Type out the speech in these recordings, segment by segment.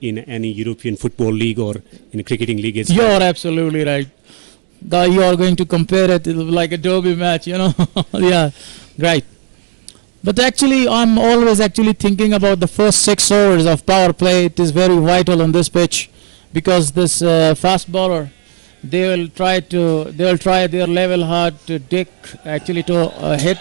in any European football league or in a cricketing league as You're well. absolutely right. You are going to compare it like a derby match, you know. Yeah, right. But actually, I'm always actually thinking about the first 6 overs of power play. It is very vital on this pitch because this fast bowler, they will try their level hard to hit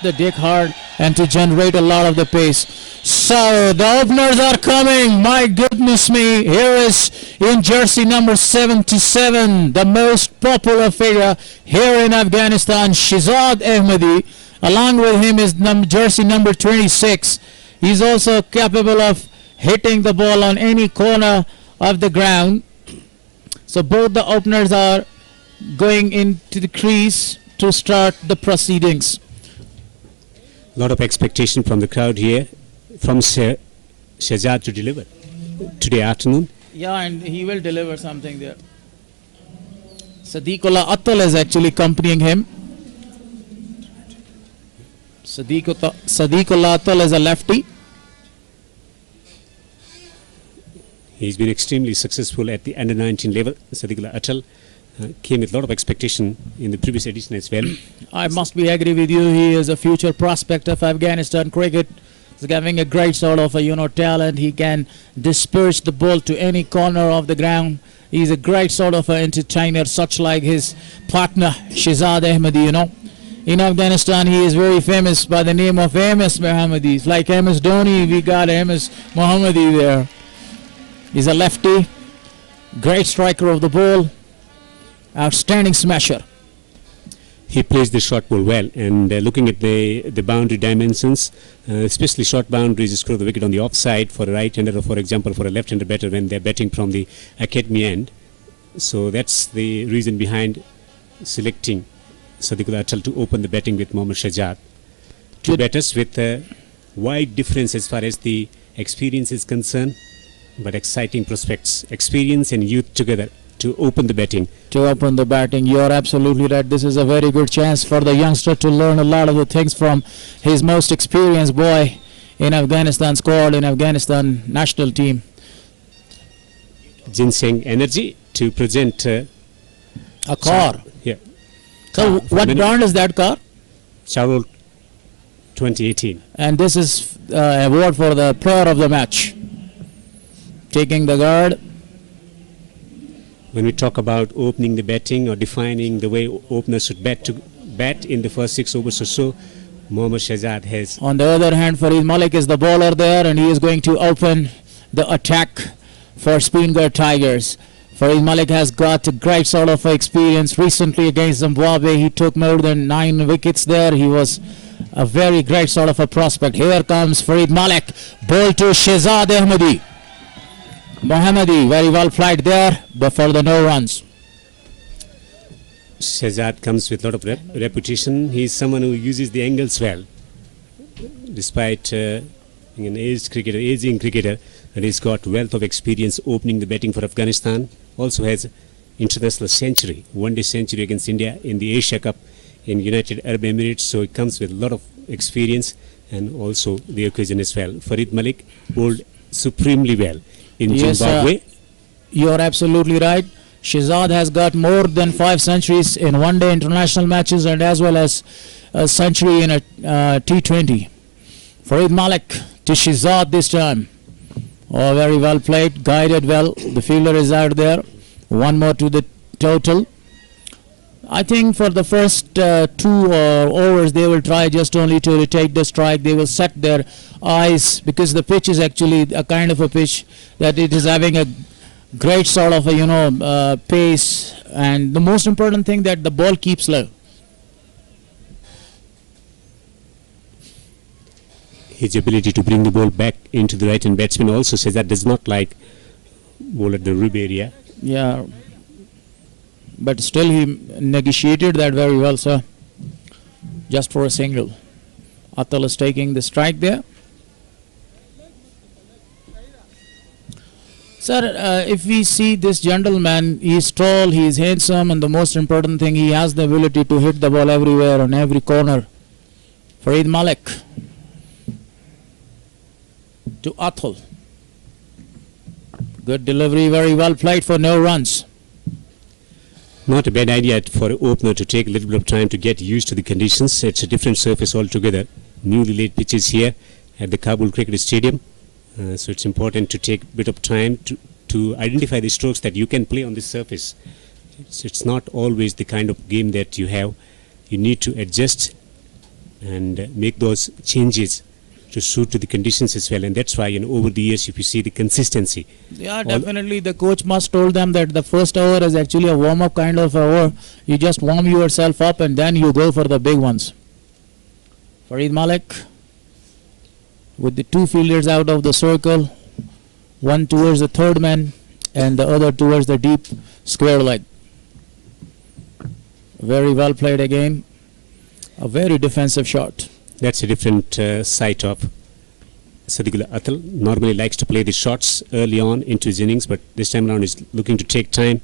the deck hard and to generate a lot of the pace. So the openers are coming. My goodness me. Here is in jersey number 77, the most popular figure here in Afghanistan, Shpageeza Ahmadi. Along with him is jersey number 26. He's also capable of hitting the ball on any corner of the ground. So both the openers are going into the crease to start the proceedings. A lot of expectation from the crowd here, from Shpageeza to deliver today afternoon. Yeah, and he will deliver something there. Sadiqullah Attal is actually accompanying him. Sadiqullah Attal is a lefty. He's been extremely successful at the under-19 level. Sadiqullah Attal came with a lot of expectation in the previous edition as well. I must be agree with you. He is a future prospect of Afghanistan cricket. He's having a great sort of talent. He can disperse the ball to any corner of the ground. He's a great sort of entertainer, such like his partner Shpageeza Ahmadi. In Afghanistan, he is very famous by the name of MS Mohammadi. Like MS Dhoni, we got MS Mohammadi there. He's a lefty, great striker of the ball, outstanding smasher. He plays the short ball well, and looking at the boundary dimensions, especially short boundaries to score the wicket on the offside for a right-hander or, for example, for a left-hander batter when they're batting from the academy end. So that's the reason behind selecting Sadiqullah Attal to open the batting with Mohammad Shpageeza. Two batters with a wide difference as far as the experience is concerned, but exciting prospects. Experience and youth together to open the batting. You're absolutely right. This is a very good chance for the youngster to learn a lot of the things from his most experienced boy in Afghanistan squad, in Afghanistan national team. Ginseng Energy to present a car. Yeah. So what brand is that car? Charol 2018. And this is award for the player of the match. Taking the guard. When we talk about opening the batting or defining the way openers should bat in the first 6 overs or so, Mohammad Shpageeza has. On the other hand, Farid Malik is the bowler there, and he is going to open the attack for Spin Guard Tigers. Farid Malik has got a great sort of experience. Recently against Zimbabwe, he took more than 9 wickets there. He was a very great sort of a prospect. Here comes Farid Malik, ball to Shpageeza Ahmadi. Mohammadi, very well flight there, but for the no runs. Shpageeza comes with a lot of reputation. He is someone who uses the angles well. Despite being an aging cricketer, and he's got wealth of experience opening the batting for Afghanistan. Also has international century, one-day century against India in the Asia Cup in United Arab Emirates. So it comes with a lot of experience and also the occasion as well. Farid Malik bowled supremely well in Zimbabwe. You're absolutely right. Shpageeza has got more than 5 centuries in one-day international matches and as well as a century in a T20. Farid Malik to Shpageeza this time. Oh, very well played, guided well. The fielder is out there. 1 more to the total. I think for the first 2 overs, they will try just only to retake the strike. They will set their eyes because the pitch is actually a kind of a pitch that it is having a great sort of a, pace. And the most important thing that the ball keeps low. His ability to bring the ball back into the right-hand batsman also says that does not like ball at the rib area. Yeah, but still he negotiated that very well, sir. Just for a single. Attal is taking the strike there. Sir, if we see this gentleman, he is tall, he is handsome, and the most important thing, he has the ability to hit the ball everywhere on every corner. Farid Malik to Attal. Good delivery, very well played for no runs. Not a bad idea for an opener to take a little bit of time to get used to the conditions. It's a different surface altogether. Newly laid pitches here at the Kabul Cricket Stadium. So it's important to take a bit of time to identify the strokes that you can play on this surface. It's not always the kind of game that you have. You need to adjust and make those changes to suit to the conditions as well, and that's why over the years if you see the consistency. Yeah, definitely the coach must told them that the first over is actually a warm-up kind of over. You just warm yourself up and then you go for the big ones. Farid Malik with the two fielders out of the circle, one towards the third man and the other towards the deep square leg. Very well played again. A very defensive shot. That's a different side of Sadiqullah Atal. Normally likes to play the shots early on into his innings, but this time around is looking to take time.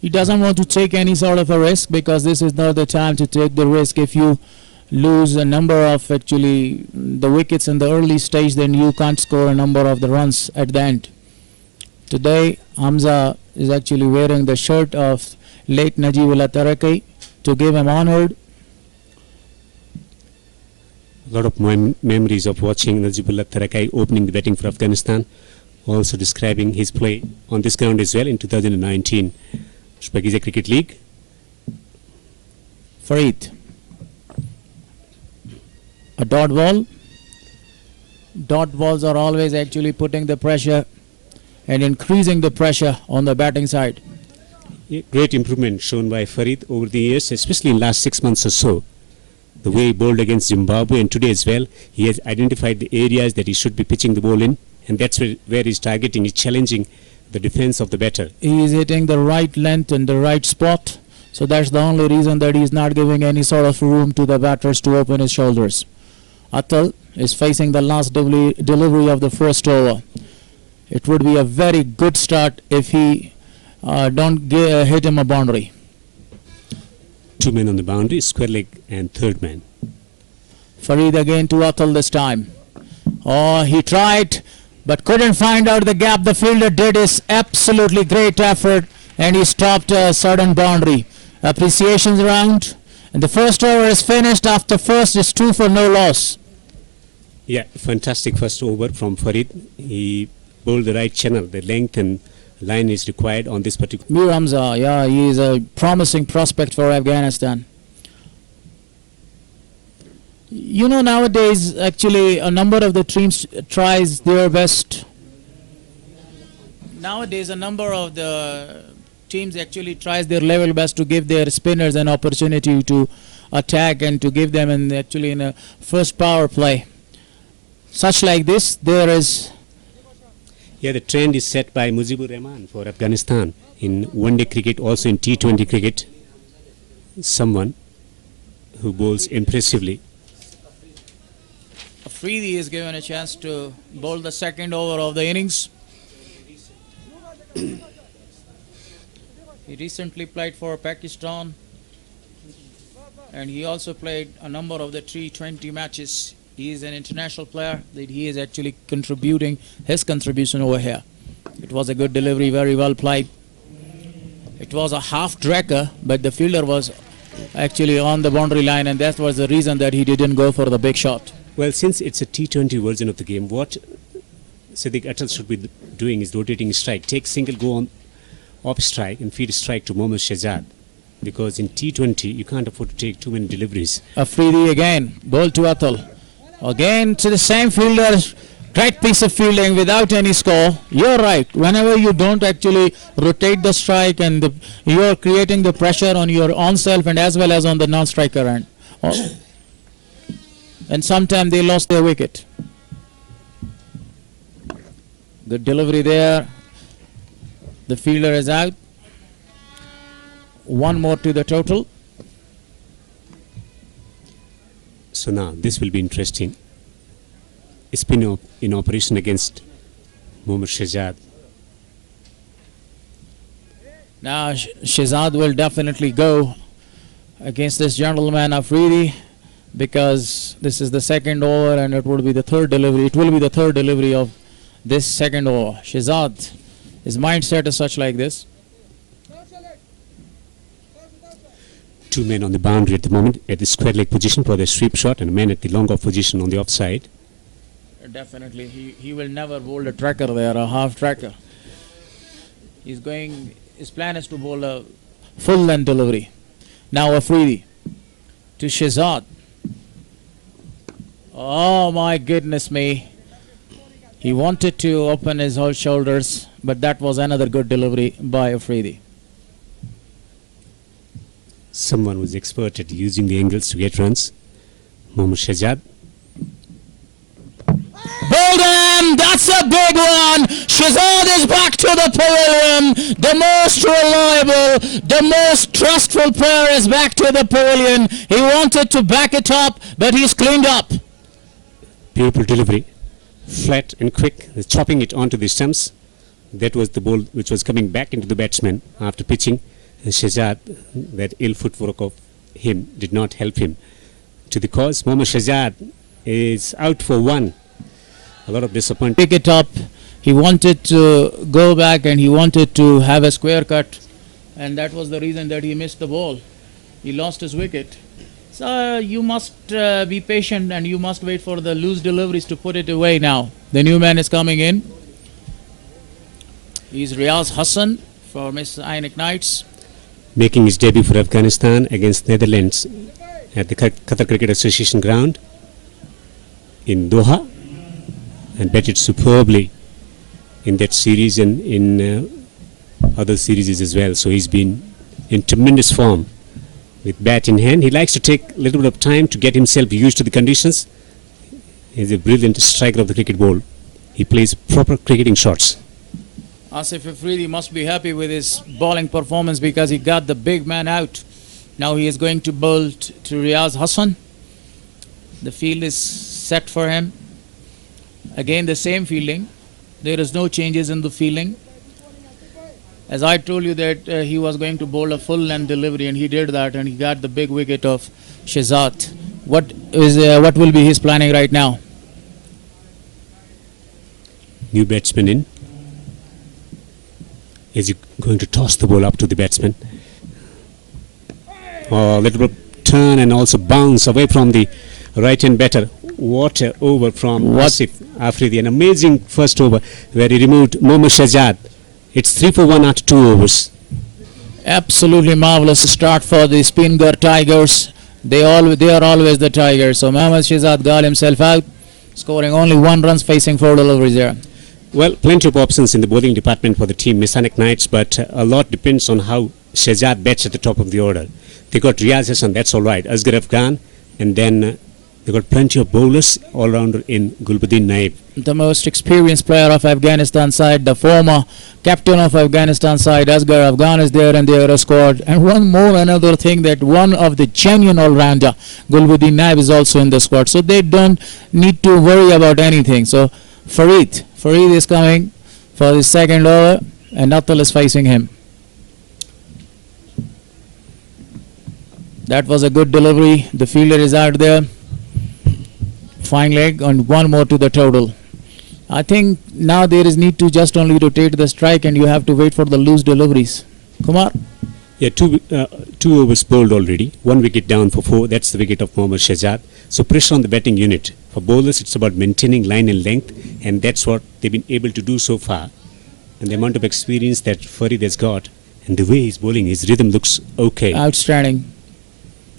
He doesn't want to take any sort of a risk because this is not the time to take the risk. If you lose a number of actually the wickets in the early stage, then you can't score a number of the runs at the end. Today, Hamza is actually wearing the shirt of late Najibullah Taraki to give him honored. A lot of memories of watching Najibullah Tarakai opening the batting for Afghanistan, also describing his play on this ground as well in 2019 Shpageeza Cricket League. Farid. A dot ball. Dot balls are always actually putting the pressure and increasing the pressure on the batting side. Great improvement shown by Farid over the years, especially in last 6 months or so. The way he bowled against Zimbabwe and today as well, he has identified the areas that he should be pitching the ball in, and that's where he's targeting, he's challenging the defense of the batter. He is hitting the right length and the right spot, so that's the only reason that he's not giving any sort of room to the batters to open his shoulders. Atal is facing the last delivery of the first over. It would be a very good start if he don't hit him a boundary. Two men on the boundary, square leg and third man. Farid again to Atal this time. Oh, he tried but couldn't find out the gap. The fielder did his absolutely great effort and he stopped a sudden boundary. Appreciations round, and the first over is finished. After first, it's 2 for no loss. Yeah, fantastic first over from Farid. He bowled the right channel, the length and line is required on this particular. Mir Hamza, yeah, he is a promising prospect for Afghanistan. You know, nowadays, actually, a number of the teams tries their best. Nowadays, a number of the teams actually tries their level best to give their spinners an opportunity to attack and to give them in a first power play. Such like this, there is. Yeah, the trend is set by Mujibur Rahman for Afghanistan in one-day cricket, also in T20 cricket. Someone who bowls impressively. Afridi is given a chance to bowl the second over of the innings. He recently played for Pakistan and he also played a number of the T20 matches. He is an international player that he is actually contributing his contribution over here. It was a good delivery, very well played. It was a half dragger, but the fielder was actually on the boundary line and that was the reason that he didn't go for the big shot. Well, since it's a T20 version of the game, what Sadiq Atal should be doing is rotating strike. Take single, go on off strike and feed strike to Mohammad Shahzad. Because in T20, you can't afford to take too many deliveries. Afridi again, ball to Atal. Again to the same fielder, great piece of fielding without any score. You're right, whenever you don't actually rotate the strike and you're creating the pressure on your own self and as well as on the non-striker end. And sometimes they lost their wicket. Good delivery there. The fielder is out. One more to the total. So now this will be interesting. Spin in operation against Mohammad Shahzad. Now Shahzad will definitely go against this gentleman Afridi because this is the second over and it will be the third delivery. It will be the third delivery of this second over. Shahzad, his mindset is such like this. Two men on the boundary at the moment at the square leg position for the sweep shot, and a man at the long off position on the offside. Definitely, he will never bowl a tracker there, a half tracker. His plan is to bowl a full length delivery. Now Afridi to Shahzad. Oh my goodness me. He wanted to open his whole shoulders, but that was another good delivery by Afridi. Someone who's expert at using the angles to get runs. Mohammad Shahzad. Bolden, that's a big one. Shahzad is back to the pavilion. The most reliable, the most trustful player is back to the pavilion. He wanted to back it up, but he's cleaned up. Beautiful delivery. Flat and quick, chopping it onto the stumps. That was the ball which was coming back into the batsman after pitching. And Shahzad, that ill footwork of him did not help him to the cause. Mohammad Shahzad is out for one. A lot of disappointment. Pick it up. He wanted to go back and he wanted to have a square cut, and that was the reason that he missed the ball. He lost his wicket. So you must be patient and you must wait for the loose deliveries to put it away now. The new man is coming in. He's Riaz Hassan for Miss Ainik Knights. Making his debut for Afghanistan against Netherlands at the Qatar Cricket Association ground in Doha, and batted superbly in that series and in other series as well. So he's been in tremendous form with bat in hand. He likes to take a little bit of time to get himself used to the conditions. He's a brilliant striker of the cricket ball. He plays proper cricketing shots. Asif Afridi must be happy with his bowling performance because he got the big man out. Now he is going to bowl to Riaz Hassan. The field is set for him. Again the same fielding. There is no changes in the fielding. As I told you that he was going to bowl a full length delivery, and he did that, and he got the big wicket of Shahzad. What will be his planning right now? New batsman in. Is he going to toss the ball up to the batsman? Oh, a little turn and also bounce away from the right-hand batter. What a over from Asif Afridi. An amazing first over where he removed Mohammad Shahzad. It's 3 for 1 after 2 overs. Absolutely marvelous start for the Spingar Tigers. They are always the Tigers. So Mohammad Shahzad got himself out, scoring only 1 run, facing 4 deliveries there. Well, plenty of options in the bowling department for the team, Miss Ainik Knights, but a lot depends on how Shahzad bats at the top of the order. They got Riaz Hassan, that's all right. Asghar Afghan, and then they got plenty of bowlers all rounder in Gulbuddin Naib. The most experienced player of Afghanistan side, the former captain of Afghanistan side, Asghar Afghan, is there in their squad. And another thing, that one of the genuine all-rounder, Gulbuddin Naib, is also in the squad. So they don't need to worry about anything. So Farid is coming for the second over, and Natal is facing him. That was a good delivery. The fielder is out there. Fine leg, and 1 more to the total. I think now there is need to just only rotate the strike, and you have to wait for the loose deliveries. Kumar? Yeah, two overs bowled already. 1 wicket down for 4. That's the wicket of Mohammad Shahzad. So pressure on the batting unit. For bowlers, it's about maintaining line and length, and that's what they've been able to do so far. And the amount of experience that Farid has got, and the way he's bowling, his rhythm looks okay. Outstanding.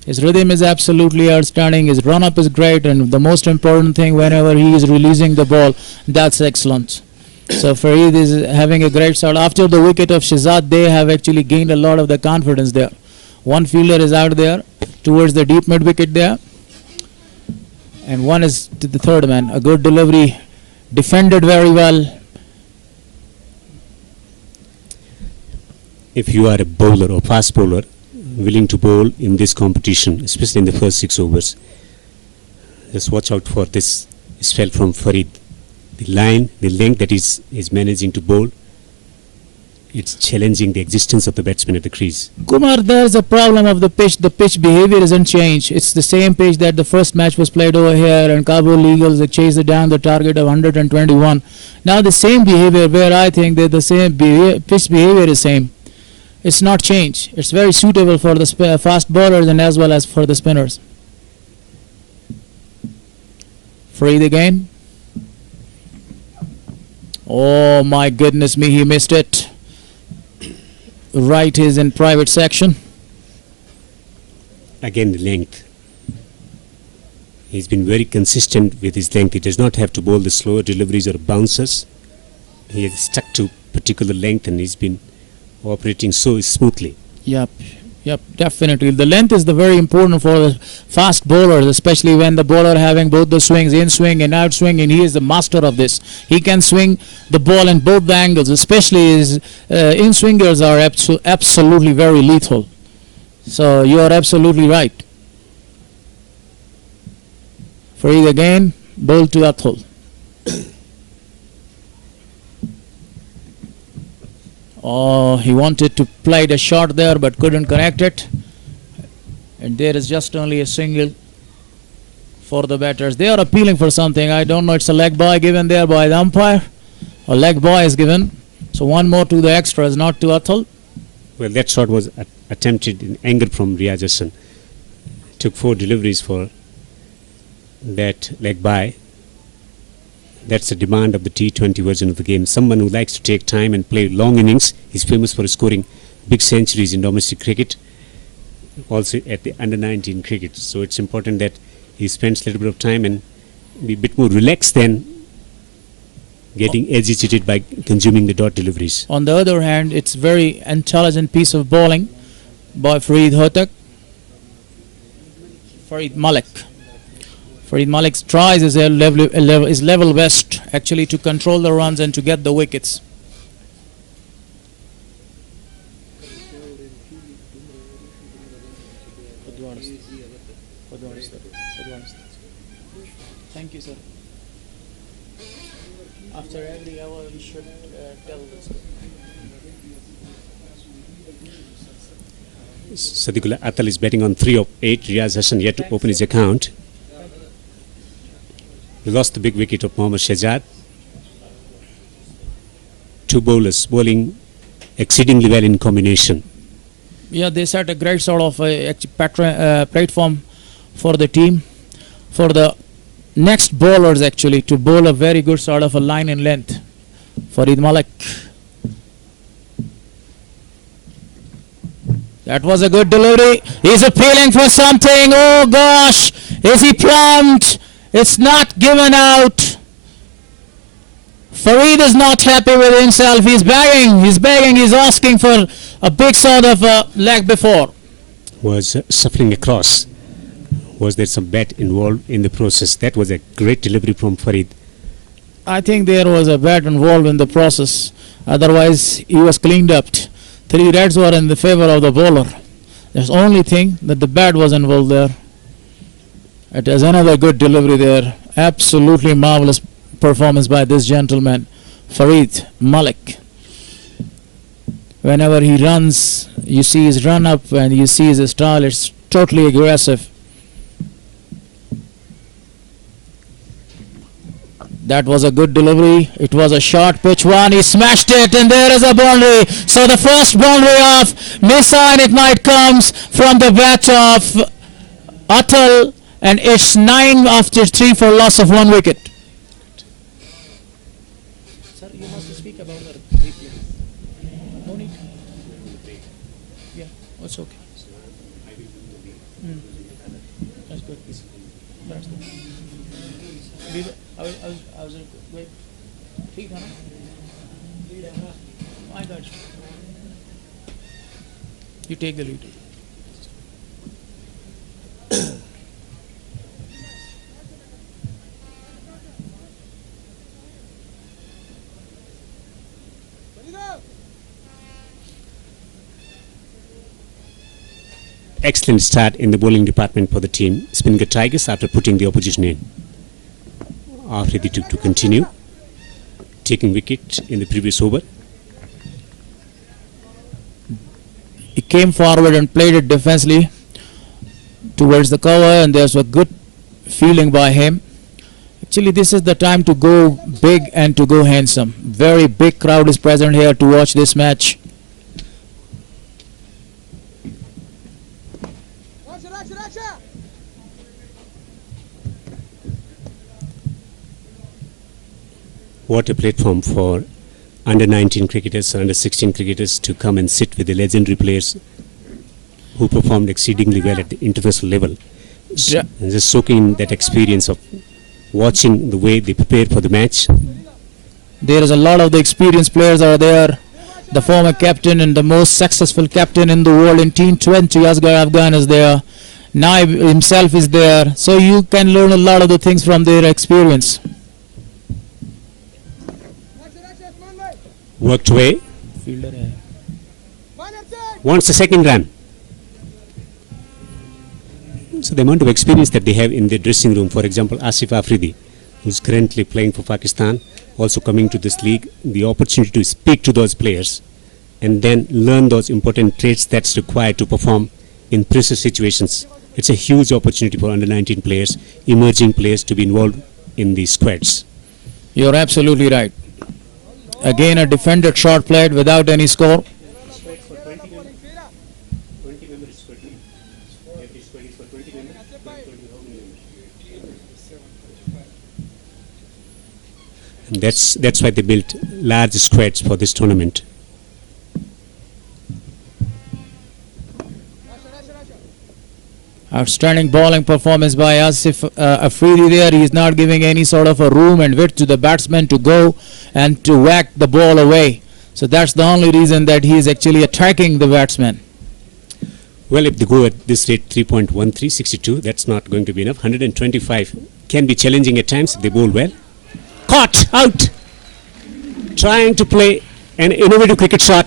His rhythm is absolutely outstanding. His run-up is great, and the most important thing, whenever he is releasing the ball, that's excellent. So Farid is having a great start. After the wicket of Shahzad, they have actually gained a lot of the confidence there. 1 fielder is out there towards the deep mid wicket there, and 1 is to the third man. A good delivery, defended very well. If you are a bowler or fast bowler willing to bowl in this competition, especially in the first 6 overs, just watch out for this spell from Farid. The line, the length that is managing to bowl, it's challenging the existence of the batsman at the crease. Kumar, there's a problem of the pitch. The pitch behavior isn't changed. It's the same pitch that the first match was played over here, and Kabul Eagles they chased down the target of 121. Now the same behavior, where I think that the same pitch behavior is same. It's not changed. It's very suitable for the fast bowlers and as well as for the spinners. Farid again. Oh my goodness me, he missed it. Right is in private section. Again, the length. He's been very consistent with his length. He does not have to bowl the slower deliveries or bouncers. He has stuck to particular length and he's been operating so smoothly. Yep, definitely. The length is the very important for the fast bowlers, especially when the bowler having both the swings, in swing and out swing, and he is the master of this. He can swing the ball in both the angles, especially his in swingers are absolutely very lethal. So you are absolutely right. Farid again, bowl to Athul. Oh, he wanted to play the shot there but couldn't connect it. And there is just only a single for the batters. They are appealing for something. I don't know. It's a leg bye given there by the umpire. A leg bye is given. So one more to the extras, not to Athul. Well, that shot was attempted in anger from Riyaz Hassan. Took 4 deliveries for that leg bye. That's the demand of the T20 version of the game. Someone who likes to take time and play long innings. He's famous for scoring big centuries in domestic cricket, also at the under-19 cricket. So it's important that he spends a little bit of time and be a bit more relaxed than getting agitated by consuming the dot deliveries. On the other hand, it's very intelligent piece of bowling by Farid Malik. Farid Malik tries his level best actually to control the runs and to get the wickets. Thank you, sir. After every hour we should tell this. Sadiqullah Atal is batting on 3 of 8. Riyaz Hassan yet to open his account. He lost the big wicket of Mohammad Shahzad. 2 bowlers bowling exceedingly well in combination. Yeah, they set a great sort of platform for the team, for the next bowlers actually to bowl a very good sort of a line in length. Farid Malik. That was a good delivery. He's appealing for something. Oh gosh, is he prompt? It's not given out. Farid is not happy with himself. He's begging, he's asking for a big sort of a leg before. Was suffering across. Was there some bat involved in the process? That was a great delivery from Farid. I think there was a bat involved in the process. Otherwise, he was cleaned up. 3 reds were in the favor of the bowler. There's only thing that the bat was involved there. It is another good delivery there. Absolutely marvelous performance by this gentleman, Farid Malik. Whenever he runs, you see his run up and you see his style. It's totally aggressive. That was a good delivery. It was a short pitch one. He smashed it and there is a boundary. So the first boundary of Nissan, it might comes from the bat of Atal. And it's 9 after 3 for loss of 1 wicket. Sir, you must speak about the replay. No need. Yeah, it's okay. That's good. That's good. I was wait. ठीक है ना? I got you. You take the lead. Excellent start in the bowling department for the team. Spinnaker Tigers after putting the opposition in. Ready to continue. Taking wicket in the previous over. came forward and played it defensively towards the cover, and there's a good feeling by him. Actually, this is the time to go big and to go handsome. Very big crowd is present here to watch this match. What a platform for under 19 cricketers, under 16 cricketers to come and sit with the legendary players who performed exceedingly well at the international level. And just soaking in that experience of watching the way they prepare for the match. There is a lot of the experienced players are there. The former captain and the most successful captain in the world in T20, Afghan is there. Naib himself is there. So you can learn a lot of the things from their experience. Worked away. Wants the second run. So the amount of experience that they have in their dressing room, for example, Asif Afridi, who's currently playing for Pakistan, also coming to this league, the opportunity to speak to those players and then learn those important traits that's required to perform in pressure situations. It's a huge opportunity for under 19 players, emerging players, to be involved in these squads. You're absolutely right. Again, a defended shot played without any score. And that's why they built large squads for this tournament. Outstanding bowling performance by Asif Afridi there. He is not giving any sort of a room and width to the batsman to go and to whack the ball away. So that's the only reason that he is actually attacking the batsman. Well, if they go at this rate 3.13, 62, that's not going to be enough. 125 can be challenging at times if they bowl well. Caught out, trying to play an innovative cricket shot,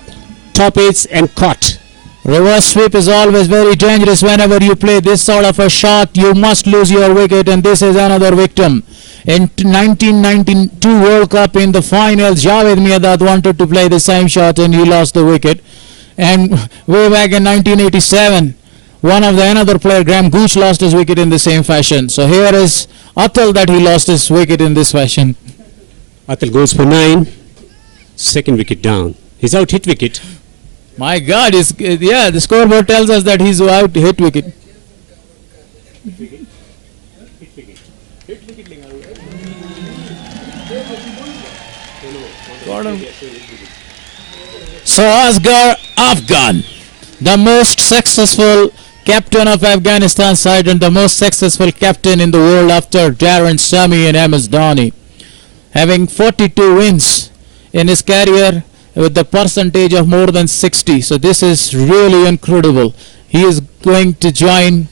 top edge and caught. Reverse sweep is always very dangerous. Whenever you play this sort of a shot, you must lose your wicket, and this is another victim. In 1992 World Cup in the final, Javed Mirdad wanted to play the same shot and he lost the wicket. And way back in 1987, another player, Graham Gooch, lost his wicket in the same fashion. So here is Atal that he lost his wicket in this fashion. Atal goes for 9. Second wicket down. He's out hit wicket. My God, the scoreboard tells us that he's out hit wicket. So Asghar Afghan, the most successful captain of Afghanistan side and the most successful captain in the world after Darren, Sami and MS Dhoni, having 42 wins in his career with the percentage of more than 60. So this is really incredible. He is going to join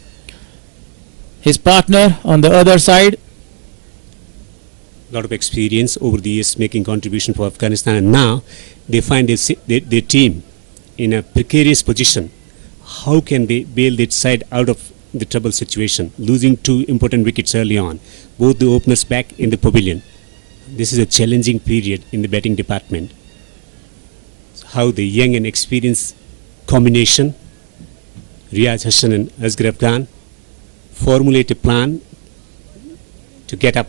his partner on the other side. A lot of experience over the years making contribution for Afghanistan, and now they find their team in a precarious position. How can they bail their side out of the trouble situation, losing 2 important wickets early on, both the openers back in the pavilion? This is a challenging period in the batting department. How the young and experienced combination, Riaz Hassan and Asghar Afghan, formulate a plan to get up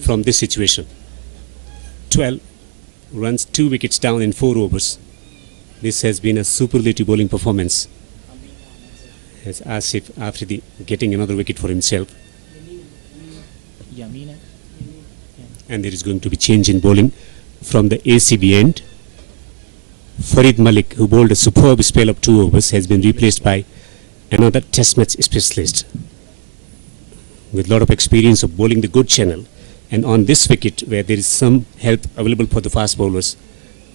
from this situation. 12 runs, 2 wickets down in 4 overs. This has been a superlative bowling performance. As Asif Afridi getting another wicket for himself. And there is going to be change in bowling from the ACB end. Farid Malik, who bowled a superb spell of 2 overs, has been replaced by another test match specialist with a lot of experience of bowling the good channel. And on this wicket, where there is some help available for the fast bowlers,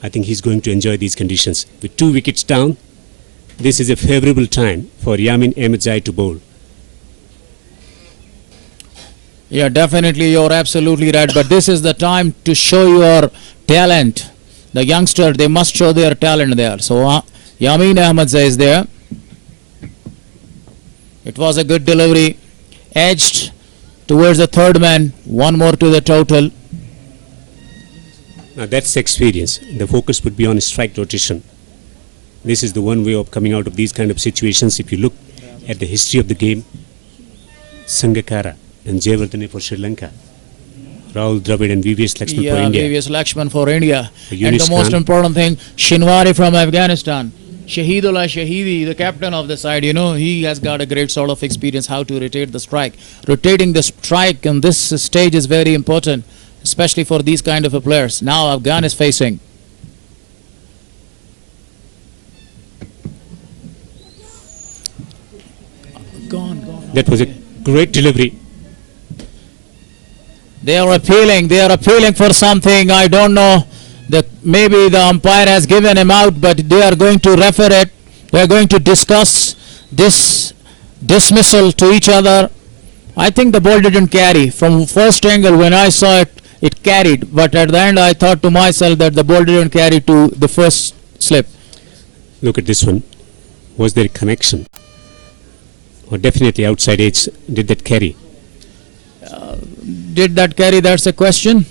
I think he's going to enjoy these conditions. With 2 wickets down, this is a favorable time for Yamin Ahmedzai to bowl. Yeah, definitely, you're absolutely right. But this is the time to show your talent. The youngster, they must show their talent there. So Yamin Ahmedzai is there. It was a good delivery. Edged towards the third man. 1 more to the total. Now that's experience. The focus would be on strike rotation. This is the one way of coming out of these kind of situations. If you look at the history of the game, Sangakkara and Jayawardene for Sri Lanka, Rahul Dravid and VVS Lakshman for India. VVS Lakshman for India. And Yunus the most Khan. important thing, Shinwari from Afghanistan. Shahidullah Shahidi, the captain of the side, he has got a great sort of experience how to rotate the strike. Rotating the strike on this stage is very important, especially for these kind of players. Now Afghan is facing. Gone. That was a great delivery. They are appealing for something. I don't know. Maybe the umpire has given him out, but they are going to refer it. They are going to discuss this dismissal to each other. I think the ball didn't carry. From first angle when I saw it, it carried. But at the end I thought to myself that the ball didn't carry to the first slip. Look at this one. Was there a connection? Or definitely outside edge, did that carry? Did that carry? That's a question.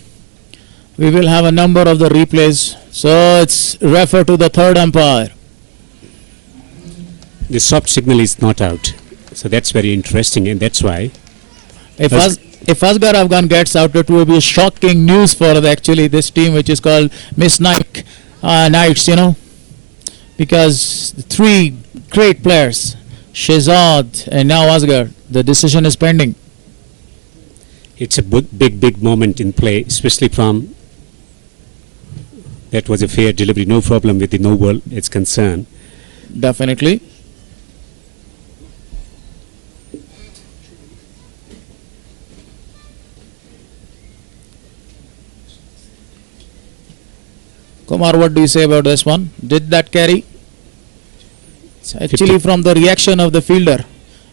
We will have a number of the replays. So it's refer to the third umpire. The soft signal is not out. So that's very interesting, and that's why. If Asghar Afghan gets out, it will be shocking news for actually this team, which is called Miss Knights, because three great players, Shehzad and now Asghar, the decision is pending. It's a big moment in play, especially from. That was a fair delivery, no problem with the no ball, it's concerned. Definitely. Kumar, what do you say about this one? Did that carry? Actually, from the reaction of the fielder,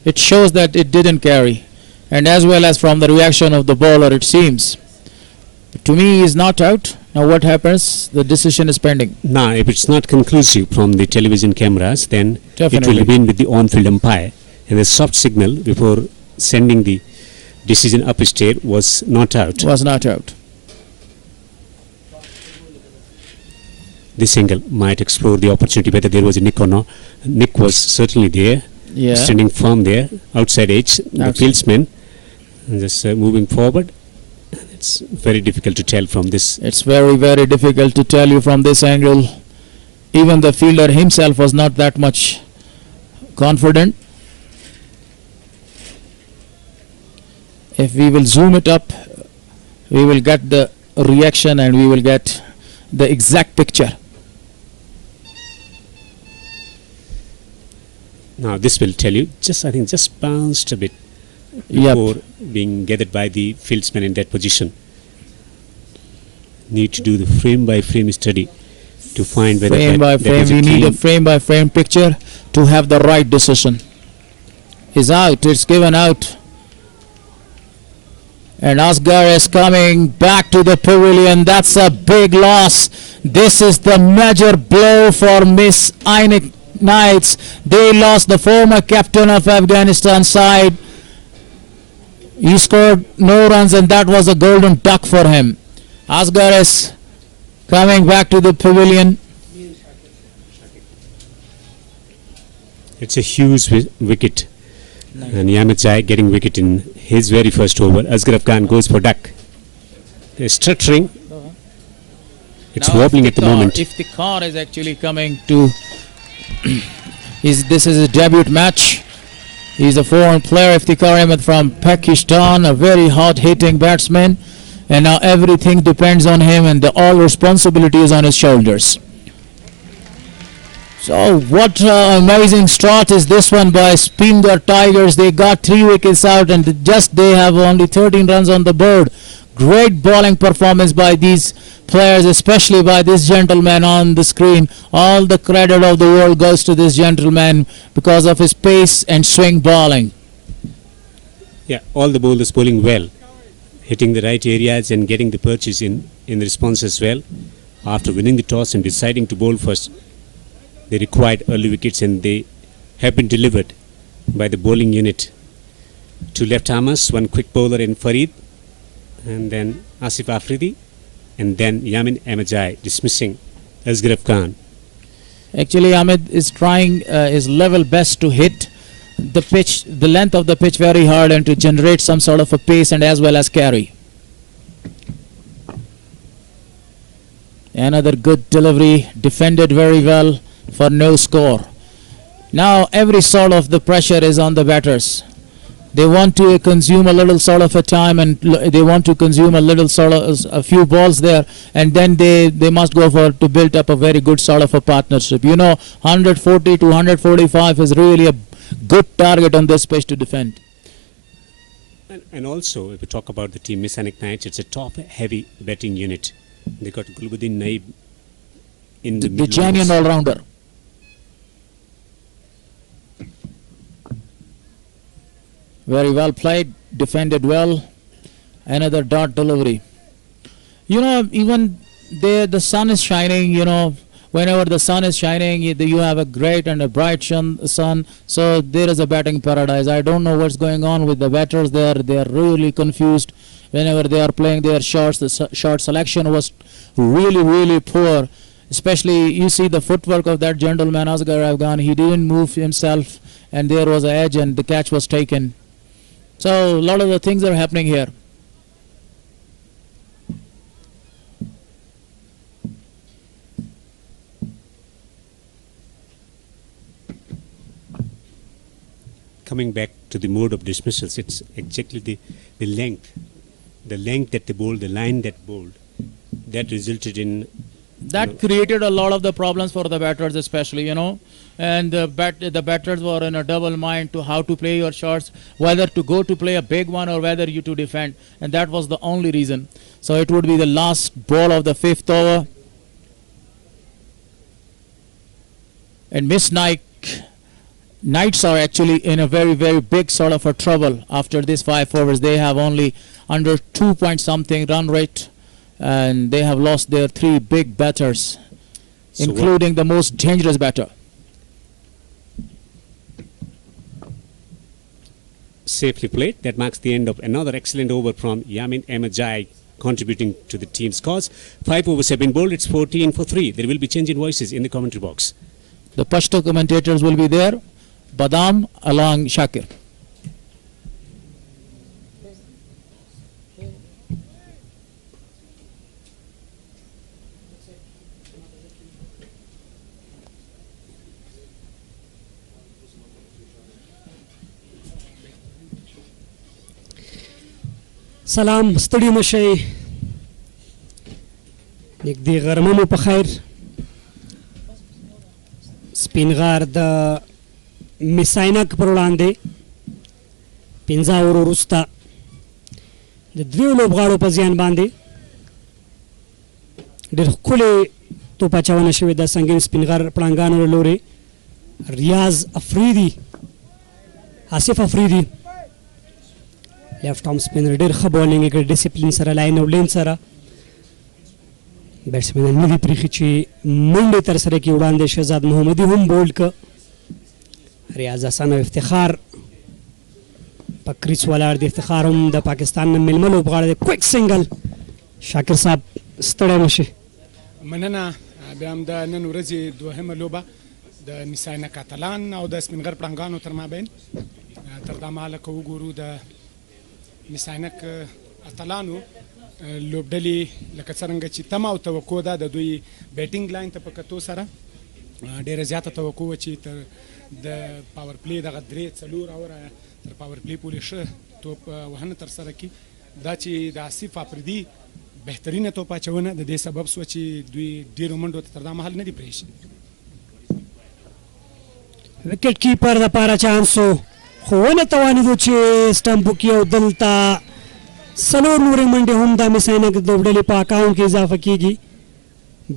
it shows that it didn't carry. And as well as from the reaction of the bowler, it seems. To me, he is not out. Now what happens? The decision is pending. Now, if it's not conclusive from the television cameras, then Definitely. it will remain with the on-field umpire. And the soft signal before sending the decision up state was not out. Was not out. This angle might explore the opportunity whether there was a nick or not. Nick was certainly there, Yeah. standing firm there, outside edge, the Outside. fieldsman just moving forward. It's very difficult to tell from this. It's very, very difficult to tell you from this angle. Even the fielder himself was not that much confident. If we will zoom it up, we will get the reaction and we will get the exact picture. Now this will tell you, I think just bounced a bit Yep. before being gathered by the fieldsman in that position. Need to do the frame by frame study to find whether Frame by that frame, was we need a clean. frame by frame picture to have the right decision. Is out, it's given out. And Asghar is coming back to the pavilion. That's a big loss. This is the major blow for Miss Knights. They lost the former captain of Afghanistan side. He scored no runs and that was a golden duck for him. Asghar is coming back to the pavilion. It's a huge wicket. And Yamachai getting wicket in his very first over. Asghar Afghan goes for duck. They're stuttering. It's Now wobbling at the moment. If the car is actually coming to, this is a debut match. He's a foreign player, Iftikhar Ahmed from Pakistan, a very hard-hitting batsman. And now everything depends on him and all responsibility is on his shoulders. So what amazing start is this one by Spinger Tigers. They got 3 wickets out and they have only 13 runs on the board. Great bowling performance by these players, especially by this gentleman on the screen. All the credit of the world goes to this gentleman because of his pace and swing bowling. Yeah, all the bowlers bowling well, hitting the right areas and getting the perches in response as well. After winning the toss and deciding to bowl first, they required early wickets and they have been delivered by the bowling unit. 2 left-armers, 1 quick bowler in Farid, and then Asif Afridi, and then Yamin Amajai dismissing Asghar Afghan. Actually, Ahmed is trying his level best to hit the pitch, the length of the pitch very hard and to generate some sort of a pace and as well as carry. Another good delivery, defended very well for no score. Now every sort of the pressure is on the batters. They want to consume a little sort of a time and they want to consume a little sort of a few balls there, and then they must go for to build up a very good sort of a partnership. 140 to 145 is really a good target on this pitch to defend. And also, if we talk about the team Messianic Knights, it's a top-heavy batting unit. They got Gulbuddin Naib in the genuine all-rounder. Very well played, defended well. Another dot delivery. Even there the sun is shining, whenever the sun is shining, you have a great and a bright sun. So there is a batting paradise. I don't know what's going on with the batters there. They are really confused whenever they are playing their shots. The shot selection was really, really poor. Especially you see the footwork of that gentleman, Asghar Afghan. He didn't move himself and there was an edge and the catch was taken. So a lot of the things are happening here. Coming back to the mode of dismissals, it's exactly the length that they bowled, the line that bowled, that resulted in... That created a lot of the problems for the batters especially, and the batters were in a double mind to how to play your shots, whether to go to play a big one or whether you to defend, and that was the only reason. So it would be the last ball of the 5th over. And Miss Knights are actually in a very, very big sort of a trouble after these 5 overs. They have only under 2 point something run rate, and they have lost their 3 big batters, including the most dangerous batter. Safely played. That marks the end of another excellent over from Yamin Ahmedjai, contributing to the team's cause. 5 overs have been bowled. It's 14 for 3. There will be change in voices in the commentary box. The Pashto commentators will be there. Badam along Shakir. سلام ستړي مشئ نږدې غرمه مو په خیر سپین غار د میساینک پر وړاندې 15 اورو وروسته د دوی لوبغاړو په زیان باندې ډېر ښکلې توپ اچونه شوې ده سنګین سپین غر پړانګانو له لورې ریاض افریدي آصف افریدي لیفټ آرم سپینر ډېر ښه بالینګ یې کړې ډسپلین سره لاین او لین سره بیټسمینان نه دي پرېښي چې منډې ترسره کړي وړاندې شهزاد محمدي هم بولډ که ریاض حسن او افتخار په کریس ولاړ دي افتخار هم د پاکستان نه میلمه لوبغاړی دی کویک سنګل شاکر صاحب ستړی مه شي مننه بیا هم د نن ورځې دوهمه لوبه د میساینک اتلان او د سپینغر پړانګانو تر مابین تر دا مهاله که وګورو د میساینک اتلانو لوبډلې لکه څرنګه چې تمه او توقع ده د دوی بیټینګ لاین ته په کتو سره ډېره زیاته توقع وه چې تر د پاور پلی دغه 3-4 اوره تر پاور پلی پورې ښه توپ وهنه ترسره کړي دا چې د آصف افریدي بهترینه توپ اچونه د دې سبب سوه چې دوی ډېرو منډو ته تر دا مهال نه دي پرېښي وکټ کیپر دپاره چانس و خو ونه توانېدو چې سټمپ وکړي او دلته 4 نورې منډې هم د میساینک د لوبډلې په اکاونټ کې اضافه کېږي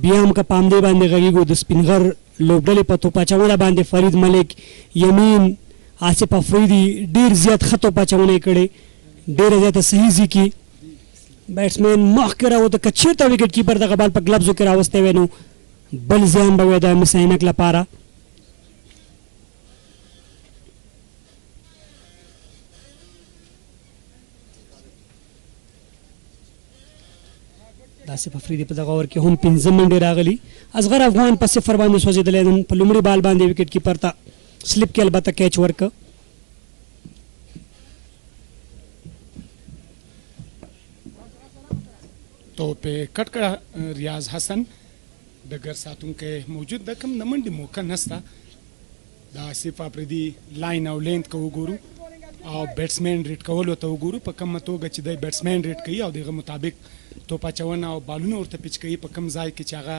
بیا هم که په همدې باندې غږېږو د سپینغر لوبډلې په توپ اچونه باندې فرید ملک یمین آصف افریدي ډېر زیات ښه توپ اچونه یې کړې ډېره زیاته صحیح ځي کې بیټسمین مخکې راوته که چېرته وکټ کیپر دغه بال په ګلبزو کې راوستی وی نو بل زیان به وی د میساینک لپاره دا آصف افریدي په دغه اوور کې هم 15 منډې راغلي. اصغر افغان په 0 باندې سوځېدلی نن په لومړي بال باندې وکټ کیپر ته سلیپ کې البته کیچ ورکړه. تو په کټ کړه ریاض حسن ډګر ساتونکی موجود ده، کوم د منډې موقع نسته. د آصف افریدي لاین او لینت که وګورو او بیټسمین ریډ کولو ته وګورو په کومه توګه چې دی بیټسمین ریډ کوي او دغه مطابق توپ اچونه او بالونه ورته پیچ کوي په کوم ځای کې چې هغه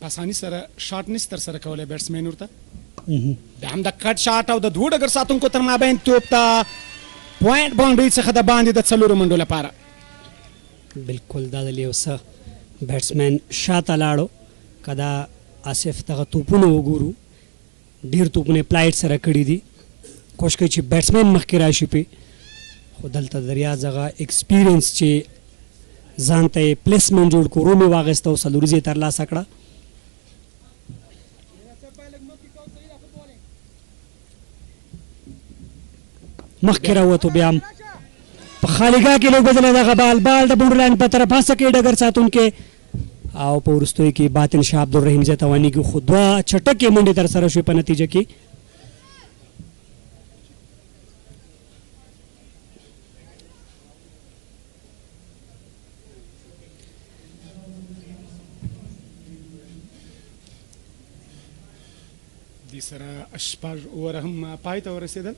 په اساني سره شاټ نشي ترسره کولی بیټسمین ورته. د هم د کټ شاټ او د دوه ډګر ساتونکو تر مابین توپ ته پوینټ باونډري څخه د باندې د 4 منډو لپاره. بالکل دا د یو څه بیټسمین شاته لاړو. که دا آصف دغه توپونه وګورو ډېر توپونه پلایټ سره کړي دي، کوشش کوي چې بیټسمین مخکې راشي پې، خو دلته د ریاض هغه ایکسپیرینس چې ځان ته یې پلیسمنټ جوړ کړو روم یې واخیسته او څلوریزه یې ترلاسه کړه. مخکې راووتو بیا هم په خالیګاه کې لوبېدلی دغه بال د بونډر لاین په طرف هڅه کوي ډګر ساتونکی او په وروستیو کې باطن شاه عبدالرحیم زیات توانیږي، خو 2 چټکې منډې ترسره شوې په نتیجه کې. دې سره شپږ اووره هم پای ته ورسېدل.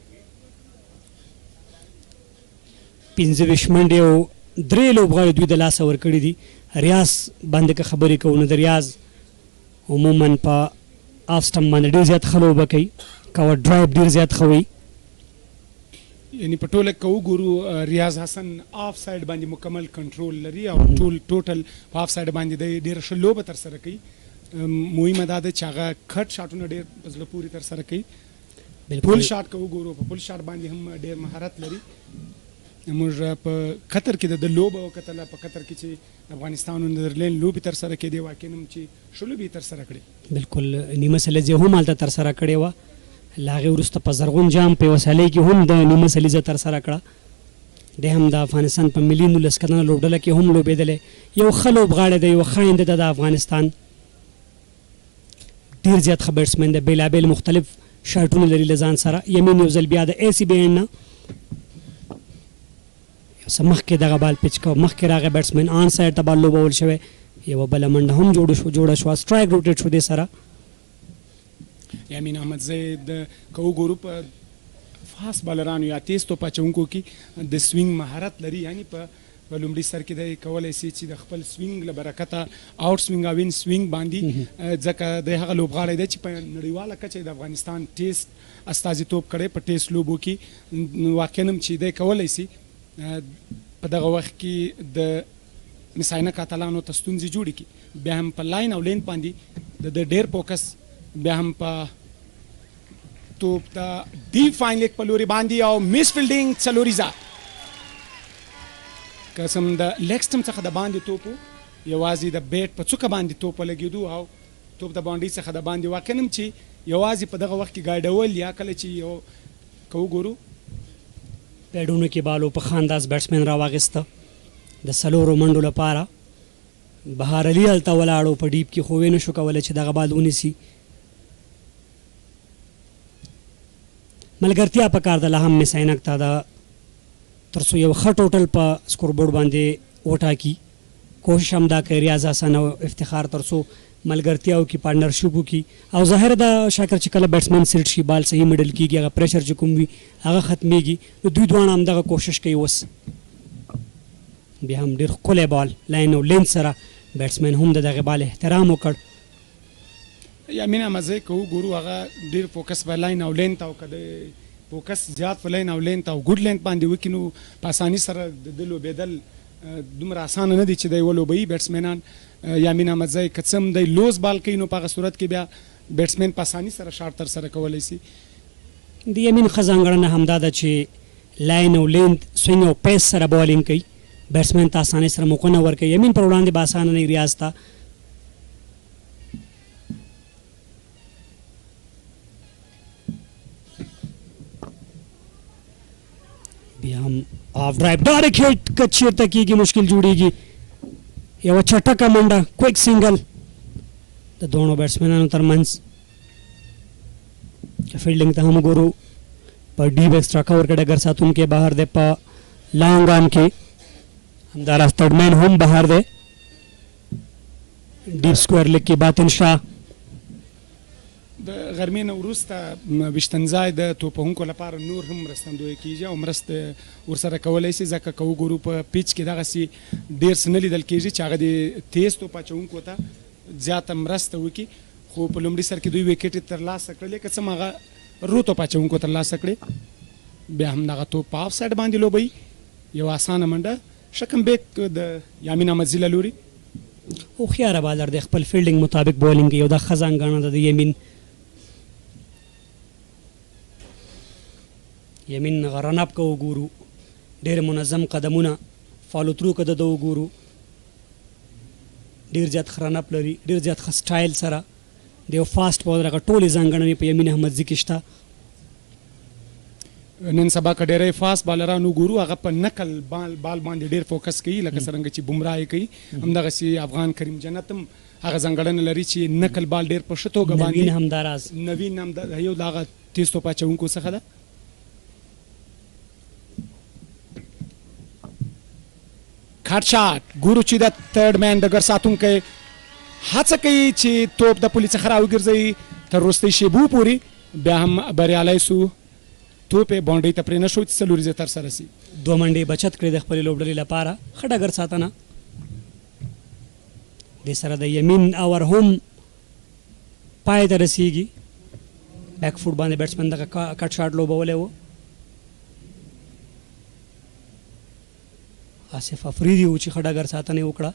15 منډې او 3 لوبغاړي دوی د لاسه ورکړي دي. ریاض باندې که خبرې کوو نو د ریاض عموما په آف سټمپ باندې ډېر زیات ښه لوبه کوي، کور ډرایو ډېر زیات ښه وي. یعنی په ټوله که وګورو ریاض حسن آف ساید باندې مکمل کنټرول لري او ټوټل په آف ساید باندې د ډېره ښه لوبه ترسره کوي. مهمه دا ده چې هغه کټ شاټونه ډېر په زړه پورې ترسره کوي. پول شاټ که وګورو په پول شاټ باندې هم ډېر مهارت لري. موږ په قطر کې د لوبه وکتله، په قطر کې چې افغانستان او نیدرلینډ لوبې ترسره کېدې، واقعا هم چې ښه لوبې یې ترسره کړې. بالکل نیمه سلیزه هم هلته ترسره کړې وه، له هغې وروسته په زرغون جام په یوه سیالۍ کې هم د نیمه سلیزه ترسره کړه. دی هم د افغانستان په ملي 19 کلنه لوبډله کې هم لوبېدلی. یو ښه لوبغاړی دی، یو ښه آینده ده د افغانستان. ډېر زیات ښه بیټسمین دی، بېلابېل مختلف شاټونه لري له ځان سره. یمین یو ځل بیا د ACBN نه څه مخکې دغه بال پیچ کو، مخکې راغی بیټسمین آن سایډ ته بال لوبول شوی، یوه بله منډه هم جوړه شوه، سټرایک روټیټ شو دې سره. یامین احمدزی د که وګورو په فاست بالرانو یا تیز توپ اچونکو کې د سوینګ مهارت لري، یعنی په لومړي سر کې دی کولی سي چې د خپل سوینګ له برکته آوټ سوینګ او ان سوینګ باندې، ځکه د هغه لوبغاړی دی چې په نړیواله کچه د افغانستان ټیسټ استازیتوب کړی په ټیسټ لوبو کې. واقعا هم چې دی کولی سي په دغه وخت کې د مساینه کاتلانو ته ستونزې جوړې کړي. بیا هم په لاین او لین باندې د ډېر فوکس، بیا هم په توپ د ډیپ فاین لیګ په لوري باندې او میس فیلډینګ څلوریزه قسم د لیګ سټم څخه د باندې توپ یوازې د بیټ په څوکه باندې توپ ولګېدو او توپ د باونډري څخه د باندې. واقعا هم چې یوازې په دغه وخت کې ګایډول یا کله چې یو که وګورو پیډونو کې بالو په ښه انداز بیټسمین راواخیسته د 4 منډو لپاره. بهار علي هلته ولاړو په ډیپ کې، خو ویې نشو کولی چې دغه بال ونیسي. ملګرتیا پکار ده لا هم مساینک ته د تر څو یو ښه ټوټل په سکور بورډ باندې وټاکي. کوشش هم دا کوي ریاض حسن او افتخار تر څو ملګرتیا وکړي، پارټنرشپ وکړي. او ظاهر ده شاکر چې کله بیټسمین سیټ شي بال صحیح میډل کېږي، هغه پریشر چې کوم وي هغه ختمیږي. نو دوی دواړه همدغه کوشش کوي. اوس بیا هم ډېر ښکلی بال لاین او لین سره بیټسمین هم د دغې بال احترام وکړ. یامین احمدزی که وګورو هغه ډېر فوکس په لاین او لین ته، او که د فوکس زیات په لاین او لین ته او ګوډ لین باندې وکړي نو په اساني سره د ده لوبېدل دومره اسانه نه دي چې دی ولوبوي بیټسمینان. یامین احمدزی که څه هم دی لوز بال کوي نو په هغه صورت کې بیا بیټسمین په اساني سره شاټ ترسره کولی سي. د یمین ښه ځانګړنه همدا ده چې لاین او لین سوینګ او پیس سره بالینګ کوي، بیټسمین ته اسانۍ سره موقع نه ورکوي. یمین پر وړاندې به اسانه نه ریاض ته. بیا هم آف ډرایو ډایرکټ هټ که چېرته کېږي مشکل جوړېږي. یو چټکه منډه کویک سنگل د دوه بیټسمنانو ترمنځ فیلډینګ ته هم ګورو په ډیپ ایکسټرا کور کې ډګر ساتونکی بهر دی په لانګ آن کې همداراز تړمین هم بهر دی ډیپ سکویر لیګ کې باطن شاه د غرمې نه وروسته ویشتنځای د توپوهونکو لپاره نور هم مرستندوی کیږي او مرسته ورسره کولی شي ځکه که وګورو په پیچ کې دغسې ډېر څه نه لیدل کیږي چې هغه د تیز توپ اچوونکو ته زیاته مرسته وکړي خو په لومړي سر کې دوی وکټې ترلاسه کړلې که څه هم هغه رو توپ اچوونکو ترلاسه کړې بیا هم دغه توپ په آف سایډ باندې لوبوي یو اسانه منډه شکم بیک د یامین احمدزي له لوري هوښیاره بالر دی خپل فیلډینګ مطابق بولینګ کوي یو دا ښه ځانګړنه ده د یمین رن اپ که وګورو ډېر منظم قدمونه فالو ترو که د ده وګورو ډېر زیات ښه رن اپ لري ډېر زیات ښه سټایل سره د یو فاسټ بالر هغه ټولې ځانګړنې په یمین احمدزي کې شته نن سبا که ډېری فاست بالران وګورو هغه په نقل بال باندې ډېر فوکس کوي لکه څرنګه چې بمراه یې کوي همدغسې افغان کریم جنت هم هغه ځانګړنه لري چې نقل بال ډېر په ښه توګه باندې نوین یو د هغه تیز توپ اچوونکو څخه ده کټ شاټ ګورو چې د تھرډ مین ډګر ساتونکی هڅه کوي چې توپ د پولي څخه راوګرځوي تر وروستۍ شیبو پورې بیا هم بریالی سو توپ یې باونډرۍ ته پرې نه شو چې څلوریزې ترسره سي دوه منډې بچت کړې د خپلې لوبډلې لپاره ښه ډګر ساتنه دې سره د یمین اور هم پای ته رسیږي بیک فوټ باندې بیټسمن دغه کټ شاټ لوبولی و آصف افریدي و چې ښه ډګر ساتنه یې وکړه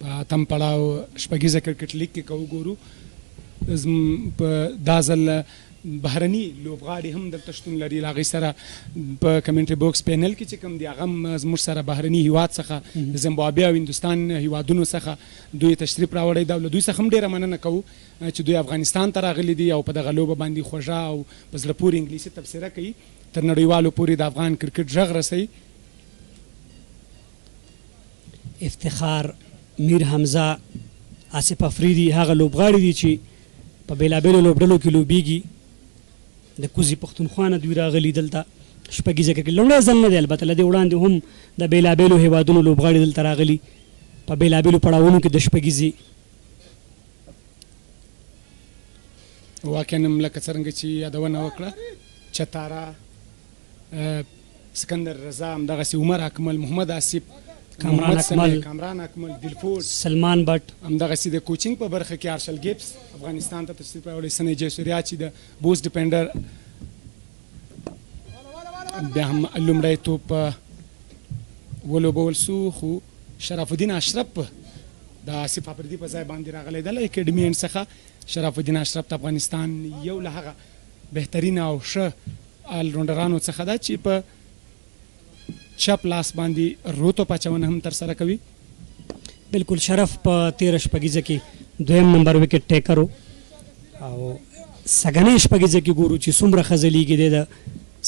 په اتم پړاو شپږیزه کرکټ لیګ کې که وګورو په دا ځل بهرني لوبغاړي هم دلته شتون لري له هغې سره په کمنټري بوکس پینل کې چې کوم دي هغه هم زموږ سره بهرني هیواد څخه زیمبابوې او هندوستان هیوادونو څخه دوی تشریف راوړی ده او له دوی څخه هم ډېره مننه کوو چې دوی افغانستان ته راغلي دي او په دغه لوبه باندې خوږه او په زړه پورې انګلیسي تبصره کوي تر نړیوالو پورې د افغان کرکټ غږ رسوي افتخار میر حمزه آصف افریدي هغه لوبغاړي دي چې په بېلابېلو لوبډلو کې لوبیږي د کوزي پښتونخوا نه دوی راغلي دلته شپږیزه کرکټ لومړی ځل نه دی البته له دې وړاندې هم د بېلابېلو هیوادونو لوبغاړي دلته راغلي په بېلابېلو پړاوونو کې د شپږیزې واقعا هم لکه څرنګه چې یادونه وکړه چتاره سکندر رضا همدغسې عمر اکمل محمد آصف کامران اکمل دلفوز سلمان بټ همدغسې د کوچینګ په برخه کې ارشل ګیبس افغانستان ته تشریف راوړی سنی جیسوریا چې د بوس ډیپینډر بیا هم لومړی توپ ولوبول سو خو شرف الدین اشرف د آصف افریدي په ځای باندې راغلی دی له اکیډمي څخه شرف الدین اشرف د افغانستان یو له هغه بهترینه او ښه آلراونډرانو څخه ده چې په چپ لاس باندې روتو پاچونه هم ترسره کوي بالکل شرف په 13 شپږیزه کې دویم نمبر وکټ ټیکر او سګنې شپږیزه کې ګورو چې څومره ښه ځلیږي دی د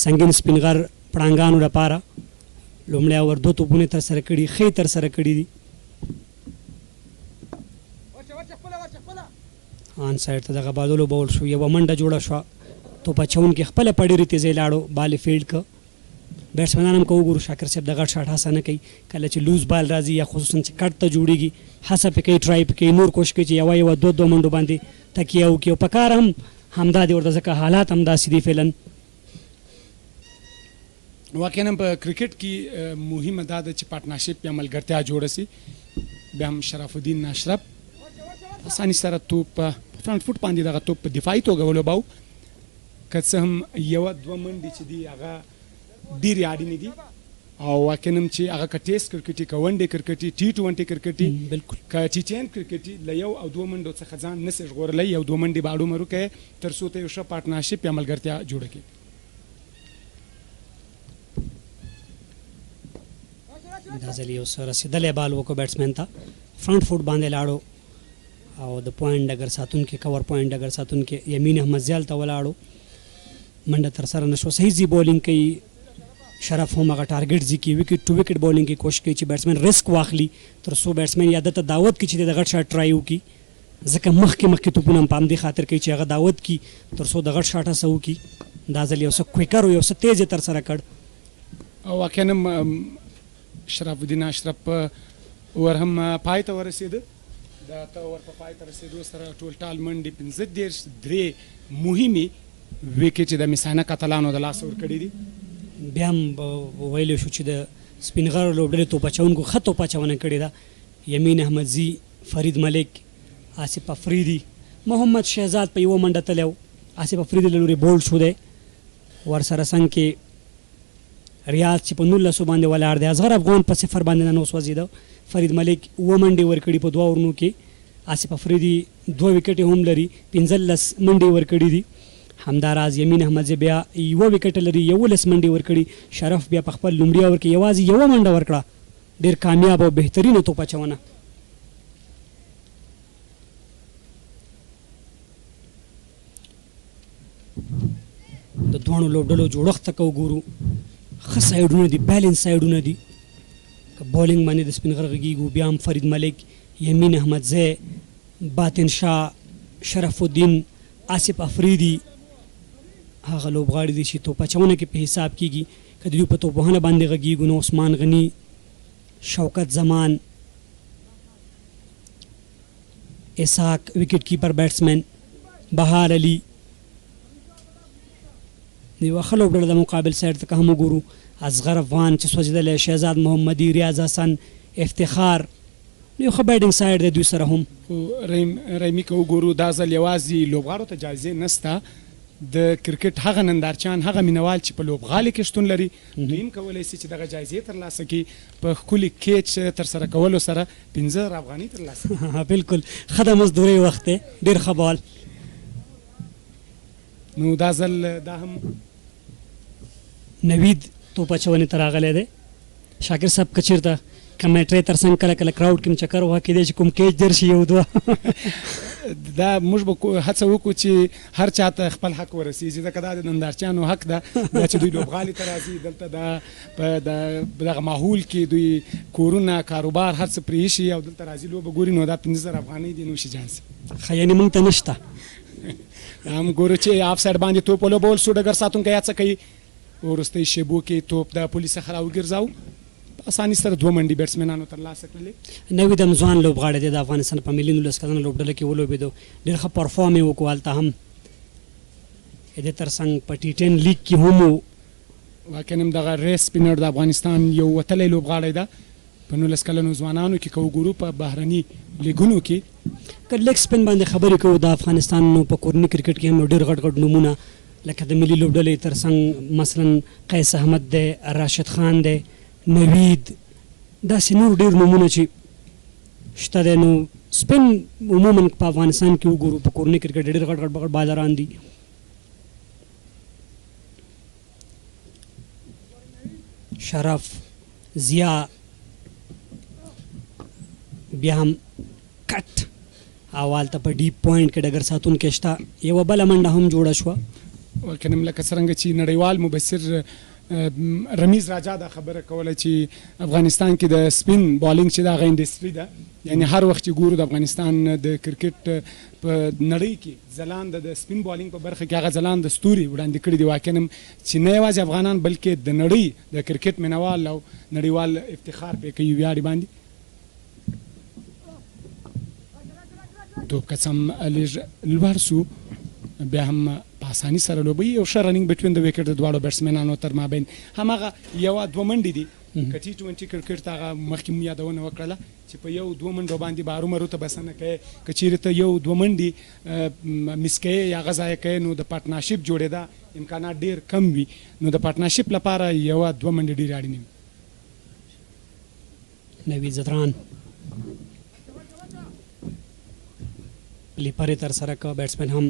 سنګین سپینغر پړانګانو لپاره لومړی اور دوه توپونه ترسره کړي ښې ترسره کړي دي آن سایډ ته دغه بادلو بول شو یوه منډه جوړه شوه توپ اچوونکي خپله په ډېرې تیزۍ لاړو بال یې فیلډ که بیټسمنان هم که وګورو شاکر صاحب د غټ شاټ هڅه نه کوي کله چې لوز بال راځي یا خصوصا چې کټ ته جوړېږي هڅه پې کوي ټرای پې کوي نور کوشش کوي چې یوه دوه منډو باندې تکیه وکړي او په کار هم همدا دی ورته ځکه حالات همداسې دي فعلا واقعا په کرکټ کې مهمه دا ده چې پارټنرشپ یا ملګرتیا جوړه سي بیا هم شرف الدین اشرف اساني سره توپ په فرنټ فوټ باندې دغه توپ په دفاعي توګه ولوباو که څه هم یوه دوه منډې چې دي هغه ډېرې اړینې دي او واقعا هم چې هغه که ټیسټ کرکټي که ون ډے کرکټي T20 کرکټي بالکل که T10 کرکټي له یو او دوه منډو څخه ځان نسي ژغورلی یو دوه منډې به اړومرو کوي تر څو ته یو ښه پارټنرشپ یا ملګرتیا جوړه کړي دا ځل یو څه رسېدلی بال وکړو بیټسمین ته فرنټ فوټ باندې لاړو او د پوینټ ډګر ساتونکي کور پوینټ ډګر ساتونکي یمین احمد زیال ته ولاړو منډه ترسره نه شوه صحیح زی بولینګ کوي شرف هم هغه ټارګټ ځي کې وکټ ټو وکټ بولینګ کې کوشش کوي چې بیټسمن ریسک واخلي تر څو بیټسمن یا دته دعوت کړي چې د غټ شاټ ټرای وکړي ځکه مخکې توپونه هم په همدې خاطر کوي چې هغه دعوت کړي تر څو د غټ شاټ هڅه وکړي دا ځل یو څه کویکر او یو څه تیز یې ترسره کړ او واقعا شرف الدین اشرف ور هم پای ته ورسېده دا ته ور په پای ته رسېدو سره ټول ټال منډې 15 مهمې وکټ چې د مثانه قاتلانو د لاس ورکړي دي بیا هم ویلی شو چې د سپین غر لوبډلې توپ اچونکو ښه توپ اچونه کړې ده یمین احمدزي فرید ملک آصف افریدي محمد شهزاد په یوه منډه تللی و آصف افریدي له لورې بولډ شو دی ورسره څنګ کې ریاض چې په 19 باندې ولاړ دی اصغر افغان په 0 باندې نن وسوځېده فرید ملک اووه منډې ورکړي په 2 اورونو کې آصف افریدي 2 وکټې هم لري 15 منډې ورکړي دي همداراز یمین احمدزي بیا یوه وکټ لري 11 منډې ورکړي شرف بیا په خپل لومړي اوور کې یوازې یوه منډه ورکړه ډېر کامیاب او بهترینه توپ اچونه د دواړو لوبډلو جوړښت ته که وګورو ښه سایډونه دي بیلنس سایډونه دي که بولینګ باندې د سپین غر غږیږو بیا هم فرید ملک یمین احمدزی باطن شاه شرف الدین آصف افریدي هغه لوبغاړي دي چې توپ اچونه کې په حساب کېږي که د دوی په توپوهنه باندې غږیږو نو عثمان غني شوکت زمان اسحاق وکټ کیپر بیټسمین بهار علي د یوه ښه لوبډله د مقابل سایډ ته که هم وګورو اصغر افغان چې سوځېدلی شهزاد محمدي ریاض حسن افتخار یو ښه بیټینګ سایډ دی دوی سره هم خو رحیمي که وګورو دا ځل یوازې لوبغاړو ته جایزې نسته د کرکټ هغه نندارچیان هغه مینوال چې په لوبغالي کې شتون لري دوی هم کولی شي چې دغه جایزې ترلاسه کړي په ښکلي کیچ ترسره کولو سره 15 افغانۍ ترلاسه کړي بالکل ښه د مزدورۍ وخت دی ډېر ښه بال نو دا ځل دا هم نوید توپ اچونې ته راغلی دی شاکر صاحب که چېرته کمنټرۍ تر څنګ کله کله کراوډ کې چکر وهه کېدی چې کوم کیچ درشي یو دوه دا موږ به هڅه وکړو چې هر چا ته خپل حق ورسېږي ځکه دا د نندارچیانو حق ده دا چې دوی لوبغالي ته راځي دلته دا په دغه ماحول کې دوی کورونه کاروبار هر څه پرې ایښي او دلته راځي لوبه ګوري نو دا 15 افغانۍ دي نوشي جان سي ښه یعنې موږ ته نشته هم ګورو چې آف سایډ باندې توپ ولوبول سو ډګر ساتونکی هڅه کوي وروستۍ شیبو کې توپ د پولیس څخه راوګرځاو په اسانۍ سره 2 منډې بیټسمنانو ترلاسه کړلې نوید هم ځوان لوبغاړی دی د افغانستان په ملي 19 کلنه لوبډله کې ولوبېدو ډېر ښه پرفارم یې وکړو هلته هم د دې تر څنګ په T10 لیګ کې هم و واقعا هم دغه ریس سپینر د افغانستان یو وتلی لوبغاړی ده په 19 کلنو ځوانانو کې که وګورو په بهرني لیګونو کې که لیګ سپین باندې خبرې کوو د افغانستان نو په کورني کرکټ کې هم ډېر غټ غټ نومونه لکه د ملي لوبډلې تر څنګ مثلا قیس احمد دی راشد خان دی نوید داسې نور ډېر نومونه چې شته دی نو سپین عموما په افغانستان کې وګورو په کورني کرکټ ډېر غټ غټ بالران دي شرف ضیا بیا هم کټ او هلته په ډیپ پوینټ کې ډګر ساتونکی شته یوه بله منډه هم جوړه شوه واقعا لکه څرنګه چې نړیوال مبصر رمیز راجا دا خبره کوله چې افغانستان کې د سپین بالینګ چې د هغه انډسټري ده یعنی هر وخت چې ګورو د افغانستان د کرکټ په نړۍ کې ځلانده د سپین بالینګ په برخه کې هغه ځلانده ستوري وړاندې کړي دي واقعا چې نه یوازې افغانان بلکې د نړۍ د کرکټ مینوال او نړیوال افتخار پرې کوي ویاړي باندې توپ که څه هم لږ لوړ سو بیا هم په اساني سره لوبوي یو ښه رننګ بټوین د وکټ د دواړو بیټسمنانو تر مابین هماغه یوه 2 منډې دي که T20 کرکټ ته هغه مخکې مو یادونه وکړله چې په یو 2 منډو باندې به ارومرو ته بسنه کوې که چیرې ته یو 2 منډې مس کوې یا هغه ضایع کوې نو د پارټنرشپ جوړېدا امکانات ډېر کم وي نو د پارټنرشپ لپاره یوه 2 منډې ډېرې اړینې وي نوید زدران لیپر یې ترسره کړه بیټسمن هم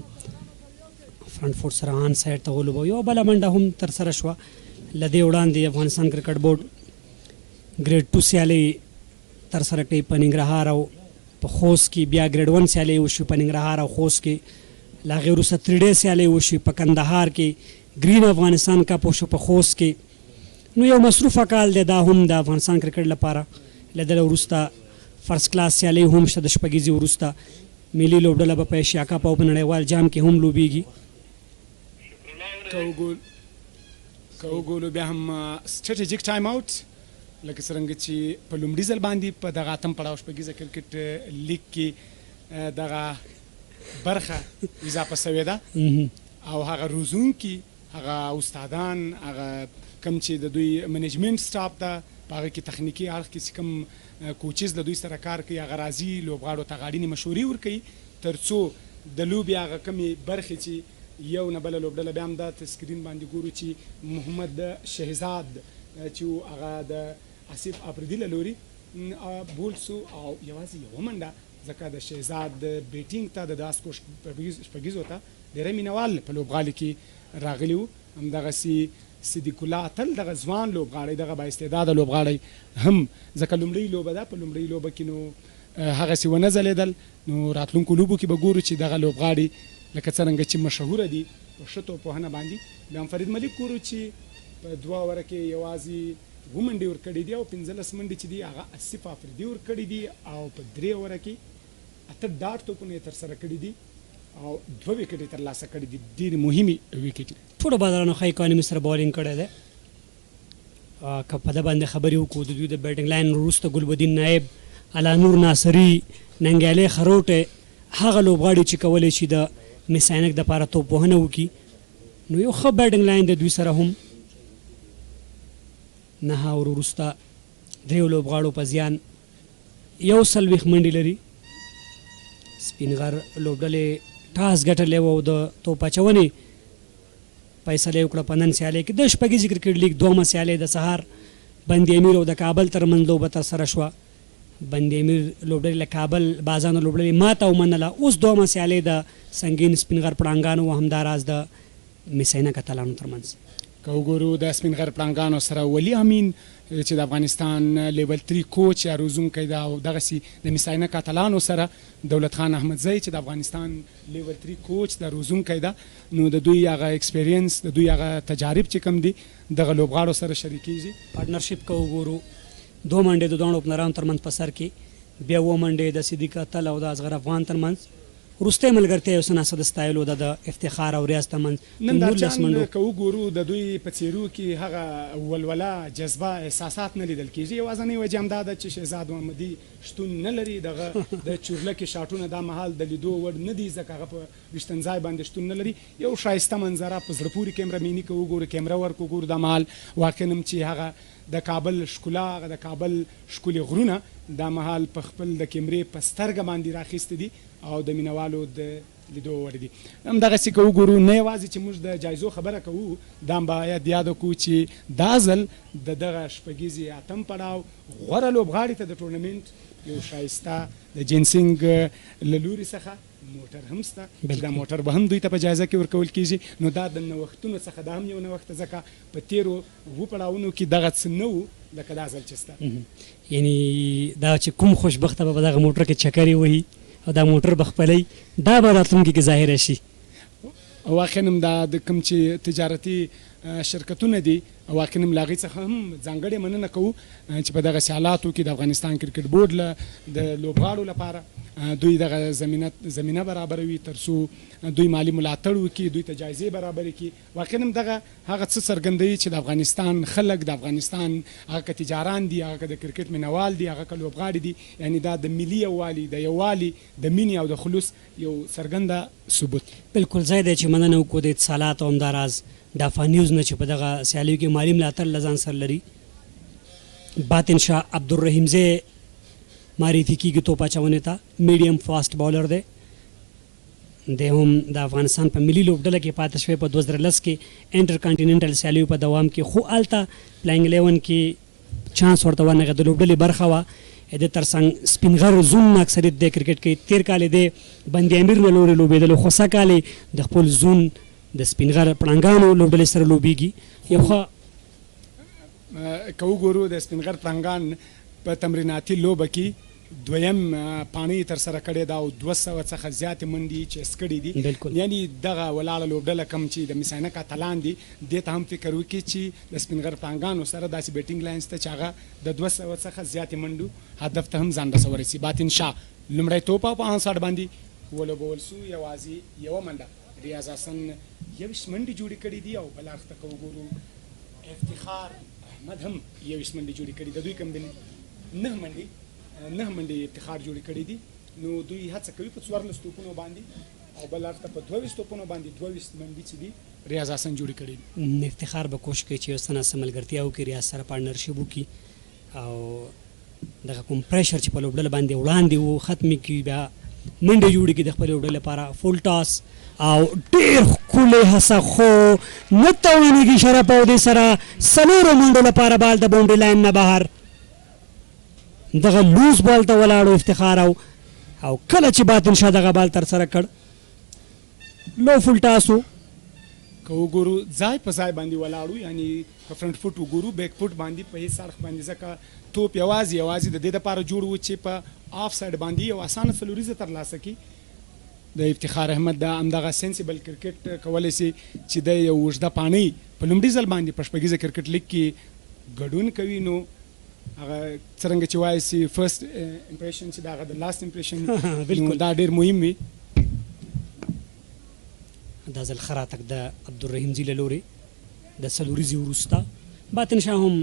فرنٹ فوټ سره آن سایډ ته ولوبو یوه بله منډه هم ترسره شوه له دې وړاندې افغانستان کرکټ بورډ ګریډ 2 سیالۍ ترسره کوي په ننګرهار او په خوست کې بیا ګریډ 1 سیالۍ وشوي په ننګرهار او خوست کې له هغې وروسته 3 ډے سیالۍ وشوي په کندهار کې ګرین افغانستان کپ وشو په خوست کې نو یو مصروفه کال دی دا هم د افغانستان کرکټ لپاره. له دغه وروسته فرست کلاس سیالۍ هم شته. د شپږیزې وروسته ملي لوبډله به په ایشیا کپ او په نړیوال جام کې هم لوبیږي. که وګورو بیا هم سټریټیجیک ټایم آوټ لکه څرنګه چې په لومړي ځل باندې په دغه اتم پړاو شپږیزه کرکټ لیګ کې دغه برخه اضافه سوې ده او هغه روزونکي هغه استادان هغه کوم چې د دوی منیجمنت سټاف ده په هغه کې تخنیکي اړخ کې چې کوم کوچز له دوی سره کار کوي هغه راځي لوبغاړو ته غاړینې مشورې ورکوي تر څو د لوبې هغه کمې برخې چې یو نه بله لوبډله بیا هم دا سکرین باندې ګورو چې محمد شهزاد چې هغه د آصف افریدي له لوري بولډ سو او یوازې یوه منډه ځکه د شهزاد بیټینګ ته د داسکو شپږیزو ته ډېری مینوال په لوبغالي کې راغلي وو. همدغسې صدیق الله اتل دغه ځوان لوبغاړی دغه بااستعداده لوبغاړی هم ځکه لومړۍ لوبه ده په لومړۍ لوبه کې نو هغسې ونه ځلېدل. نو راتلونکو لوبو کې به ګورو چې دغه لوبغاړي لکه څرنګه چې مشهوره دي په ښه توپوهنه باندې. بیا هم فرید ملیک ګورو چې په 2 اوره کې یوازې 2 منډې ورکړې دي او 15 منډې چې دي هغه آصف افریدي ورکړې دي او په 3 اوره کې 8 ډاټ توپونه یې ترسره کړي دي او 2 وکټې ترلاسه کړي دي، ډېرې مهمې وکټې. ټولو بازارانو ښه اکانومي سره بالینګ کړی دی. که په ده باندې خبرې وکړو د دوی د بیټنګ لاین وروسته ګلبدین نایب، علانور ناصري، ننګیالی خروټی هغه لوبغاړي چې کولی شي د مس عینک دپاره توپوهنه وکړي. نو یو ښه بیټنګ لاین د دوی سره هم 9 اور وروسته 3 لوبغاړو په زیان 140 منډې لري. سپین غر لوبډلې ټاس ګټلی و او د توپ اچونې فیصله یې وکړه په نن سیالۍ کې. د شپږیزې کرکټ لیګ 2مه سیالۍ د سهار بند امیر او د کابل ترمنځ لوبه ترسره شوه. بند امیر لوبډلې له کابل بازانو لوبډلې ماته ومنله. اوس 2مه سیالۍ د سنګین سپین غر پړانګانو او همداراز د مس عینک اتلانو ترمنځ. که وګورو د سپین غر پړانګانو سره ولی امین چې د افغانستان لیول 3 کوچ یا روزونکی ده او دغسې د مس عینک اتلانو سره دولت خان احمدزی چې د افغانستان لیول 3 کوچ د روزونکی ده. نو د دوی هغه ایکسپیرینس د دوی هغه تجارب چې کوم دي دغه لوبغاړو سره شریکېږي. پارټنرشپ که وګورو 2 منډې د دواړو اوپنرانو ترمنځ په سر کې، بیا 2 منډې د صدیق اتل او د اصغر افغان ترمنځ. وروستی ملګرتیا یو څه ناسه د ستایلو ده د افتخار او ریاض ترمنځ. نندارچیان که وګورو د دوی په څېرو کې هغه ولوله، جذبه، احساسات نه لیدل کېږي. یوازینۍ وجه همدا ده چې شهزاد محمدي شتون نه لري. دغه د چورلکې شاټونه دا مهال د لیدو وړ نه دي ځکه هغه په ویشتنځای باندې شتون نه لري. یو ښایسته منظره په زړه پورې کیمره میني که وګورو، کیمره ورک وګورو دا مهال واقعا چې هغه د کابل ښکلا، هغه د کابل ښکلي غرونه دا مهال په خپل د کیمرې په سترګه باندې راخیستې دي او د مینوالو د لیدو وړ دي. همدغسې که وګورو نه یوازې چې موږ د جایزو خبره کوو، دا هم باید یاد وکړو چې دا ځل د دغه شپږیزې اتم پړاو غوره لوبغاړي ته د ټورنمنټ یو ښایسته د جنسنګ له لوري څخه موټر هم شته. دا موټر به هم دوی ته په جایزه کې ورکول کېږي. نو دا د نوښتونو څخه دا هم یو نوښت ده ځکه په تېرو 2 پړاوونو کې دغه څه نه وو لکه دا ځل چې شته. یعنې دا چې کوم خوشبخته به په دغه موټر کې چکرې وهي او دا موټر به خپلی، دا به راتلونکي کې ظاهره شي. واقعا هم دا د کوم چې تجارتي شرکتونه دي واقعا هم له هغې څخه هم ځانګړې مننه کوو چې په دغسې حالاتو کې د افغانستان کرکټ بورډ له د لوبغاړو لپاره دوی دغه زمینه برابروي تر څو دوی مالی ملاتړ وکړي، دوی ته جایزې برابرې کړي. واقعا هم دغه هغه څه څرګندوي چې د افغانستان خلک، د افغانستان هغه که تجاران دي، هغه که د کرکټ مینوال دي، هغه که لوبغاړي دي، یعنې دا د ملي یووالي، د یووالي، د مینې او د خلوص یو څرګنده ثبوت. بلکل ځای دی چې مننه وکړو د اتصالات او همداراز د افغان نیوز نه چې په دغه سیالیو کې مالي ملاتړ له ځان سره لري. باطن شاه عبدالرحیم زی معرفي کېږي توپ اچونې ته، میډیم فاسټ بالر دی. دی هم د افغانستان په ملي لوبډله کې پاتې شوی په 2010 کې انټر کانټیننټل سیالیو په دوام کې، خو هلته پلینګ 11 کې چانس ورته ورنغی، د لوبډلې برخه وه. د ترڅنګ سپین غر زون اکثریت دی کرکټ کې. 13 کال دی بند امیر له لورې لوبېدلو، خو 7 کال د خپل زون د سپین غر پړانګانو لوبډلې سره لوبېږي. یو ښه که وګورو د سپین غر پړانګان په تمریناتي لوبه کې دویم پاڼۍ ترسره کړې ده او 200 څخه زیاتې منډې چیس کړي دي یعنې دغه ولاړه لوبډله کوم چې د میساینک اتلان دي دې ته هم فکر وکړي چې د سپین غر پړانګانو سره داسې بیټینګ لاینز ته چې هغه د 200 څخه زیاتې منډو هدف ته هم ځان رسولی سي. باطن شاه لومړی توپ په 59 باندې ولوبول سو یوازې یوه منډه ریاض حسن 20 منډې جوړې کړي دي او بل اړخ ته که وګورو افتخار احمد هم 20 منډې جوړې کړي د دوی کمبینې 9 منډې افتخار جوړې کړي دي نو دوی هڅه کوي په 14 توپونو باندې او بل اړخ ته په 22 توپونو باندې 22 منډې چې دي ریاض حسن جوړې کړي دي. افتخار به کوشش کوي چې یو څه ناسمه ملګرتیا وکړي ریاض سره پارټنرشپ وکړي او دغه کوم پریشر چې په لوبډله باندې وړاندې و ختمې کړي بیا منډې جوړې کړي د خپلې لوبډلې لپاره فول ټاس او ډېر ښکلې هڅه خو نه توانېږي شرف او دې سره 4 منډو لپاره بال د باونډري لاین نه بهر دغه لوز بال ته ولاړو افتخار او کله چې باطن شاه دغه بال ترسره کړ لو فول ټاس و که وګورو ځای په ځای باندې ولاړو یعنی په فرنټ فوټ وګورو بیک فوټ باندې په هیڅ اړخ باندې ځکه توپ یوازې د دې دپاره جوړ و چې په آف سایډ باندې یو اسانه څلوریزه ترلاسه کړي. د افتخار احمد د همدغه سینسیبل کرکټ کولی سي چې د یو اوږده پاڼۍ په لومړي ځل باندې په شپږیزه کرکټ لیګ کې ګډون کوي نو هغه څرنګه چې وایي سي فرست امپریشن چې د هغه د لاست امپریشن نو دا ډېر مهم وي. دا ځل ښه راتګ د عبدالرحیم زی له لورې د څلوریزې وروسته باطن شاه هم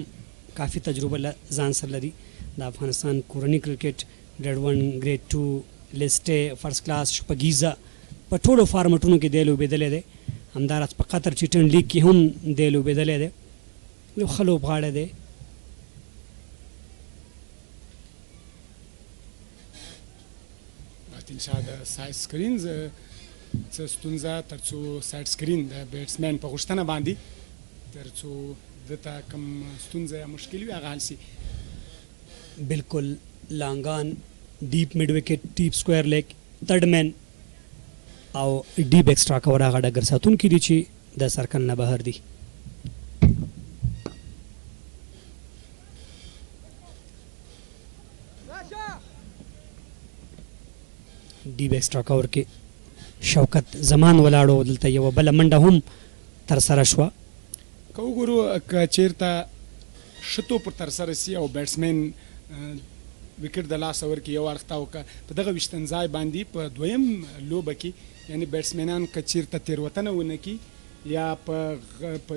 کافي تجربه ځان سره لري د افغانستان کورني کرکټ ګریډ 1 ګریډ 2 لیسټې فرست کلاس شپږیزه په ټولو فارمټونو کې دی لوبېدلی دی همداراز په قطر چیټن لیګ کې هم دی لوبېدلی دی یو ښه لوبغاړی دی. باطن شاه د سایډ سکرین څه ستونزه تر څو سایډ سکرین د بیټسمین په غوښتنه باندې تر څو دته کوم ستونزه یا مشکل وي هغه حل سي. بالکل لانګان ډیپ میډ وکټ ډیپ سکویر لیګ تھرډ مین او ډیپ ایکسټرا کور هغه ډګر ساتونکي دي چې د سرکل نه بهر دي. ډیپ ایکسټرا کور کې شوکت زمان ولاړو دلته یو بل منډه هم تر سره شو. که وګورو که چیرته شتو پر تر سره سي او بیټسمین وکټ د لاس ورکړي یو اړخ ته او که په دغه ویشتن ځای باندې په دویم لوبه کې یعنی بیټسمینان که چیرته تېروتنه ونه کړي یا په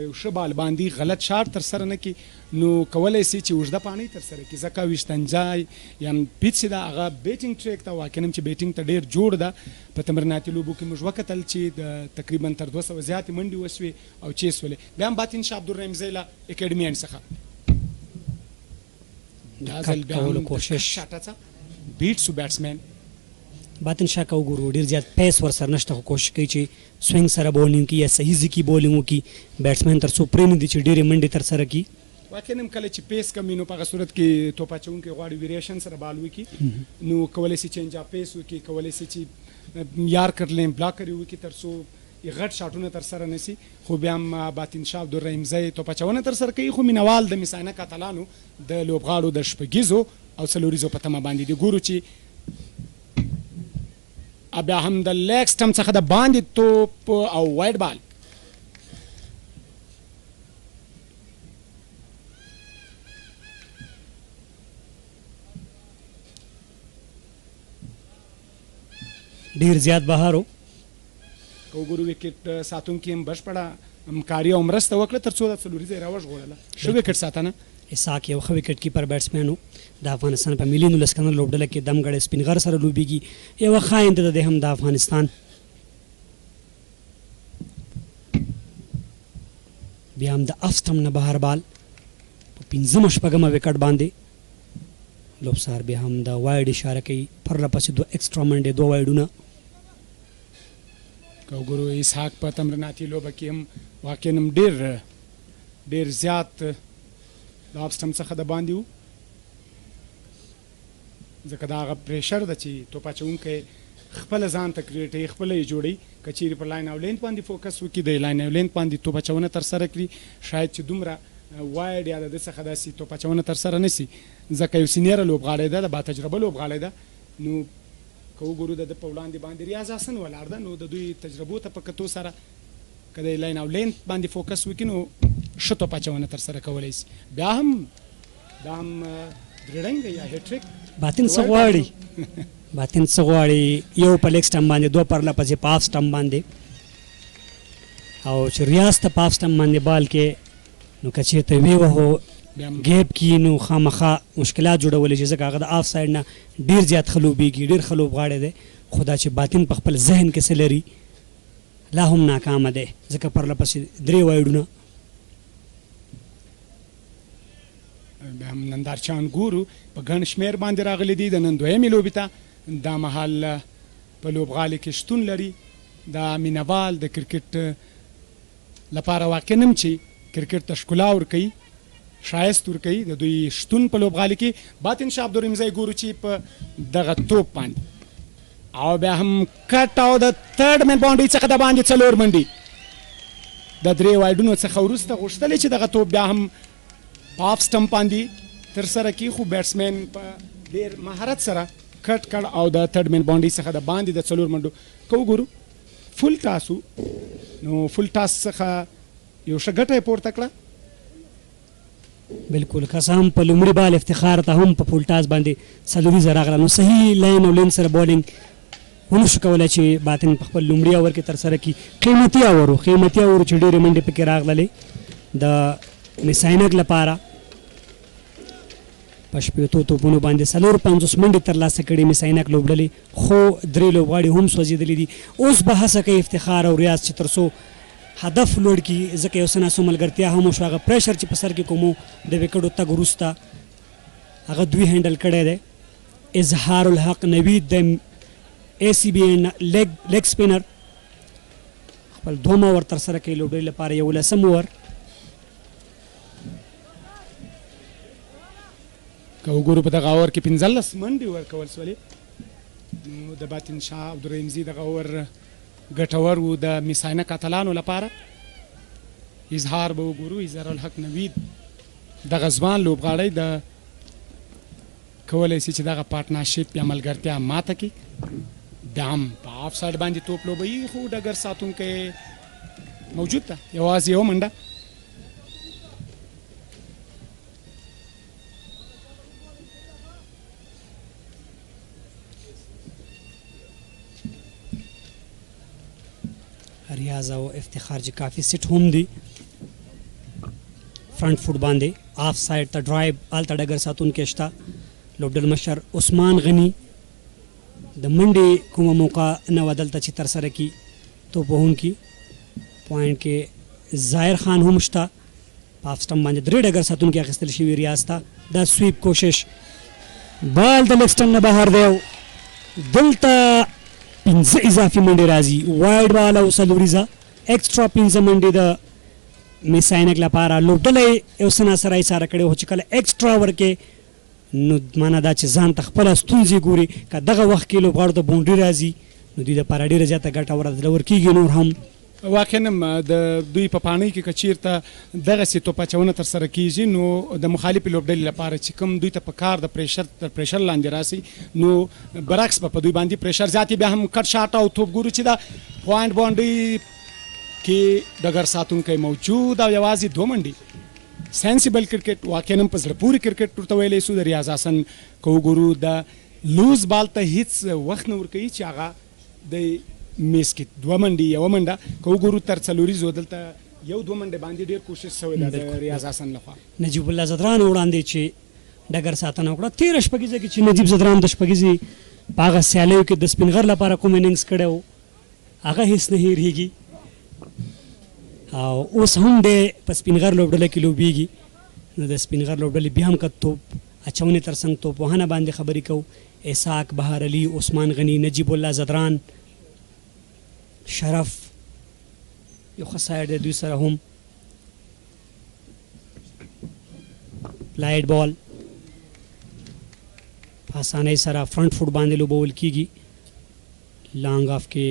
یو ښه بال باندې غلط شاټ ترسره نه کړي نو کولی سي چې اوږده پاڼۍ ترسره کړي ځکه ویشتن ځای یا پیچ چې ده هغه بیټینګ ټریک ته واقعا چې بیټینګ ته ډېر جوړ ده. په تمریناتي لوبو کې موږ وکتل چې د تقریبا تر 200 زیاتې منډې وسوې او چیس ولې بیا هم باطن شاه عبدالرحیم زی له اکیډمي اینډ څخه دا ځل بیا هم شاټه څه بیټ سو بیټسمین باطن شاه که وګورو ډېر زیات پیس ورسره نشته خو کوشش کوي چې سوینګ سره بولینګ کړي یا صحیح ځای کې بولینګ وکړي بیټسمین تر څو پرېنږدي چې ډېرې منډې ترسره کړي. واقعا هم کله چې پیس کم وي نو په هغه صورت کې توپ اچوونکی غواړي ویریشن سره بال وکړي نو کولی سي چینج اف پیس وکړي کولی سي چې یارکر لین بلاکر یې وکړي تر څو غټ شاټونه ترسره نه سي. خو بیا هم باطن شاه عبدالرحیم زی توپ اچونه ترسره کوي خو مینوال د میساینک اتلانو د لوبغاړو د شپږیزو او څلوریزو په تمه باندې دي. ګورو چې بیا هم د لیګ سټم څخه د باندې توپ او وایډ بال ډیر زیات بهارو که وګورو وکټ ساتونکي هم بشپړه همکاري او مرسته وکړه تر څو د څلوریزه یې راوژغورله ښه وکټ ساتنه. اسحاق یو ښه وکټ کیپر بیټسمین و د افغانستان په ملي 19 کلنه لوبډله کې دمګړی سپین غر سره لوبیږي یوه ښه آینده ده د هم د افغانستان. بیا هم د اف سټم نه بهر بال په 5مه 6مه وکټ باندې لوبسار بیا هم د وایډ اشاره کوي پرله پسې 2 ایکسټرا منډې 2 وایډونه. که وګورو اسحاق په تمریناتي لوبه کې هم واقعا هم ډېر زیات د اف سټم څخه د باندې و ځکه دا هغه پریشر ده چې توپ اچوونکی خپله ځان ته کریټوي خپله یې جوړوي که چیرې په لاین او لینت باندې فوکس وکړي د لاین او لینت باندې توپ اچونه ترسره کړي شاید چې دومره وایډ یا د ده څخه داسې توپ اچونه ترسره نه سي ځکه یو سینیره لوبغاړی ده، د با تجربه لوبغاړی ده. نو که وګورو د ده په وړاندې باندې ریاض حسن ولاړ ده، نو د دوی تجربو ته په کتو سره که د لاین او لینت باندې فوکس وکړي نو ښه توپ اچونه ترسره کولی شي. بیا هم دا هم درېړنګ یا هیټریک باطن څه غواړي باطن څه غواړي، یو په لیګ سټمپ باندې، دوه پرله پسې په آف سټمپ باندې. او چې ریاض ته په آف سټمپ باندې بال کې نو که چېرته ویې وهو ګیپ کې نو خامخا مشکلات جوړولی شي، ځکه هغه د آف سایډ نه ډېر زیات ښه لوبېږي، ډېر ښه لوبغاړی دی. خو دا چې باطن په خپل ذهن کې څه لري لا هم ناکامه دی، ځکه پرله پسې 3 وایډونه. بیا هم نندارچیان ګورو په ګڼ شمېر باندې راغلي دي د نن دویمې لوبې ته. دا مهال په لوبغالي کې شتون لري دا مینوال د کرکټ لپاره واقع نم چې کرکټ ته ښکلا ورکوي، ښایست ورکوي، د دوی شتون په لوبغالي کې. باطن شاه عبدالرحیم ګورو چې په دغه توپ باندې او بیا هم کټ او د تھرډ مین باونډري څخه د باندې 4 منډې د 3 وایډونو څخه وروسته غوښتلې چې دغه توپ بیا هم په آف سټمپ باندې ترسره کړي، خو بیټسمین په ډېر مهارت سره کټ کړ او د تھرډ مین باونډري څخه د باندې د 4 منډو که وګورو فل ټاس و. نو فل ټاس څخه یو ښه ګټه یې پورته کړه. بالکل که څه هم په لومړي بال افتخار ته هم په فل ټاس باندې څلوریزه راغله، نو صحیح لاین او لین سره بالینګ ونه شو کولی چې باطن په خپل لومړي اوور کې ترسره کړي. قیمتي اوور و چې ډېرې منډې پکې راغللې د میساینک لپاره. په 15 توپونو باندې 450 منډې ترلاسه کړي میساینک لوبډلې، خو 3 لوبغاړي هم سوځېدلي دي. اوس به هڅه کوي افتخار او ریاض چې تر څو هدف لوړ کړي، ځکه یو څه ناسو ملګرتیا هم وشوه. هغه پریشر چې په سر کې کومو د وکټو تګ وروسته هغه دوی هینډل کړی دی. اظهار الحق نوید د ACB لیګ سپینر خپل 2 اوور ترسره کوي لوبډلې لپاره، 11 اوور. که وګورو په دغه اوور کې 15 منډې ورکول سولې. نو د باطن شاه عبدالرحیم دغه اوور ګټور و د میساینک اتلانو لپاره. اظهار به وګورو، اظهار الحق نوید دغه ځوان لوبغاړی د کولی شي چې دغه پارټنرشپ یا ملګرتیا ماته کړي. بیا هم په آف سایډ باندې توپ لوبوي، خو ډګر ساتونکی موجود ده، یوازې یو منډه. ریاض او افتخار چې کافي سیټ هم دي فرنٹ فوټ باندې، آف سایډ ته ډرایو هلته ډګر ساتونکی شته. لوبډل مشر عثمان غني د منډې کومه موقع نه وه دلته چې ترسره کړي توپ وهونکي. پوینټ کې ظاهر خان هم شته، په آف سټمپ باندې 3 ډګر ساتونکي اخیستل شوي ریاض ته. دا سویپ کوشش بال د لیګ سټمپ نه بهر دی، دلته 5 اضافي منډې راځي، وایډ بال او څلوریزه ایکسټرا 5 منډې د میساینک لپاره. لوبډله یو څه ناسره ایساره کړې وه چې کله ایکسټرا ورکې نو معنا دا چې ځان ته خپله ستونزې ګوري. که دغه وخت کې لوبغاړو ته باونډري راځي نو دوی دپاره ډېره زیاته ګټه ورکول کېږي. نور هم واقعا د دوی په پاڼۍ کې که چېرته دغسې توپ اچونه ترسره کېږي نو د مخالفې لوبډلې لپاره چې کوم دوی ته په کار د پریشر لاندې راسي نو برعکس به په دوی باندې پریشر زیاتې. بیا هم کټ شاټ او توپ ګورو چې دا پوینټ باونډري کې ډګر ساتونکی موجود او یوازې 2 منډې. سینسیبل کرکټ، واقعا هم په زړه پورې کرکټ ورته ویلی سو. د ریاض حسن که وګورو د لوز بال ته هیڅ وخت نه ورکوي چې هغه د میز کې 2 منډې 1 منډه. که وګورو تر 4 دلته 1-2 منډې باندې ډېر کوشش شوی ده د ریاض حسن لخوا. نجیب الله زدران وړاندې چې ډګر ساتنه وکړه 13 شپږیزه کې چې نجیب زدران د شپږیزې په هغه سیالیو کې د سپینغر لپاره کوم اننګز کړی و هغه هیڅ نه هېرېږي، او اوس هم دی په سپینغر لوبډله کې لوبېږي. نو د سپینغر لوبډلې بیا هم که توپ اچونې تر څنګ توپ وهنه باندې خبرې کوو، اسحاق بهار علي، عثمان غني، نجیب الله زدران، شرف یو ښه سایډ دی دوی سره هم. لایټ بال په اسانۍ سره فرنٹ فوټ باندې لوبول کېږي. لانګ آف کې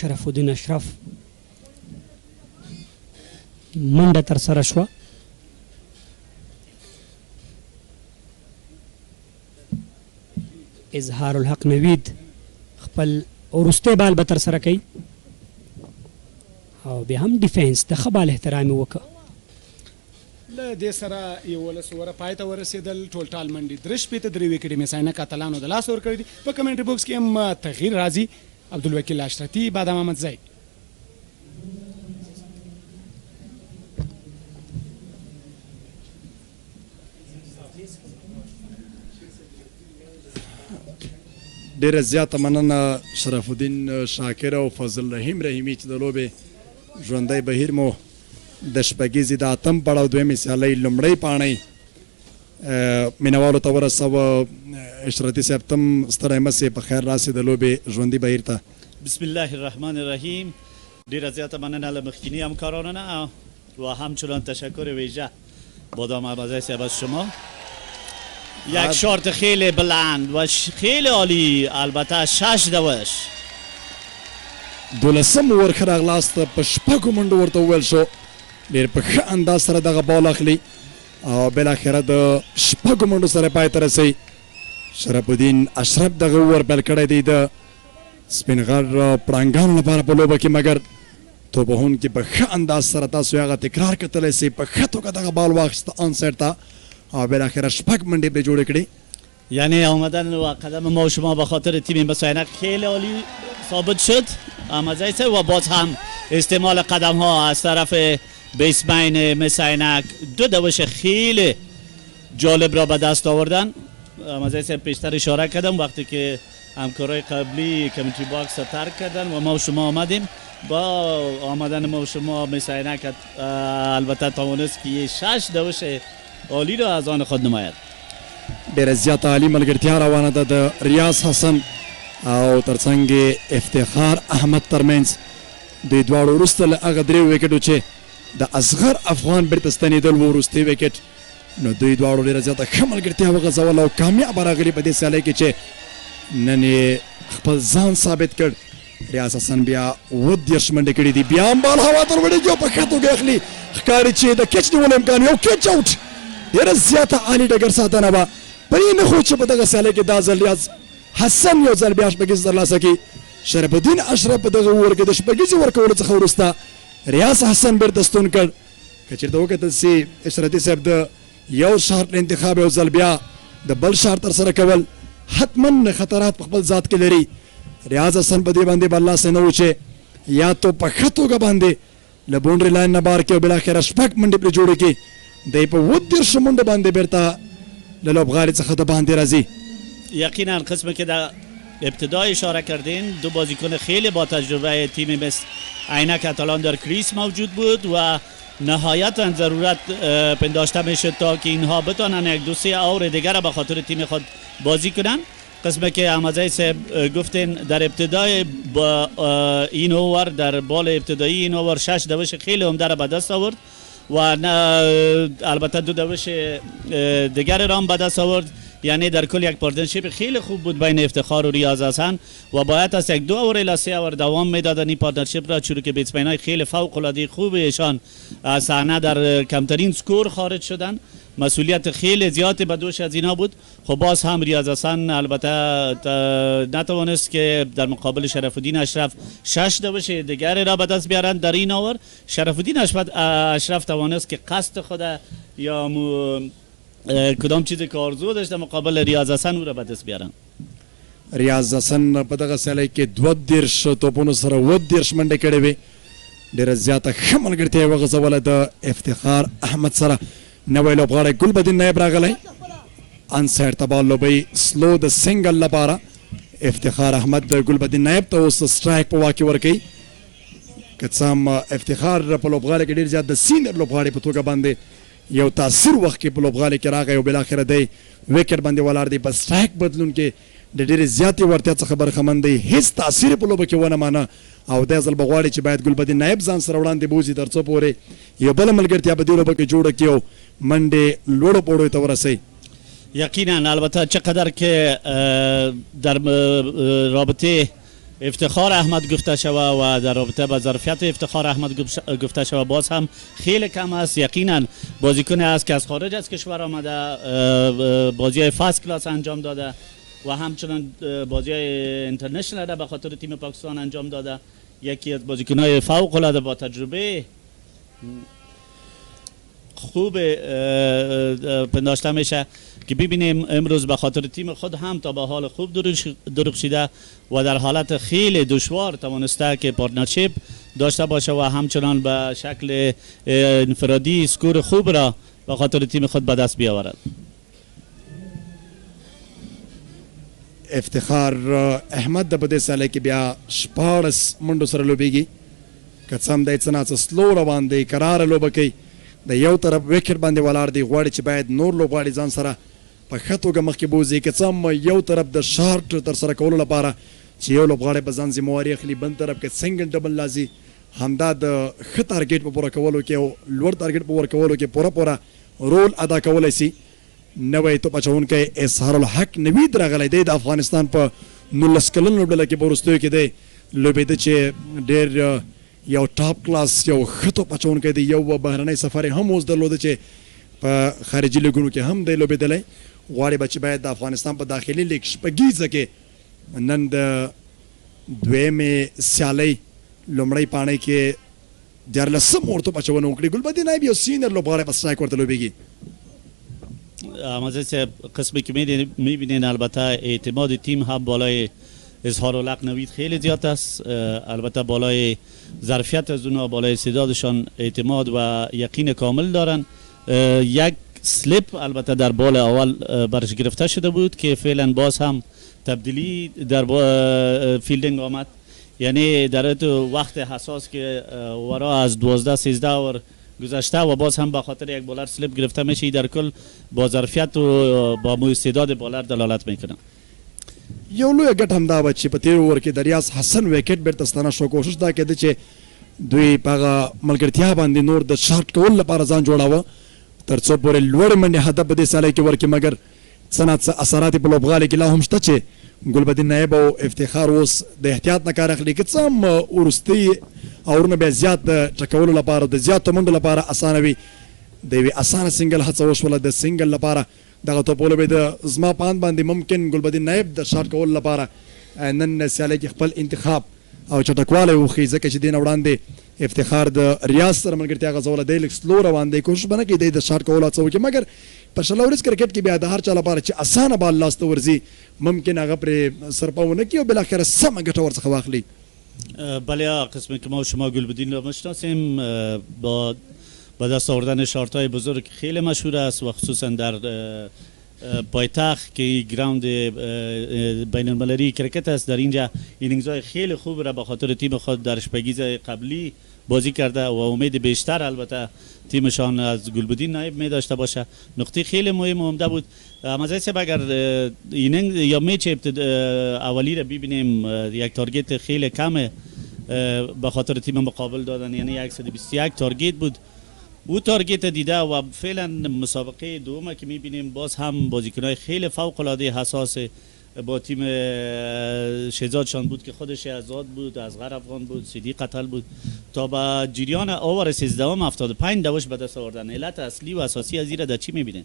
شرف الدین اشرف منډه ترسره شوه. اظهار الحق نوید خپل وروستی بال به ترسره کوي او بیا هم ډیفینس د ښه بال احترام یې وکړه. له دې سره 11 اووره پای ته ورسېدل. ټول ټال منډې 3 وکټې میساینه کاتلانو د لاس ورکړي دي. په کمنټري بوکس کې هم تغییر راځي. عبدالوکیل اشرتي، بادام احمدزی. ډیره زیاته مننه شرف الدین شاکر او فضل رحیم رحیمي چې د لوبې ژوندی بهیر مو د شپږیزې د اتم پړاو دویمې سیالۍ لومړۍ پاڼۍ مینوالو ته ورسوه. اشرتي صاحب ته هم ستړی مه سې، په خیر راسې د لوبې ژوندي بهیر ته. بسم الله الرحمن الرحیم. ډیره زیاته مننه له مخکینی همکارانو نه و همچنان تشکر ویژه بادام احمدزی صاحب از شما. یک شارت خیلی بلند و خیلی عالی، البته 6 دوش. 12 اوور ښه راغلاست، په شپږو منډو ورته وویل شو ډېر په ښه انداز سره دغه بال اخلي او بالاخره د شپږو منډو سره پای ته رسوي. شرف الدین اشرف دغه اوور پیل کړی دی د سپین غر پړانګانو لپاره په لوبه کې، مګر توپوهونکي په ښه انداز سره تاسو هغه تکرار کتلی سئ، په ښه توګه دغه بال واخیسته آن سایډ ته او بالاخره 6 منډې پرې جوړې کړې. یعنی آمدن و قدم ما و شما به خاطر تیم مساینک خیلی عالی ثابت شد احمدزی صاحب و باز هم استعمال قدم ها از طرف بیسمین مساینک 2 دوش خیلی جالب را به دست آوردن. احمدزی صاحب پیشتر اشاره کردم وقتی که همکارای قبلی کمیونتی باکس را ترک کردن و ما و شما آمدیم. با آمدن ما و شما مساینک البته توانست که 6 دوش عالی را از آن خود نماید. ډېره زیاته عالي ملګرتیا روانه ده د ریاض حسن او ترڅنګ افتخار احمد ترمنځ. دوی دواړو وروسته له هغه 3 وکټو چې د اصغر افغان بیرته ستنېدل و وروستی وکټ، نو دوی دواړو ډېره زیاته ښه ملګرتیا وغځوله او کامیابه راغلي په دې سیالۍ کې چې نن یې خپل ځان ثابت کړ. ریاض حسن بیا 30 منډې کړي دي، بیا هم بال هوا ته ورولېږي او په ښه توګه اخلي. ښکاري چې د کیچ نیولو امکان یو کیچ آوټ. ډېره زیاته عالي ډګر ساتنه به پر یې نه ښود چې په دغه سیالۍ کې دا ځل ریاض حسن یو ځل بیا شپږیزه ترلاسه کړي. شرف الدین اشرف په دغه اوور کې د شپږیزې ورکولو څخه وروسته ریاض حسن بیرته ستون کړ. که چېرته وکتل سي اشرتي صاحب د یو شارټ انتخاب یو ځل بیا د بل شارټ ترسره کول حتما خطرات په خپل ذات کې لري. ریاض حسن په دې باندې به الله سې نه و چې یا تو په ښه توګه باندې له باونډري لاین نه بار کړي او بالاخره 6 منډې پرې جوړې کړي. دی په 30 منډو باندې بیرته له لوبغاړي څخه د باندې راځي. یقینا قسمی که در ابتدا اشاره کردین 2 بازیکن خیلی با تجربه تیم مثل عینک کاتالان در کریس موجود بود و نهایتا ضرورت پنداشته میشد تا که اینها بتانن 1-2-3 اور دیگر به خاطر تیم خود بازی کنن. قسمی که احمدزی صاحب گفتین در ابتدای با این اوور، در بال ابتدایی این اوور 6 دوش خیلی عمده را به دست آورد و البته 2 دوش دیگر رام به دست آورد. یعنی در کل یک پارتنرشیپ خیلی خوب بود بین افتخار و ریاض حسن و باید از 1-2 اور الی 3 اور دوام میدادن این پارتنرشیپ را، چون که بیتسمن‌های خیلی فوق العاده خوبشان از صحنه در کمترین سکور خارج شدن. مسئولیت خیلی زیادی به دوش از اینا بود. خب باز هم ریاض حسن البته نتوانست که در مقابل شرف الدین اشرف 6 دوش دیگر را به دست بیارند. در این اوور شرف الدین اشرف توانست که قصد خود یا کدام چیزی که آرزو داشته مقابل ریاض حسن او را به دست بیارن. ریاض حسن په دغه سیالۍ کې 32 توپونو سره 30 منډې کړې وې. ډېره زیاته ښه ملګرتیا یې وغځوله د افتخار احمد سره. نوی لوبغاړی ګلبدین نایب راغلی، ان سایډ ته بال لوبوي سلو د سنګل لپاره. افتخار احمد د ګلبدین نایب ته اوس سټرایک په واقع ورکوي. که څه هم افتخار په لوبغاړي کې ډېر زیات د سینیر لوبغاړي په توګه باندې یو تاثیر وخت کې په لوبغالي کې راغی او بالاخره دی وکټ باندې ولاړ دی. په سټرایک بدلون کې د ډېرې زیاتې وړتیا څخه برخمن دی، هیڅ تاثیر په لوبه کې ونه مانه او دا ځل به غواړي چې باید ګلبدین نایب ځان سره وړاندې بوځي تر څو پورې یو بله ملګرتیا په دې لوبه کې جوړه کړي او منډې لوړو پوړیو ته ورسوي. یقینا البته چقدر که در رابطه افتخار احمد گفته شوه و در رابطه با ظرفیت افتخار احمد گفته شوه باز هم خیلی کم است. یقینا بازیکنی است که از خارج از کشور آمده، بازی های فرست کلاس انجام داده و همچنان بازی های اینترنشنال را به خاطر تیم پاکستان انجام داده. یکی از بازیکن‌های فوق‌العاده با تجربه خوب پنداشته میشه که ببینیم امروز به خاطر تیم خود هم تا به حال خوب درخشیده و در حالت خیلی دشوار توانسته که پارتنرشیپ داشته باشه و همچنان به شکل انفرادی اسکور خوب را به خاطر تیم خود به دست بیاورد. افتخار احمد د بده ساله کې بیا 14 منډو سره لوبېږي که څه هم دی څه ناڅه سلو روان دی کراره لوبه کوي د یو طرف وکټ باندې ولاړ دی غواړي چې باید نور لوبغاړي ځان سره په ښه توګه مخکې بوځي که څه هم یو طرف د شارټ ترسره کولو لپاره چې یو لوبغاړی په ځان ذمواري اخلي بل طرف کې سنګل ډبل لازي همدا د ښه تارګیټ په پوره کولو کې او لوړ تارګیټ په ورکولو کې پوره رول ادا کولی سي. نوی توپ اچوونکی اظهار الحق نوید راغلی دی د افغانستان په 19 کلن لوبډله کې په وروستیو کې دی لوبېده چې ډېر یو ټاپ کلاس یو ښه توپ اچوونکی دی. یو بهرنی سفر هم اوس درلوده چې په خارجي لیګونو کې هم دی لوبېدلی. غواړي به چې باید د افغانستان په داخلي لیګ شپږیزه کې نن د دویمې سیالۍ لومړۍ پاڼۍ کې 14 اور توپ اچونه وکړي. ګلبدین نایب یو سینیر لوبغاړی په سټرایک ورته لوبېږي. احمد صاحب قسمی که میبینین البته اعتماد تیم هم بالای اظهار الحق نوید خیلی زیاد است، البته بالای ظرفیت از اونها، بالای استعدادشان اعتماد و یقین کامل دارن. یک سلیپ البته در بال اول برش گرفته شده بود که فعلا باز هم تبدیلی در فیلدینگ آمد، یعنی در تو وقت حساس که ورا از 12-13 اور گذشته و باز هم به خاطر یک بالر سلیپ گرفته میشه. در کل با ظرفیت و با استعداد بالر دلالت میکنه. یو لوی ګټ هم دا و چې په تیر اوور کې د ریاض حسن وکټ بیرته ستنه شو. کوشش دا کېده چې دوی په هغه ملګرتیا باندې نور د شارټ کول لپاره ځان جوړاوه تر څو پورې لوړې منډې هدف په دې سیالۍ کې ورکړي، مګر څه ناڅه اثرات په لوبغالي کې لا هم شته چې ګلبدین نایب او افتخار اوس د احتیاط نه کار اخلي. که څه هم وروستي اورونه بیا زیات د ټکولو لپاره د زیاتو منډو لپاره اسانه وي. د یوې اسانه سنګل هڅه وشوله د سنګل لپاره دغه توپ ولوبېده. زما په اند باندې ممکن ګلبدین نایب د شاټ کولو لپاره نن سیالۍ کې خپل انتخاب او چټکوالی وښیي، ځکه چې دې نه وړاندې افتخار د ریاض سره ملګرتیا غځوله دی، لږ سلو روان دی، کوشش به نه کوي دی د شاټ کولو هڅه وکړي. مګر په شله ورځ کرکټ کې بیا د هر چا لپاره چې اسانه بال لاسته ورځي ممکن هغه پرې سرپه ونه کړي او بالاخره سمه ګټه ورڅخه واخلي. بله، قسمی که ما شما گلبدین رو میشناسیم با دست آوردن شارت های بزرگ خیلی مشهور است و خصوصا در پایتخت که گراوند بین المللی کرکت است. در اینجا اینینگز های خیلی خوب را به خاطر تیم خود در شپگیز قبلی بازی کرده و امید بیشتر البته تیمشان از گلبدین نایب می داشته باشه. نقطه خیلی مهم عمده بود. مزه سه اگر ایننگ یا میچ اولی را ببینیم یک تارگت خیلی کمه به خاطر تیم مقابل دادن، یعنی 121 تارگت بود. او تارگت دیده و فعلا مسابقه دومه که میبینیم باز هم بازیکنهای خیلی فوق العاده حساس با تیم شهزادشان بود که خودش آزاد بود، اصغر افغان بود، صدیق قتل بود تا به جریان اوور 13 75 دوش به دست آوردن. علت اصلی و اساسی از ایره د چی میبینین؟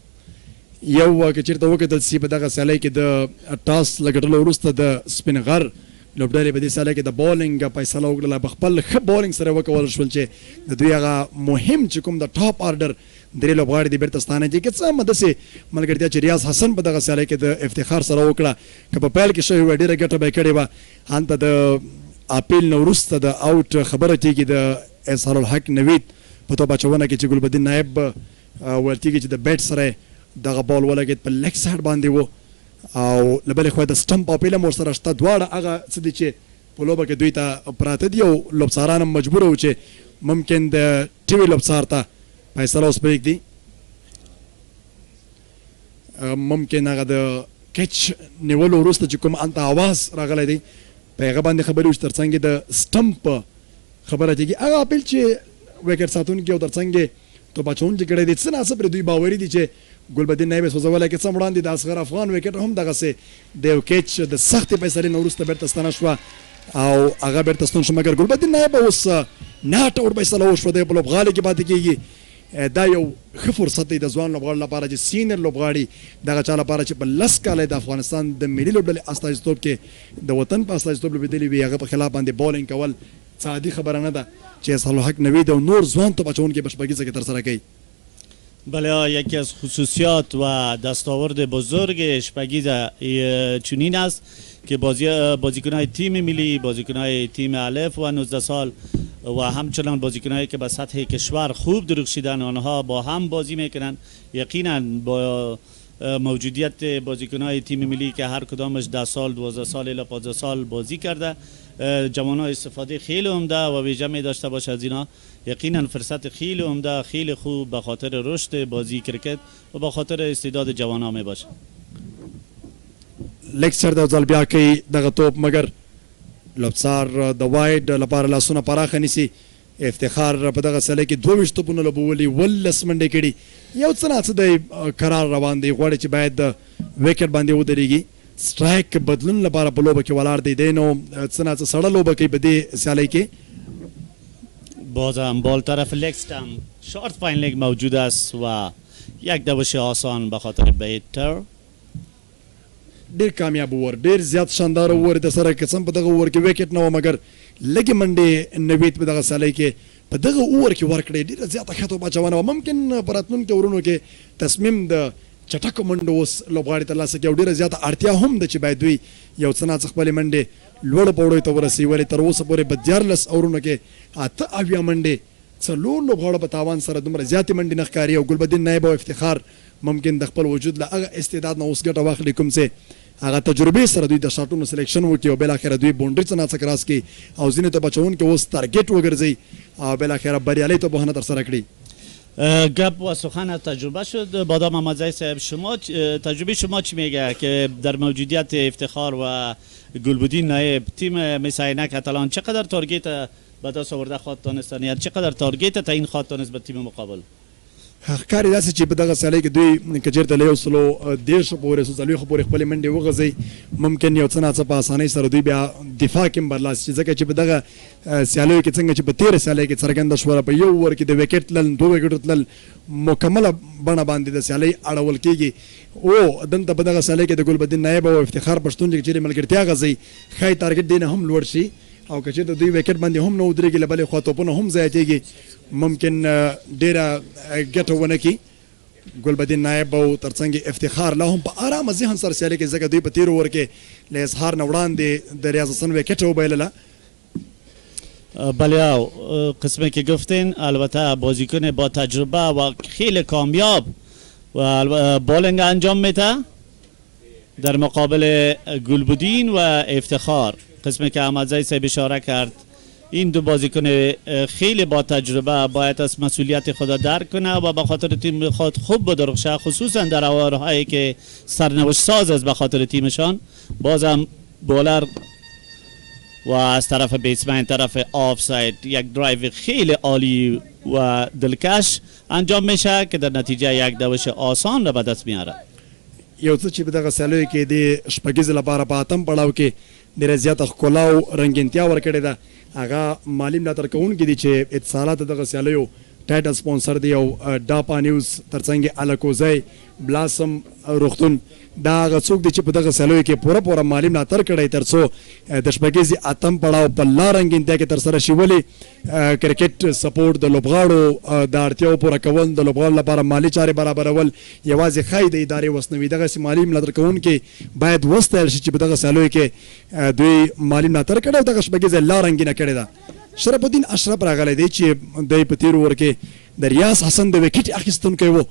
یو که چیرته وکتل سي په دغه سیالۍ کې د ټاس لګټلو وروسته د سپین غر لوبډلې په دې سیالۍ کې د بالینګ فیصله وکړله. په خپل ښه بالینګ سره وکول شول چې د دوی هغه مهم چې کوم د ټاپ آرډر درې لوبغاړي د بیرته ستانه دي. که څه هم داسې ملګرتیا چې ریاض حسن په دغه سیالۍ کې د افتخار سره وکړه، که په پیل کې شوې وای ډېره ګټه به یې کړې وه. هلته د اپیل نه وروسته د آوټ خبره کېږي د اظهار الحق نوید په توپ اچونه کې چې ګلبدین نایب ویل کېږي چې د بیټ سره دغه بال ولګېد په لیګ سایډ باندې و او له بلې خوا د سټمپ او پیل هم ورسره شته. دواړه هغه څه دي چې په لوبه کې دوی ته پراته دي او لوبڅاران هم مجبوره وو چې ممکن د ټي وي لوبڅار ته فیصله اوس پرېږدي. ممکن هغه د کچ نیولو وروسته چې کوم هلته اواز راغلی دی په هغه باندې خبرې وشي، تر څنګ د سټمپ خبره کېږي. هغه اپیل چې وکټ ساتونکي او تر څنګ توپ اچوونکي کړی دی، څه ناڅه پرې دوی باوري دي چې ګلبدین نایب سوځولی. که څه وړاندې د اصغر افغان وکټ هم دغسې د یو کیچ د سختې فیصلې نه وروسته بیرته ستنه شوه او هغه بیرته ستون شو، مګر ګلبدین نایب اوس ناټ اور فیصله وشوه. دی په لوبغالي کې پاتې کېږي. دا یو ښه فرصت دی د ځوان لوبغاړو لپاره چې سینیر لوبغاړي دغه چا لپاره چې په 10 کاله د افغانستان د ملي لوبډلې استازیتوب کې د وطن په استازیتوب لوبېدلي وي هغه په خلاف باندې بولینګ کول عادي خبره نه ده چې اسحاق الحق نوید او نور ځوان توپ اچوونکي په شپږیزه کې ترسره کوي. بله یکی از خصوصیات و دستاورد بزرگ شپگیزه چنین است که بازیکنهای تیم ملی، بازیکنهای تیم الف و 19 سال و همچنان بازیکنهایی که به سطح کشور خوب درخشیدن آنها با هم بازی میکنن. یقینا با موجودیت بازیکنهای تیم ملی که هر کدامش 10 سال 12 سال الی 15 سال بازی کرده جوان‌ها استفاده خیلی عمده و ویژه می داشته باشه از اینا. یقینا فرصت خیلی عمده خیلی خوب به خاطر رشد بازی کرکت و به خاطر استعداد جوان‌ها می باشه. لیکچر د ځل بیا کوي دغه توپ مګر لوبڅار د وایډ لپاره لاسونه پراخه نیسي. افتخار په دغه سله کې 22 توپونه لوبولي 12 منډې کړي. یو څه نه څه د قرار روان دی غواړي چې باید د وکټ باندې ودرېږي. سټرایک بدلون لپاره په لوبه کې ولاړ دی نو څه نه څه سړه لوبه کوي په دې سیالۍ کې. بازم بال طرف لکستم شارت فاین لگ موجود است و یک دوش آسان به خاطر بیتر. ډیر کامیاب اور ډیر زیات شاندار اور د سره قسم په دغه اور کې وکټ نه و مګر لګي منډې نوید په دغه سیالۍ کې په دغه اور کې ورکړې ډیره زیاته ښه توپ اچونه و. ممکن په راتلونکو ورونو کې تصمیم د چټکو منډو اوس لوبغاړي ترلاسه کړي او ډیره زیاته اړتیا هم ده چې باید دوی یو څه نه څه خپلې منډې لوړو پوړیو ته ورسوي. ولې تر اوسه پورې په 14 اورونو کې 8 منډې 4 لوبغاړو په تاوان سره دومره زیاتې منډې نه ښکاري او ګلبدین نایب او افتخار ممکن د خپل وجود له هغه استعداد نه اوس ګټه واخلي کوم څه هغه تجربې سره دوی د شاټونو سلیکشن وکړي او بالاخره دوی بونډري څه ناڅه کراس کړي او ځینې ته بچوونکي اوس تارګېټ وګرځي او بالاخره بریالۍ توپونه ترسره کړي. گپ و سخن تجربه شد. بادام محمدزی صاحب شما تجربه شما چی میگه که در موجودیت افتخار و گلبدین نایب تیم مثل عینک اتلان چقدر تارگت به دست آورده خواهد دانستن یا چقدر تارگت تعیین خواهد دانست به تیم مقابل؟ ښکاري داسې چې په دغه سیالۍ کې دوی که چېرته له 130 پورې 140 پورې خپلې منډې وغځوي ممکن یو څه ناڅه په اسانۍ سره دوی بیا دفاع کې هم برلاسي شي ځکه چې په دغه سیالیو کې څنګه چې په تېره سیالۍ کې څرګنده شوه په یو اوور کې د وکټ تلل 2 وکټو تلل مکمله بڼه باندې د سیالۍ اړول کېږي او دلته په دغه سیالۍ کې د ګلبدین نایب او افتخار پښتون چې چېرې ملګرتیا غځوي ښایي تارګېټ دی نه هم لوړ شي او که چېرته دوی وکټ باندې هم نه ودرېږي له بلې خوا توپونه هم ضایع کېږي ممکن ډېره ګټه ونه کړي. ګلبدین نایب او ترڅنګ افتخار لا هم په ارامه ذهن سره سیالي کې ځکه دوی په تېر اوور کې له اظهار نه وړاندې د ریاض حسن وکټ وبایلله. بله قسمی که گفتین البته بازیکن با تجربه و خیلی کامیاب و بالینگ انجام میده در مقابل گلبدین و افتخار. قسمی که احمدزی صاحب اشاره کرد این دو بازیکن خیلی با تجربه باید از مسئولیت خود درک کنه و به خاطر تیم خود خوب بدرخشه خصوصا در اوورهایی که سرنوشت ساز است به خاطر تیمشان. بازم بولر و از طرف بیسمن طرف آف ساید یک درایو خیلی عالی و دلکش انجام میشه که در نتیجه یک دوش آسان را به دست میاره. یو څه چې په دغه سیالیو کې د شپږیزې لپاره په اتم پړاو کې ډېره زیاته ښکلا او رنګینتیا ورکړې ده هغه مالي ملاتړ کوونکي دي چې اتصالات دغه سیالیو ټایټل سپانسر دی او ډاپا نیوز ترڅنګ الکوزی بلاسم روغتون دا هغه څوک دي چې په دغه سیالیو کې پوره مالي ملاتړ کړی تر څو د شپږیزې اتم پړاو په لا رنګینتیا کې ترسره شي. ولې کرکټ سپورټ د لوبغاړو د اړتیاو پوره کول د لوبغاړو لپاره مالي چارې برابرول یوازې ښایي د ادارې وس نه وي. دغسې مالي ملاتړ کوونکي باید وستایل شي چې په دغه سیالیو کې دوی مالي ملاتړ کړی او دغه شپږیزه لا رنګینه کړې ده. شرف الدین اشرف راغلی دی چې دی په تېر اوور کې د ریاض حسن د وکټ اخیستونکی و.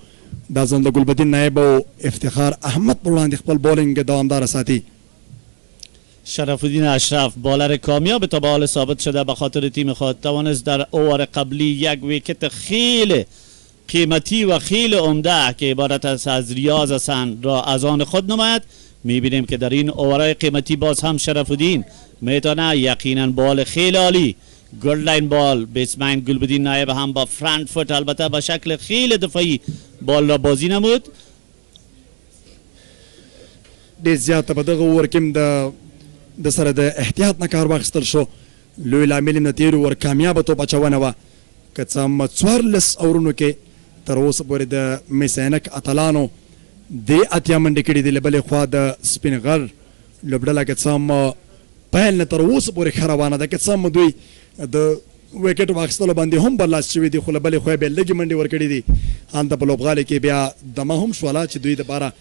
دا ځل د ګلبدین نایب او افتخار احمد پر وړاندې خپل بولینګ دوامداره ساتي. شرف الدین اشرف بالر کامیاب تا به حال ثابت شده به خاطر تیم خود توانست در اوور قبلی یک ویکت خیلی قیمتی و خیلی عمده که عبارت است از ریاض حسن را از آن خود نماید. میبینیم که در این اوورهای قیمتی باز هم شرف الدین میتونه یقینا بال خیلی عالی گلد لاین بال بیسمن گلبدین نایب هم با فرانت فوت البته به شکل خیلی دفاعی بال را بازی نمود. ډېر زیاته په دغه اوور کې د سره د احتیاط نه کار واخیستل شو. لوی لامل یې د تېر اوور کامیابه توپ اچونه وه که څه هم 14 اورونو کې تر اوسه پورې د مس عینک اتلانو د اتیا منډې کړي دي. له بلې خوا د سپین غر لوبډله که څه هم پیل نه تر اوسه پورې ښه روانه ده، که څه هم دوی د وکټ واخیستلو باندې هم برلاس شوي دي، خو له بلې خوا بیا لږې منډې ورکړي دي. هلته په لوبغالي کې بیا دمه هم شوله چې دوی دپاره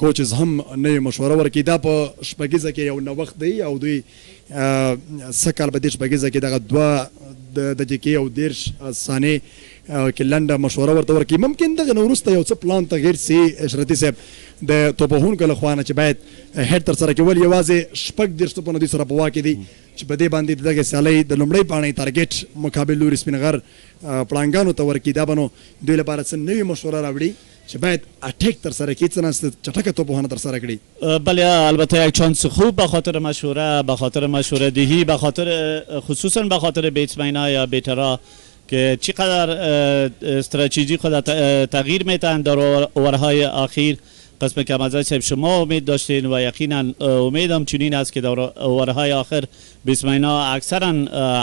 کوچز هم نوې مشوره ورکړي. دا په شپږیزه کې یو نوښت دی او دوی څه کال په دې شپږیزه کې دغه 2 دقیقې او 13 ثانیې کې لنډه مشوره ورته ورکړي. ممکن دغه نه وروسته یو څه پلان تغیر سي اشرتي صاحب د توپوهونکو له خوا نه چې باید هیډ ترسره کول. یوازې 30 توپونه دوی سره په واک کې دي چې په دې باندې دغه سیالۍ د لومړۍ پاڼې تارګېټ مقابل لوري سپین غر پړانګانو ته ورکړي. دا به نو دوی لپاره څه نوې مشوره راوړي چې باید اټیک ترسره کړي، څه نه چټکه توپوهنه ترسره کړي. بله البته یک چانس خوب به خاطر مشوره، به خاطر مشوره دهی، به خاطر خصوصا به خاطر بیتسمن‌ها یا بیترها که چقدر استراتژی خود تغییر میتن در اورهای اخیر. قسم کم از صاحب شما امید داشتین و یقینا امیدم چنین است که در اورهای آخر بیتسمن‌ها اکثرا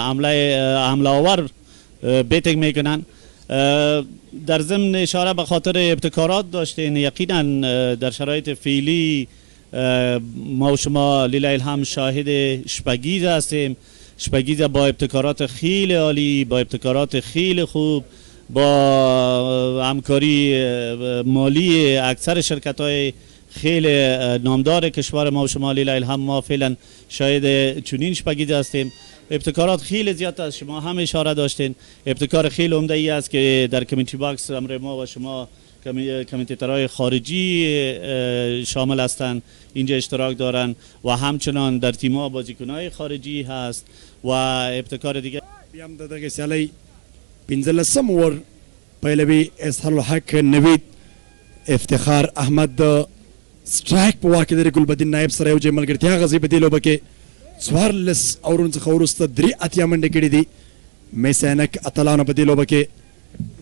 حمله آور بیتینگ میکنن. در ضمن اشاره به خاطر ابتکارات داشتین. یقینا در شرایط فعلی ما و شما لیلا الهام شاهد شپگیزه هستیم. شپگیزه با ابتکارات خیلی عالی، با ابتکارات خیلی خوب، با همکاری مالی اکثر شرکت های خیلی نامدار کشور ما و شما لیلا الهام ما فعلا شاهد چنین شپگیزه هستیم. ابتکارات خیلی زیاد است، شما هم اشاره داشتین. ابتکار خیلی عمده ای است که در کمیونیتی باکس امر ما و شما کمیونیترهای خارجی شامل هستند، اینجا اشتراک دارن و همچنان در تیم‌ها بازیکن‌های خارجی هست و ابتکار دیگه. بیام د دغه سیالۍ 15 اور پیلوي اظهار الحق نوید افتخار احمد د سټرایک په واقع لري. ګلبدین نایب سره یو ځای ملګرتیا غځي په دې لوبه کې 14 اورونو څخه وروسته 3 اتیا منډې کړي دي. مس عینک اتلانو په دې لوبه کې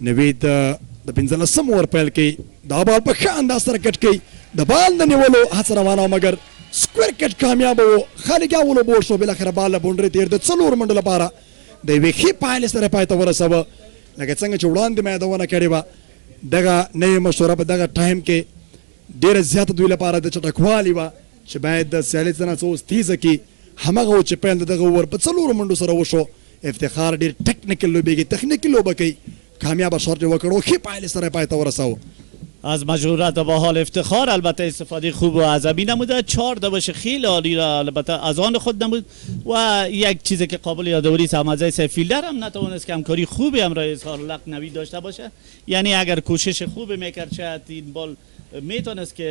نوید د 15 اور پیل کوي. دا بال په ښه انداز سره کټ کوي، د بال د نیولو هڅه روانه مګر سکویر کټ کامیاب و. خالي ګاولو بول شو، بالاخره بال له بونډرۍ تېر د 4 منډو لپاره د یوې ښې پایلې سره پای ته ورسوه. لکه څنګه چې وړاندې مې یادونه کړې وه دغه نوې مشوره په دغه ټایم کې ډېره زیاته دوی لپاره د چټکوالي وه چې باید د سیالۍ څه نه څه اوس تیزه کړي. همغه و چې پیل د دغه اوور په 4 منډو سره وشو. افتخار ډېر ټکنیکل لوبېږي، تخنیکي لوبه کوي، کامیابه شاټ یې وکړ و ښې پایلې سره پای ته ورساوه. از مشورت با حال افتخار البته استفاده خوب و عصبی نموده. 4 دبش خیلی عالی را البته از آن خود نمود و یک چیزی که قابل یادآوری است همازه فیلدر هم نتوانست که همکاری خوبی همراه اظهار الحق نوید داشته باشه. یعنی اگر کوشش خوبی میکرد شاید این بال میتونست که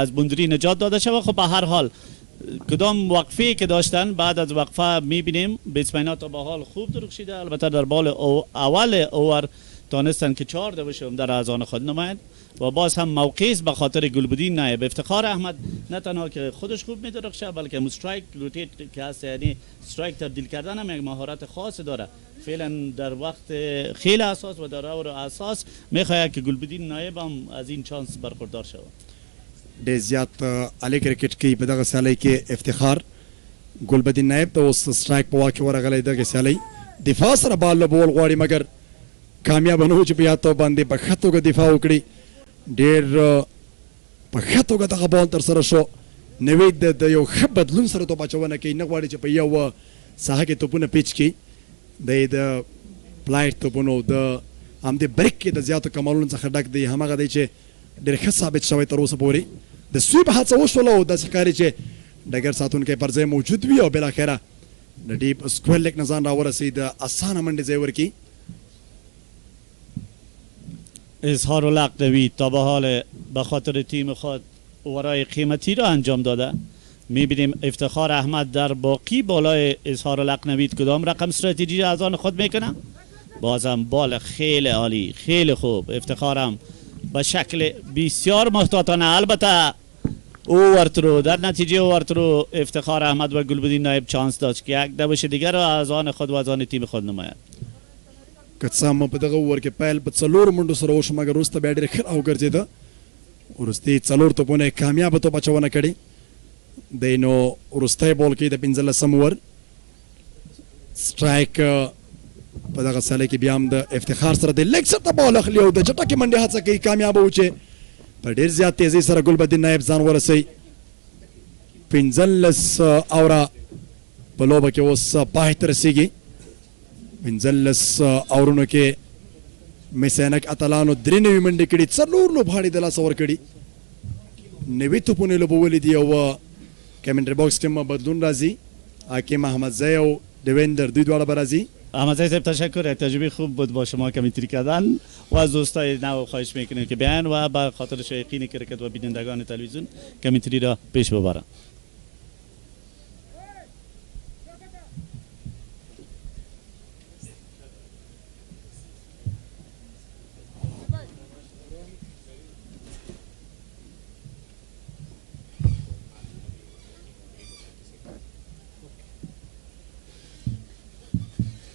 از بوندری نجات داده شود. خب به هر حال کدام وقفه که داشتن بعد از وقفه میبینیم بیتسمن‌ها تا به حال خوب درخشیده. البته در بال اول اوور تانستن که 4 دبش در از آن خود نمایند و باز هم موقعی است به خاطر گلبدین نایب افتخار احمد نه تنها که خودش خوب میدرخشه بلکه استرایک روتیت که هست، یعنی استرایک تبدیل کردن هم یک مهارت خاص داره. فعلا در وقت خیلی اساس و در اور اساس میخواهد که گلبدین نایب هم از این چانس برخوردار شود. ډېر زیات علی کرکټ کې په دغه سیالۍ کې افتخار ګلبدین نایب ته اوس سټرایک په واقع ورغلی. دغه سیالۍ دفاع سره بال له بول غواړي مګر کامیاب نه و چې په یاد توپ باندې په ښه توګه دفاع وکړي. ډېر په ښه توګه دغه بال ترسره شو. نوید د یو ښه بدلون سره توپ اچونه کوي، نه غواړي چې په یو ساحه کې توپونه پیچ کړي. د پلایټ توپونو د همدې بریک کې د زیاتو کمالونو څخه ډک دی. همغه دی چې ډېر ښه ثابت شوی تر اوسه پورې. د سویپ هڅه وشوله او داسې ښکاري چې ډګر ساتونکی پر ځای موجود وي او بالاخره د ډیپ سکویر لیګ نه ځان راورسي، د اسانه منډې ځای ورکړي. اظهار الحق نوید تا به حال به خاطر تیم خود اورای قیمتی را انجام داده. میبینیم افتخار احمد در باقی بالای اظهار الحق نوید کدام رقم استراتژی از آن خود میکنه. بازم بال خیلی عالی، خیلی خوب. افتخارم به شکل بسیار محتاطانه البته اوورترو در نتیجه اوورترو افتخار احمد و گلبدین نایب چانس داشت که یک دبش دیگر را از آن خود و از آن تیم خود نماید. که څه هم په دغه اوور کې پیل په 4 منډو سره وشو مګر وروسته بیا ډېر ښه راوګرځېده. وروستي 4 توپونه یې کامیابه توپ اچونه کړې. دی نو وروستی بال کې د 15 اور سټرایک په دغه سیالۍ کې بیا هم د افتخار سره د لیګ سر ته بال اخلي او د چټکې منډې هڅه کوي کامیابه و چې په ډېر زیات تیزۍ سره ګلبدین نایب ځان ورسوي 15 اوره په لوبه کې اوس پای ته رسېږي 15 اورونو کې میسینک اتلانو 93 منډې کړي 4 لوبغاړي د لاسه ورکړي 90 توپونه لوبولي دي او کمنټري باکس ټیم بدلون راځي حکیم احمدزی او دیویندر دوی دواړه به راځي. احمدزی صاحب تشکر، تجربه خوب بود با شما کامنتری کردن و از دوستای نو خواهش میکنیم که بیان و به خاطر شایقین کرکت و بینندگان تلویزیون کامنتری را پیش ببرن.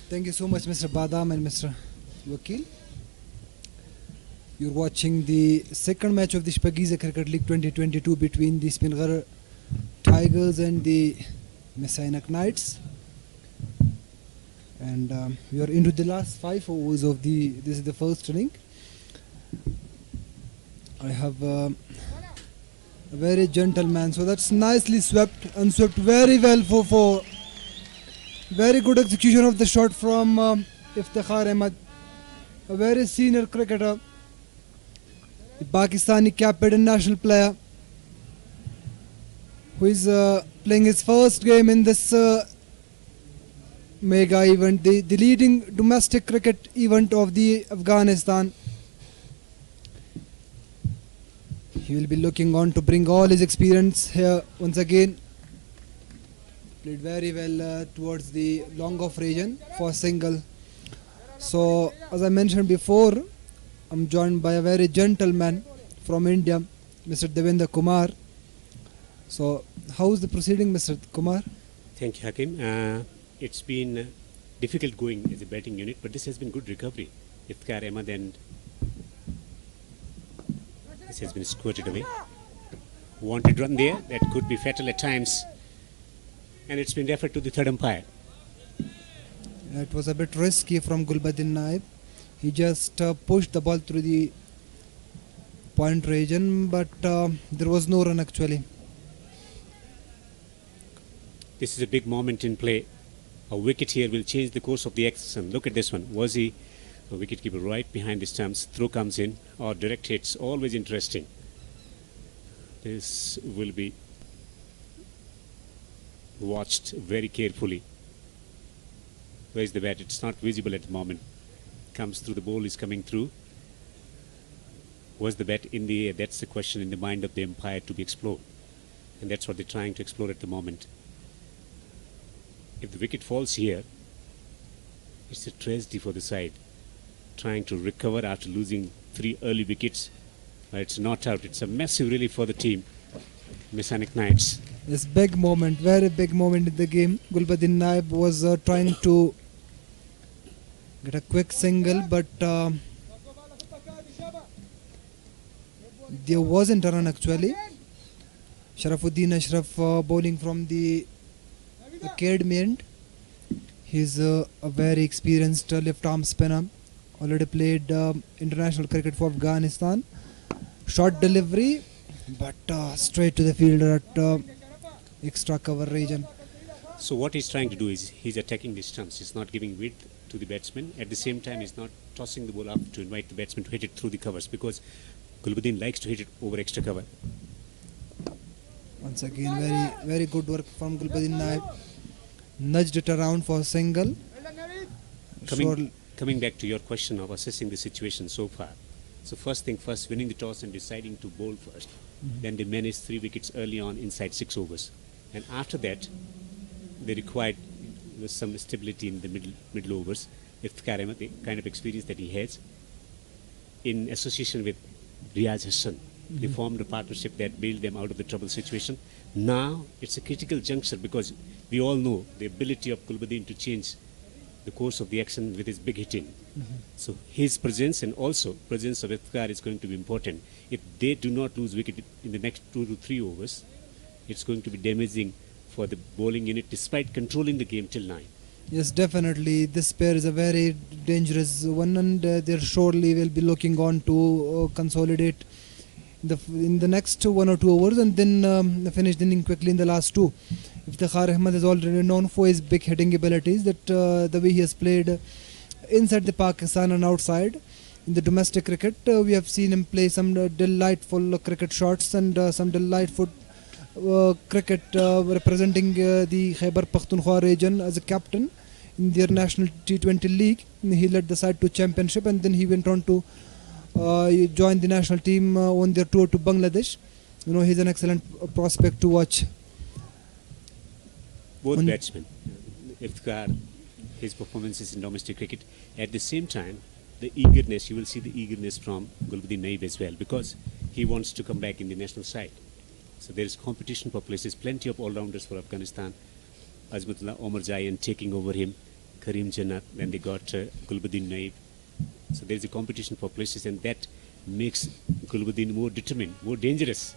Thank you so much, Mr. Badam and Mr. Wakil. You're watching the second match of the Shpageeza Cricket League 2022 between the Spingar Tigers and the Messianic Knights. And we are into the last 5 overs of this is the first inning. I have a very gentleman, so that's nicely swept and swept very well for very good execution of the shot from Iftikhar Ahmed, a very senior cricketer, the Pakistani capped national player who is playing his first game in this mega event, the leading domestic cricket event of the Afghanistan. He will be looking on to bring all his experience here once again. Played very well towards the long off region for single. So as I mentioned before, I'm joined by a very gentleman from India, Mr. Devendra Kumar. So how's the proceeding, Mr. Kumar? Thank you, Hakim. It's been difficult going as a batting unit, but this has been good recovery. Iftikhar Ahmed and this has been squirted away. Wanted run there, that could be fatal at times. And it's been referred to the third umpire. It was a bit risky from Gulbuddin Naib. He just pushed the ball through the point region, but there was no run actually. This is a big moment in play. A wicket here will change the course of the action. Look at this one. Was he a wicketkeeper right behind the stumps? Throw comes in or direct hits. Always interesting. This will be watched very carefully. Where is the bat? It's not visible at the moment. Comes through, the ball is coming through. Was the bat in the air? That's the question in the mind of the umpire to be explored. And that's what they're trying to explore at the moment. If the wicket falls here, it's a tragedy for the side. Trying to recover after losing 3 early wickets. It's not out. It's a massive relief for the team. Messianic Knights. This big moment, very big moment in the game. Gulbuddin Naib was trying to get a quick single, but there wasn't a run actually. Sharafuddin Ashraf bowling from the academy end. He's a very experienced left arm spinner. Already played international cricket for Afghanistan. Short delivery, but straight to the fielder at extra cover region. So what he's trying to do is he's attacking the stumps. He's not giving width to the batsman. At the same time, he's not tossing the ball up to invite the batsman to hit it through the covers, because Gulbuddin likes to hit it over extra cover. Once again, very good work from Gulbuddin Naib. Nudged it around for a single. Coming back to your question of assessing the situation so far. So first thing first, winning the toss and deciding to bowl first. Then they managed 3 wickets early on inside 6 overs. And after that, they required some stability in the middle overs. Iftikhar Ahmed, the kind of experience that he has, in association with Riaz Hassan, they formed a partnership that bailed them out of the trouble situation. Now it's a critical juncture, because we all know the ability of Gulbuddin to change the course of the action with his big hitting. So his presence and also presence of Iftikhar is going to be important. If they do not lose wicket in the next 2 to 3 overs, it's going to be damaging for the bowling unit, despite controlling the game till 9. Yes, definitely. This pair is a very dangerous one, and they surely will be looking on to consolidate in the next 1 or 2 hours, and then finish the inning quickly in the last two. Iftikhar Ahmed is already known for his big hitting abilities. That the way he has played inside the Pakistan and outside. In the domestic cricket, we have seen him play some delightful cricket shots and some delightful cricket representing the Khyber Pakhtunkhwa region as a captain in their national T20 league. He led the side to championship, and then he went on to join the national team on their tour to Bangladesh. He's an excellent prospect to watch. Both batsmen, Iftikhar, his performances in domestic cricket, at the same time, the eagerness, you will see the eagerness from Gulbuddin Naib as well, because he wants to come back in the national side. So there is competition for places, plenty of all-rounders for Afghanistan. Azmatullah Omar Jayan taking over him, Karim Jannat, then they got Gulbuddin Naib. So there is a competition for places, and that makes Gulbuddin more determined, more dangerous.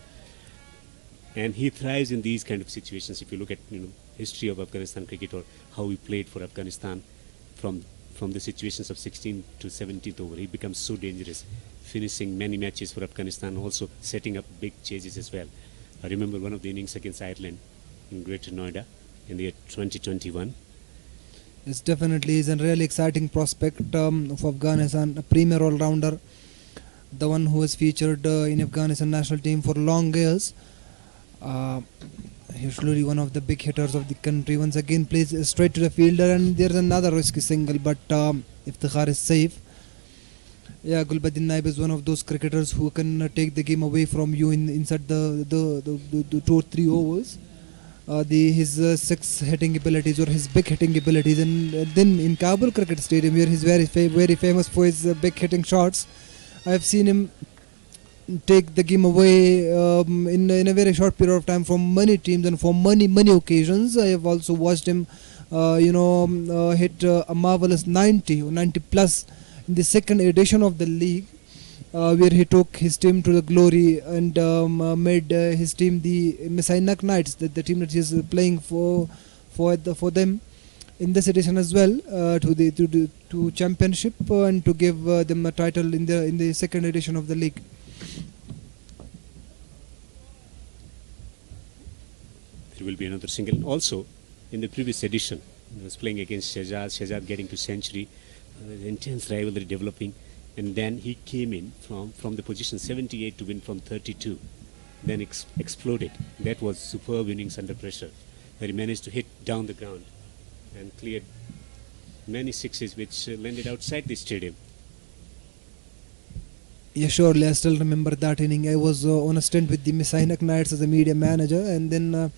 And he thrives in these kind of situations. If you look at history of Afghanistan cricket, or how he played for Afghanistan from the situations of 16th to 17th over, he becomes so dangerous, finishing many matches for Afghanistan, also setting up big chases as well. I remember one of the innings against Ireland in Greater Noida in the year 2021. It's definitely is a really exciting prospect of Afghanistan, a premier all-rounder, the one who has featured in Afghanistan national team for long years. He's really one of the big hitters of the country. Once again plays straight to the fielder, and there's another risky single, but Iftikhar is safe. Yeah, Gulbuddin Naib is one of those cricketers who can take the game away from you inside the 2 or 3 overs. His six hitting abilities or his big hitting abilities, and then in Kabul Cricket Stadium, where he's very famous for his big hitting shots, I have seen him take the game away in a very short period of time from many teams and for many occasions. I have also watched him hit a marvelous 90 or 90 plus in the second edition of the league, where he took his team to the glory and made his team the Messiah Knights, the team that he is playing for them in this edition as well, to championship and to give them a title in the second edition of the league. There will be another single. Also, in the previous edition, he was playing against Shahzad getting to century, intense rivalry developing, and then he came in from the position 78 to win from 32, then exploded. That was superb innings under pressure, where he managed to hit down the ground and cleared many sixes which landed outside the stadium. Yeah, surely I still remember that inning. I was on a stint with the Messiah Knights as a media manager, and then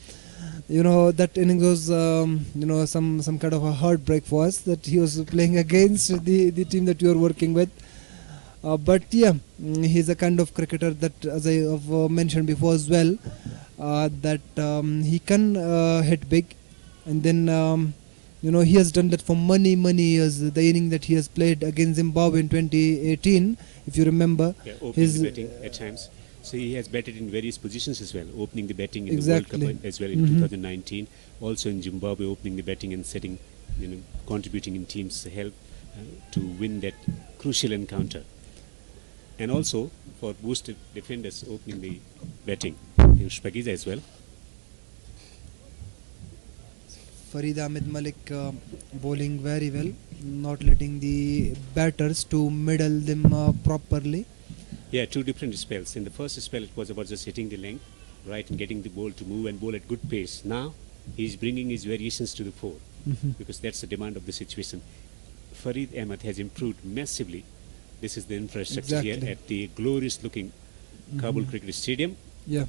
that inning was some kind of a heartbreak for us, that he was playing against the team that you are working with. But yeah, he's a kind of cricketer that, as I have mentioned before as well, that he can hit big, and then he has done that for many years. The inning that he has played against Zimbabwe in 2018, if you remember, opening the batting at times. So he has batted in various positions as well, opening the batting in Exactly. the World Cup as well in 2019. Also in Zimbabwe, opening the batting and setting, contributing in teams' help to win that crucial encounter. And also for boosted defenders, opening the batting in Shpageeza as well. Farid Ahmed Malik bowling very well, not letting the batters to middle them properly. Yeah, two different spells. In the first spell, it was about just hitting the length, right, and getting the ball to move and bowl at good pace. Now, he's bringing his variations to the fore, because that's the demand of the situation. Farid Ahmed has improved massively. This is the infrastructure here at the glorious-looking Kabul Cricket Stadium. Yeah.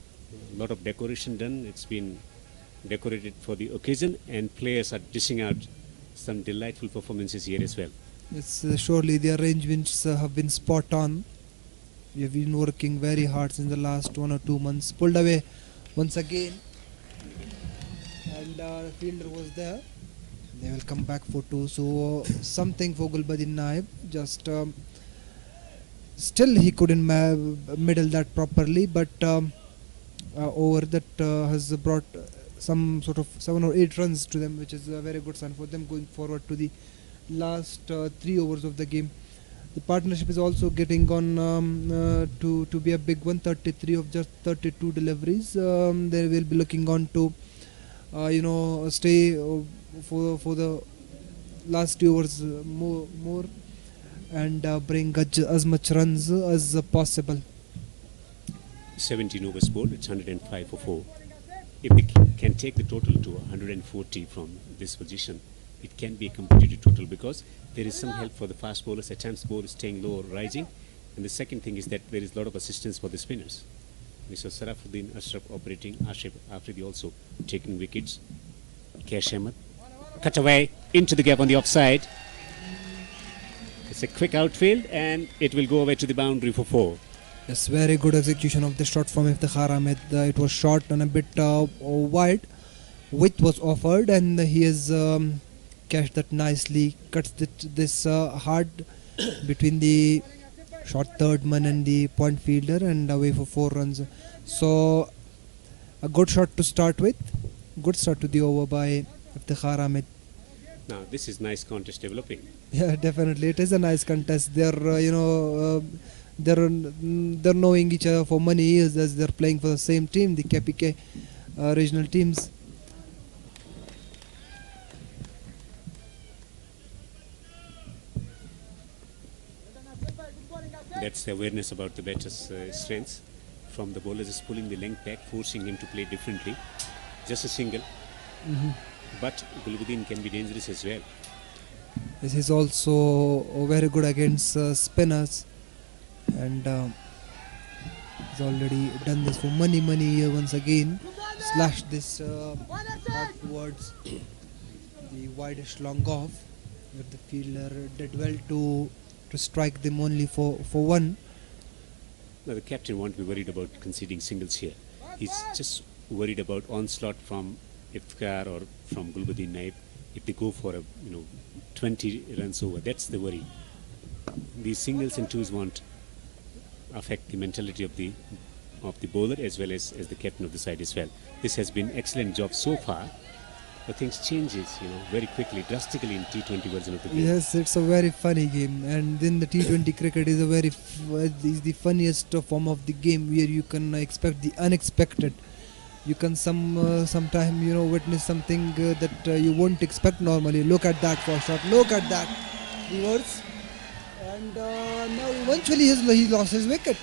A lot of decoration done. It's been decorated for the occasion, and players are dishing out some delightful performances here as well. It's surely the arrangements have been spot on. We have been working very hard since the last 1 or 2 months. Pulled away once again, and the fielder was there. They will come back for 2. So something for Gulbuddin Naib. Just still he couldn't middle that properly, but over that has brought some sort of 7 or 8 runs to them, which is a very good sign for them going forward to the last 3 overs of the game. The partnership is also getting on to be a big one, 33 of just 32 deliveries. They will be looking on to stay for the last 2 overs more and bring as much runs as possible. 17 overs bowled, it's 105 for 4. If they can take the total to 140 from this position, it can be a competitive total because there is some help for the fast bowlers. At times, ball is staying low or rising. And the second thing is that there is a lot of assistance for the spinners. Mr. Sarafuddin Ashraf operating, Ashraf Afridi also taking wickets. Kesh Ahmed cut away into the gap on the offside. It's a quick outfield and it will go away to the boundary for 4. Yes, very good execution of the shot from Iftikhar Ahmed. It was shot on a bit wide, which was offered, and he has catched that nicely. Cuts this hard between the short third man and the point fielder, and away for 4 runs. So a good shot to start with. Good start to the over by Iftikhar Ahmed. Now this is nice contest developing. Yeah, definitely, it is a nice contest. They're knowing each other for many years as they're playing for the same team, the KPK regional teams. That's the awareness about the batter's strengths. From the bowlers is pulling the length back, forcing him to play differently. Just a single. But Gulbuddin can be dangerous as well. This is also very good against spinners, and he's already done this for many years. Once again slashed this hard towards the widest long off, where the fielder did well to strike them only for 1. Now the captain won't be worried about conceding singles here. He's just worried about onslaught from Iftikhar or from Gulbuddin Naib. If they go for a 20 runs over, that's the worry. These singles and twos won't affect the mentality of the bowler as well as the captain of the side as well. This has been excellent job so far, but things changes very quickly, drastically in T20 version of the game. Yes, it's a very funny game, and then the T20 cricket is is the funniest form of the game, where you can expect the unexpected. You can sometime witness something that you won't expect normally. Look at that first shot. Look at that reverse, and now eventually he lost his wicket.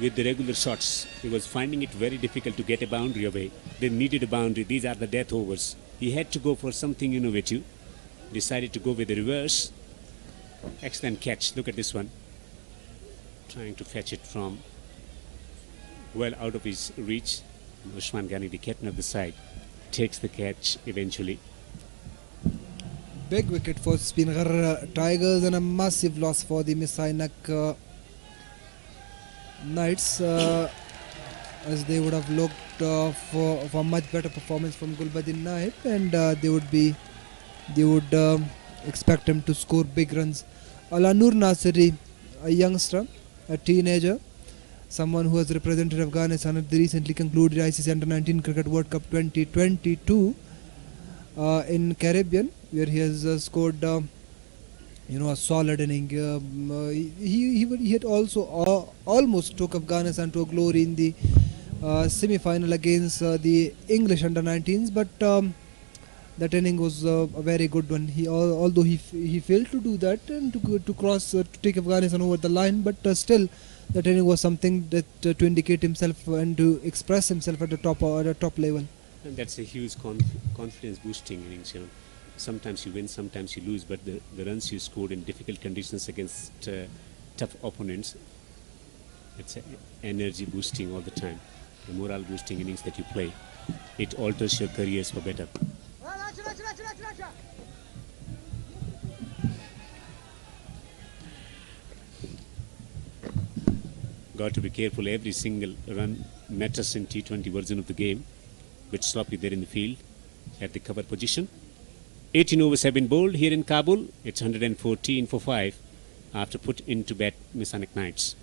With the regular shots, he was finding it very difficult to get a boundary away. They needed a boundary. These are the death overs. He had to go for something innovative. Decided to go with the reverse. Excellent catch. Look at this one. Trying to fetch it from well out of his reach. Usman Ghani, the captain of the side, takes the catch eventually. Big wicket for Spingar Tigers and a massive loss for the Misainak Knights, as they would have looked for much better performance from Gulbuddin Naib, and they would expect him to score big runs. Alanur Nasiri, a youngster, a teenager, someone who has represented Afghanistan at the recently concluded ICC Under-19 Cricket World Cup 2022 in Caribbean, where he has scored a solid inning. He had also almost took Afghanistan to a glory in the semi-final against the English Under-19s, but that inning was a very good one. Although he failed to do that and to take Afghanistan over the line, but still that inning was something that to indicate himself and to express himself at the top level. And that's a huge confidence boosting innings. Sometimes you win, sometimes you lose, but the runs you scored in difficult conditions against tough opponents, it's energy boosting all the time. The morale boosting innings that you play, it alters your careers for better. Got to be careful. Every single run matters in T20 version of the game. Bit sloppy there in the field at the cover position. 18 overs have been bowled here in Kabul. It's 114 for 5 after put into bat Misainak Knights.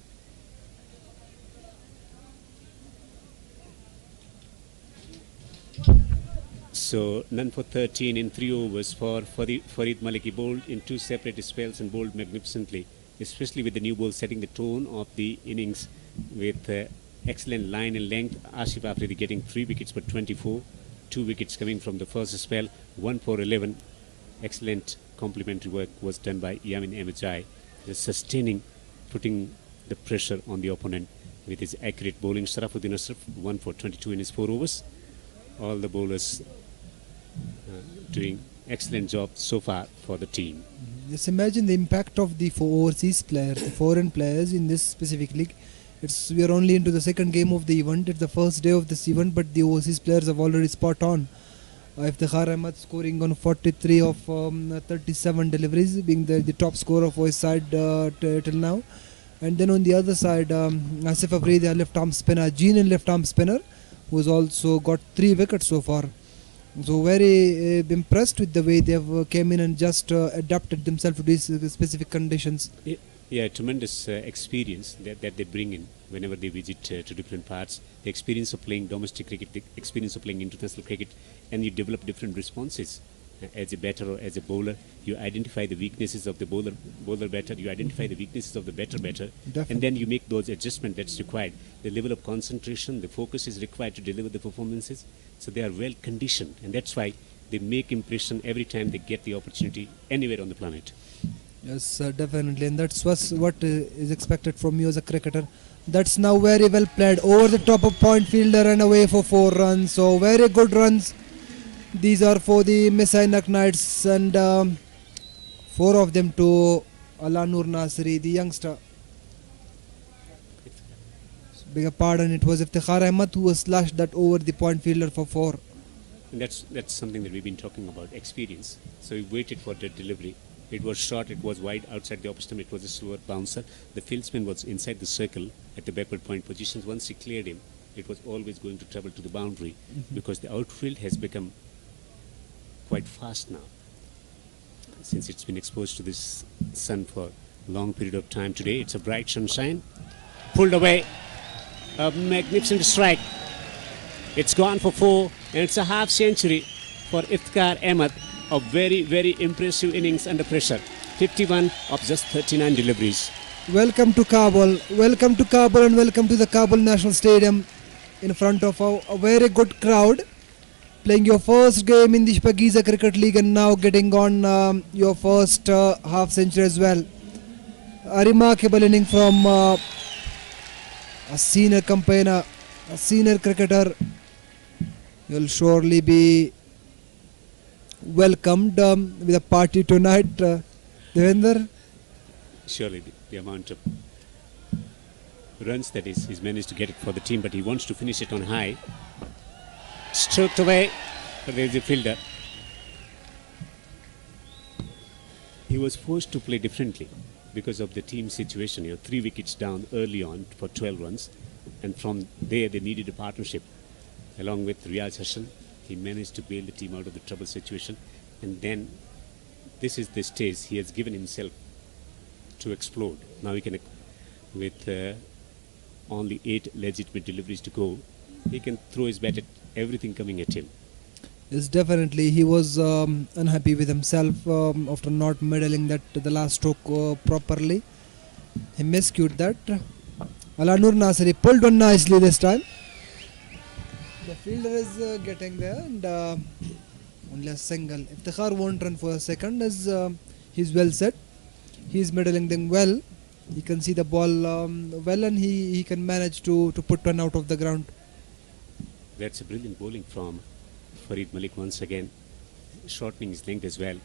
So none for 13 in 3 overs for Farid Malik. He bowled in 2 separate spells and bowled magnificently, especially with the new ball setting the tone of the innings with excellent line and length. Ashif Afridi getting 3 wickets for 24, 2 wickets coming from the first spell, 1 for 11. Excellent complimentary work was done by Yamin Emajai, sustaining, putting the pressure on the opponent with his accurate bowling. Sharafuddin Ashraf 1 for 22 in his 4 overs. All the bowlers doing excellent job so far for the team. Just imagine the impact of the overseas players, the foreign players in this specific league. We are only into the second game of the event. It's the first day of this event, but the overseas players have already spot on. Iftikhar Ahmed scoring on 43 of 37 deliveries, being the top scorer for his side till now. And then on the other side, Asif Afridi, a left arm spinner, genuine left arm spinner, who has also got 3 wickets so far. So very impressed with the way they have came in and just adapted themselves to these specific conditions. Yeah, tremendous experience that they bring in whenever they visit to different parts. The experience of playing domestic cricket, the experience of playing international cricket, and you develop different responses. As a batter or as a bowler, you identify the weaknesses of the bowler batter, you identify the weaknesses of the batter, Definitely. and then you make those adjustments that's required. The level of concentration, the focus is required to deliver the performances. So they are well conditioned, and that's why they make impression every time they get the opportunity anywhere on the planet. Yes, definitely, and that's what is expected from you as a cricketer. That's now very well played over the top of point fielder and away for 4 runs. So very good runs. These are for the Messiah Knights, and 4 of them to Ala Nur Nasri, the youngster. Beg your pardon, it was Iftikhar Ahmed who was slashed that over the point fielder for 4. And that's something that we've been talking about, experience. So we waited for the delivery. It was short, it was wide outside the off-stump, it was a slower bouncer. The fieldsman was inside the circle at the backward point positions. Once he cleared him, it was always going to travel to the boundary because the outfield has become quite fast now since it's been exposed to this sun for a long period of time. Today it's a bright sunshine. Pulled away, a magnificent strike. It's gone for 4, and it's a half century for Iftikhar Ahmed. A very, very impressive innings under pressure. 51 of just 39 deliveries. Welcome to Kabul, and welcome to the Kabul National Stadium in front of a very good crowd. Playing your first game in the Shpageeza Cricket League and now getting on your first half century as well. A remarkable inning from a senior campaigner, a senior cricketer. You'll surely be welcomed with a party tonight, Devendra. Surely the amount of runs that he's managed to get it for the team, but he wants to finish it on high. Stroked away, but there is a fielder. He was forced to play differently because of the team situation. 3 wickets down early on for 12 runs, and from there they needed a partnership. Along with Riaz Hassan, he managed to bail the team out of the trouble situation, and then this is the stage he has given himself to explode. Now he can, with only 8 legitimate deliveries to go, he can throw his bat at everything coming at him. Yes, definitely. He was unhappy with himself after not medaling the last stroke properly. He miscued that. Ala Nur Nasri pulled one nicely this time. The fielder is getting there, and only a single. Iftikhar won't run for a second as he's well set. He's medaling them well. He can see the ball well, and he can manage to put one out of the ground. That's a brilliant bowling from Farid Malik once again, shortening his length as well.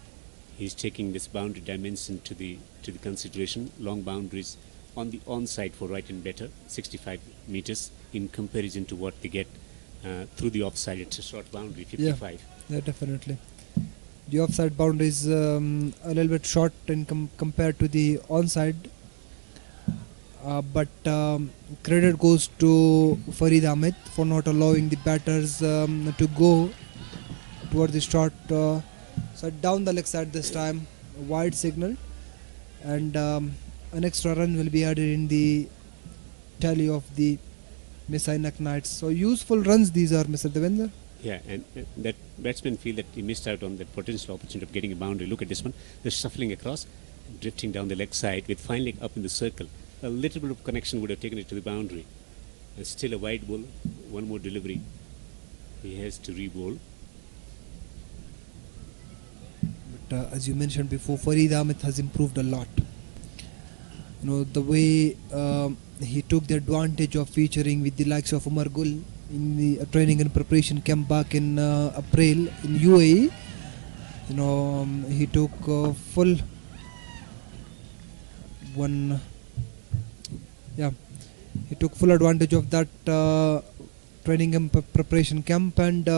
He's taking this boundary dimension to the consideration. Long boundaries on the onside for right and better, 65 meters in comparison to what they get through the offside. It's a short boundary, 55. Yeah, definitely. The offside boundary is a little bit short in compared to the onside. But credit goes to Farid Ahmed for not allowing the batters to go toward the shot. So down the leg side this time, wide signal, and an extra run will be added in the tally of the Messiah Knights. So useful runs these are, Mr. Devendra. Yeah, and that batsmen feel that he missed out on the potential opportunity of getting a boundary. Look at this one. They're shuffling across, drifting down the leg side with fine leg up in the circle. A little bit of connection would have taken it to the boundary. And still a wide ball. One more delivery. He has to re-bowl. But as you mentioned before, Farid Ahmed has improved a lot. You know, the way he took the advantage of featuring with the likes of Umar Gul in the training and preparation camp back in April in UAE. You know, he took full advantage of that training and preparation camp, and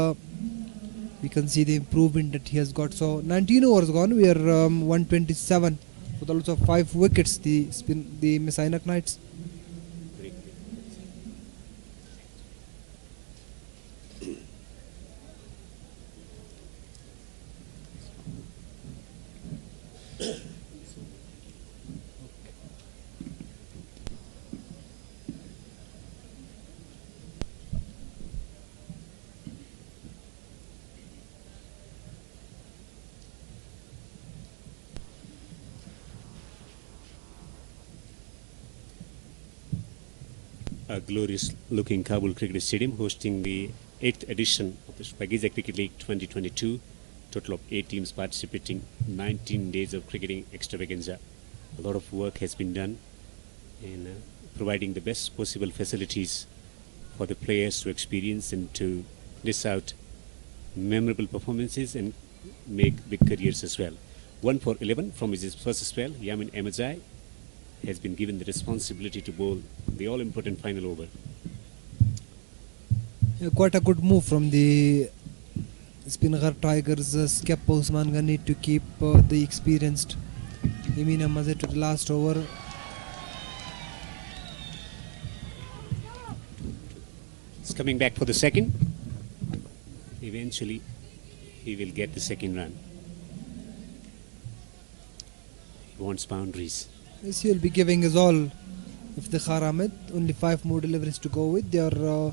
we can see the improvement that he has got. So 19 overs gone, we are 127 for the loss of 5 wickets, the Messianic Knights. A glorious looking Kabul Cricket Stadium hosting the 8th edition of the Shpageeza Cricket League 2022. Total of 8 teams participating, 19 days of cricketing extravaganza. A lot of work has been done in providing the best possible facilities for the players to experience and to dish out memorable performances and make big careers as well. 1 for 11 from his first spell, Yamin Ahmadzai has been given the responsibility to bowl the all-important final over. Yeah, quite a good move from the Spinghar Tigers. Skipper Usman Ghani to keep the experienced Yamin Ahmadzai to the last over. He's coming back for the second. Eventually, he will get the second run. He wants boundaries. Yes, he will be giving his all. Iftikhar Ahmed, only 5 more deliveries to go with. They are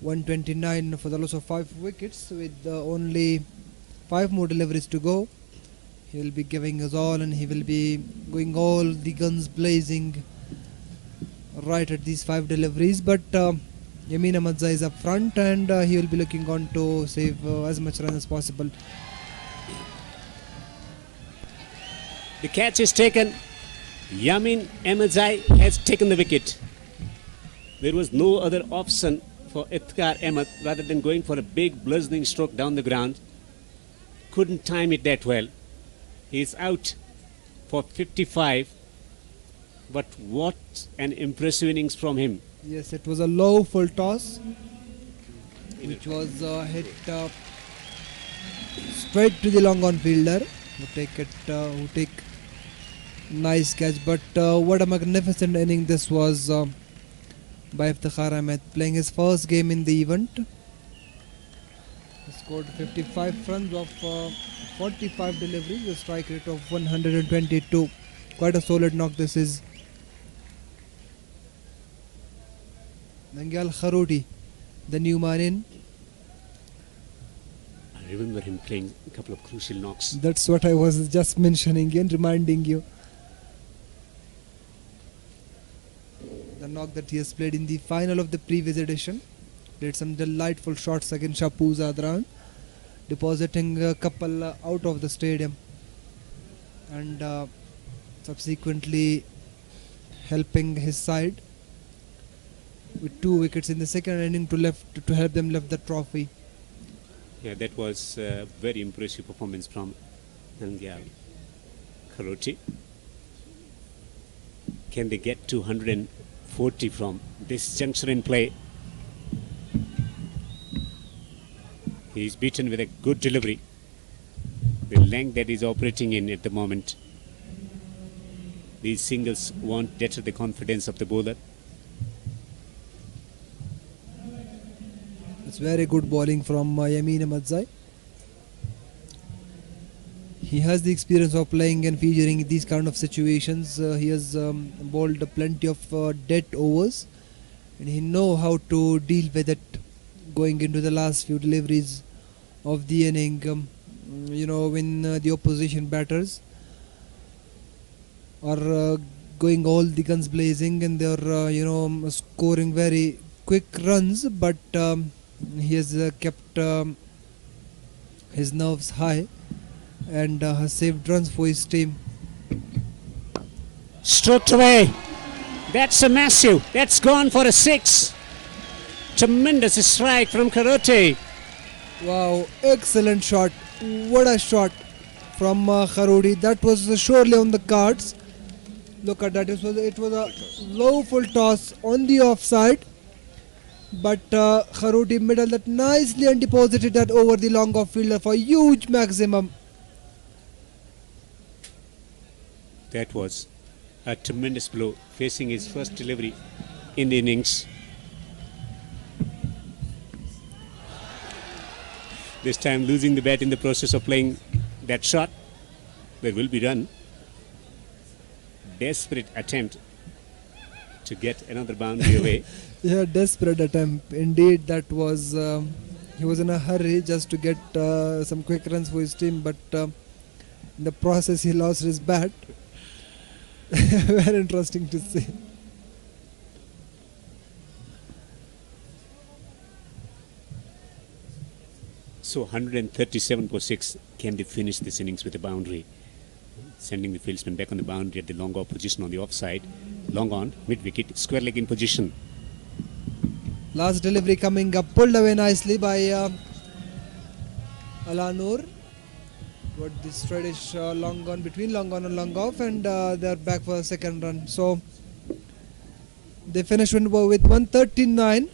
129 for the loss of 5 wickets with only 5 more deliveries to go. He will be giving his all, and he will be going all the guns blazing right at these 5 deliveries. But Yamin Ahmadzai is up front, and he will be looking on to save as much run as possible. The catch is taken. Yamin Ahmadzai has taken the wicket. There was no other option for Iftikhar Ahmed rather than going for a big bludgeoning stroke down the ground. Couldn't time it that well. He's out for 55. But what an impressive innings from him. Yes, it was a low full toss, which was hit straight to the long on fielder who take nice catch. But what a magnificent inning this was by Iftikhar Ahmed, playing his first game in the event. He scored 55 runs of 45 deliveries, a strike rate of 122. Quite a solid knock this is. Nangyal Kharuti, the new man in. I remember him playing a couple of crucial knocks. That's what I was just mentioning and reminding you. The knock that he has played in the final of the previous edition. Played some delightful shots against Shpageeza, depositing a couple out of the stadium, and subsequently helping his side with 2 wickets in the second inning to help them lift the trophy. Yeah, that was a very impressive performance from Nangyal Kharuti. Can they get 240 from this juncture in play? He's beaten with a good delivery. The length that he's operating in at the moment. These singles won't deter the confidence of the bowler. It's very good bowling from Yamin Ahmadzai. He has the experience of playing and featuring these kind of situations. He has bowled plenty of dead overs, and he knows how to deal with it going into the last few deliveries of the inning. When the opposition batters are going all the guns blazing and they're scoring very quick runs, but he has kept his nerves high and has saved runs for his team. Stroked away. That's a massive. That's gone for a 6. Tremendous strike from Karote. Wow, excellent shot. What a shot from Kharodi. That was surely on the cards. Look at that. It was a low full toss on the offside. But Kharodi middled that nicely and deposited that over the long off fielder for huge maximum. That was a tremendous blow, facing his first delivery in the innings. This time losing the bat in the process of playing that shot. There will be run. Desperate attempt to get another boundary away. Yeah, desperate attempt. Indeed, that was. He was in a hurry just to get some quick runs for his team, but in the process he lost his bat. Very interesting to see. So 137 for 6. Can they finish this innings with a boundary? Sending the fieldsman back on the boundary at the long off position on the offside. Long on, mid wicket, square leg in position. Last delivery coming up, pulled away nicely by Alanur. But this straightish long on between long on and long off, and they're back for a second run. So they finished with 139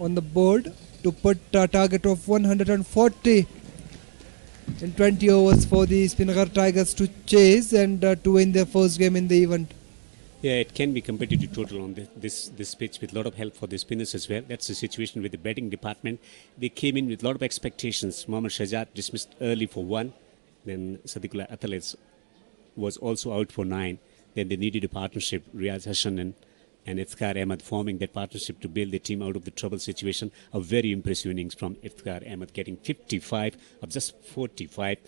on the board to put a target of 140 in 20 overs for the Spinagar Tigers to chase and to win their first game in the event. Yeah, it can be competitive total on this pitch with a lot of help for the spinners as well. That's the situation with the batting department. They came in with a lot of expectations. Mohammad Shahzad dismissed early for 1. Then Sadiqullah Athalets was also out for 9. Then they needed a partnership, Riaz Hassan and Iftikhar Ahmed forming that partnership to bail the team out of the trouble situation. A very impressive innings from Iftikhar Ahmed, getting 55 of just 45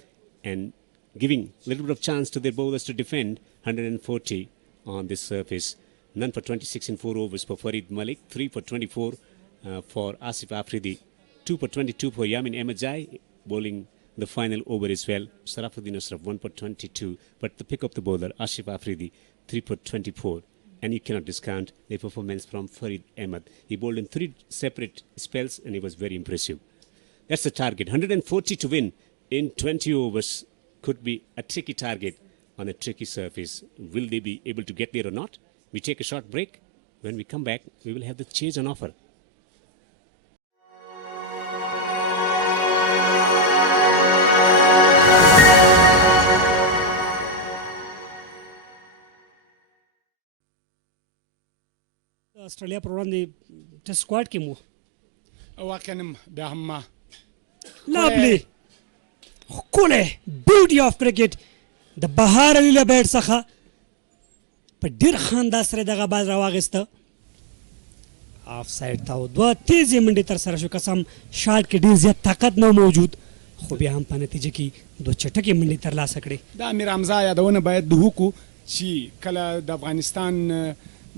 and giving a little bit of chance to their bowlers to defend. 140 on this surface. None for 26 in 4 overs for Farid Malik, 3 for 24 for Asif Afridi, 2 for 22 for Yamin Ahmedzai, bowling the final over as well. Sarafuddin Ashraf, 1 for 22, but the pick of the bowler, Asif Afridi, 3 for 24. And you cannot discount the performance from Farid Ahmed. He bowled in 3 separate spells and he was very impressive. That's the target. 140 to win in 20 overs could be a tricky target on a tricky surface. Will they be able to get there or not? We take a short break. When we come back, we will have the chase on offer. Australia पर वराندې ټیسټ سکواډ کې مو واقعا بیا هم لابلی ښکلی بیوټي اف کرکټ د بهار علي له بیټ څخه په ډېر ښه انداز سره دغه باز راواخیسته آف سایډ ته دوه تیزې منډې ترسره شو قسم شاټ کې ډېر زیات طاقت نه موجود خو بیا هم په نتیجه کې دوه چټکې منډې ترلاسه کړې د امیر حمزه یادونه باید د وکړو چې کله د افغانستان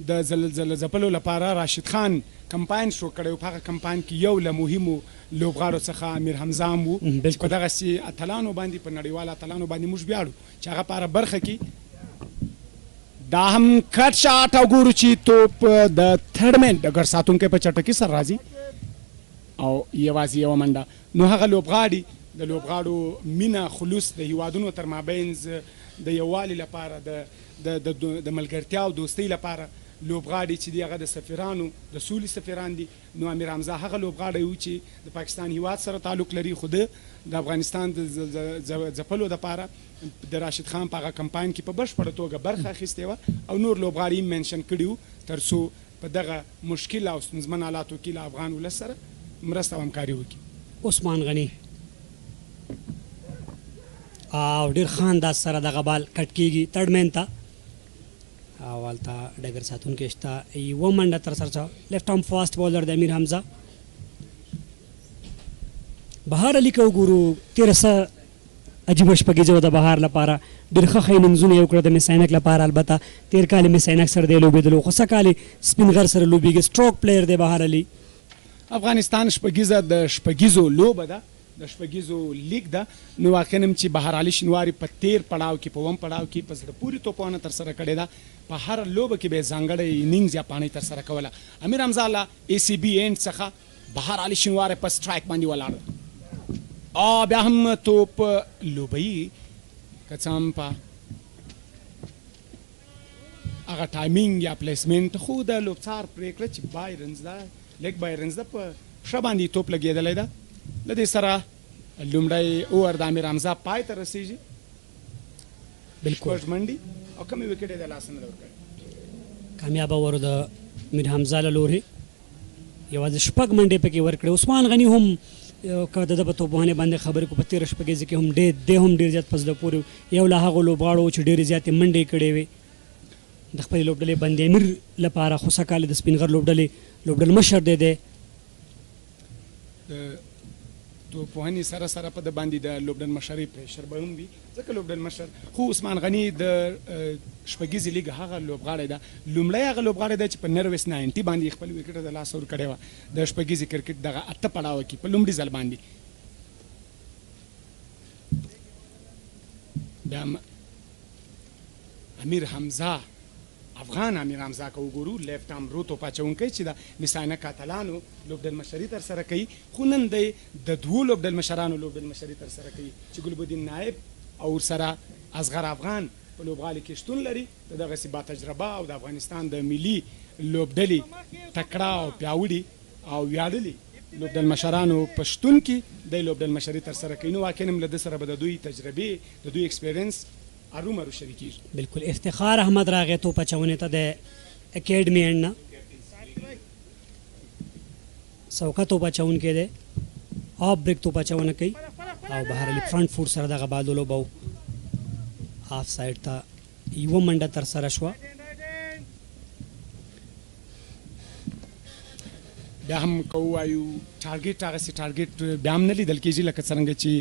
د زلزله ځپلو لپاره راشد خان کمپاین شروع کړی و په هغه کمپاین کې یو له مهمو لوبغاړو څخه امیر حمزه هم و چې په دغسې اتلانو باندې په نړیوالو اتلانو باندې موږ ویاړو چې هغه په هره برخه کې دا هم کټ شاټ او ګورو چې توپ د تھرډمن ډګر ساتونکی په چټکۍ سره راځي او یوازې یوه منډه نو هغه لوبغاړي د لوبغاړو مینه خلوص د هیوادونو تر مابینځ د یووالي لپاره د ملګرتیا او دوستۍ لپاره لوبغاړي چې دی هغه د سفیرانو د سولې سفیران دي نو امیر حمزه هغه لوبغاړی و چې د پاکستان هیواد سره تعلق لري خو د افغانستان د ځپلو دپاره د راشد خان په هغه کمپاین کې په بشپړه توګه برخه اخیستې وه او نور لوبغاړي یې منشن کړي وو تر څو په دغه مشکل او ستونزمن حالاتو کې له افغان ولس سره مرسته او همکاري وکړي عثمان غني او ډېر ښه انداز سره دغه بال کټ کېږي تھرډمین ته او هلته ډګر ساتونکی شته یوه منډه ترسره شوه لیفټ آرم فاسټ بالر د امیر حمزه بهار علي که وګورو تېره څه عجیبه شپږیزه وه د بهار لپاره ډېر ښه ښه اننګزونه یې وکړه د مس عینک لپاره. البته تېر کال یې مس عینک سره دی لوبېدلو، خو څه کال یې سپین غر سره لوبېږي. سټروک پلیئر دی بهار علي. افغانستان شپږیزه د شپږیزو لوبه ده، د شپږیزو لیګ ده. نو واقعا هم چې بهار علي شینواري په تېر پړاو کې، په اووم پړاو کې په زړه پورې توپونه ترسره کړې ده. په هره لوبه کې به یې ځانګړی انینګز یا پاڼۍ ترسره کوله. امیر حمزه له ای سی بي اینډ څخه بهار علي شینواری په سټرایک باندې ولاړ ده. بیا هم توپ لوبوي، که څه هم په هغه ټایمینګ یا پلیسمنټ، خو د لوبڅار پرېکړه چې بایرنز ده، لیګ بایرنز ده، په ښه باندې توپ لګېدلی ده. له دې سره لومړی اوور د امیر حمزه پای ته رسېږي. بالکل شپږ منډې او کمې وکټې د لاسه نه ده ورکړې. کامیابه اوور د امیر حمزه له لورې یوازې شپږ منډې پکې ورکړې. عثمان غني هم که د ده په توپوهنې باندې خبرې کو، په تېره شپږیزه کې هم دی هم ډېر زیات په زړه پورې یو له هغو لوبغاړو و چې ډېرې زیاتې منډې کړې وې د خپلې لوبډلې بند امیر لپاره. خو څه کال د سپین غر لوبډل مشر دی. د توپوهنې سره سره په د باندې د لوبډل مشرۍ پریشر به هم وي، ځکه لوبډل مشر. خو عثمان غني د شپږیزې لیګ هغه لوبغاړی ده، لومړی هغه لوبغاړی ده چې په نروس 90 باندې خپل وکټ د لاسه ورکړی وه د شپږیزې کرکټ دغه اته پړاوه کې په لومړي ځل باندې. بیا امیر حمزه، افغان امیر حمزه که وګورو، لیفټ آرم رو توپ اچونکی چې د مس عینک کاتلانو لوبډل مشري ترسره کوي. خو نن دی د دوو لوبډل مشرانو لوبډل مشري ترسره کوي چې ګلبدین نایب او ورسره اصغر افغان په لوبغالي کې شتون لري. د دغسې با تجربه او د افغانستان د ملي لوبډلې تکړه او پیاوړي او ویاړلي لوبډل مشرانو په شتون کې د لوبډل مشري ترسره کوي. نو واقعا هم له ده سره به د دوی تجربې، د دوی ایکسپیرینس ارومرو شریکېږي. بالکل افتخار احمد راغی توپ اچونې ته د اکیډمي اینډ نه. سوکه توپ اچونکی دی، آف بریک توپ اچونه کوي او بهر علي فرنٹ فوټ سره دغه بال ولوبه آف سایډ ته یوه منډه ترسره شوه. بیا هم که ووایو ټارګېټ هغسې ټارګېټ بیا هم نه لیدل کېږي لکه څرنګه چې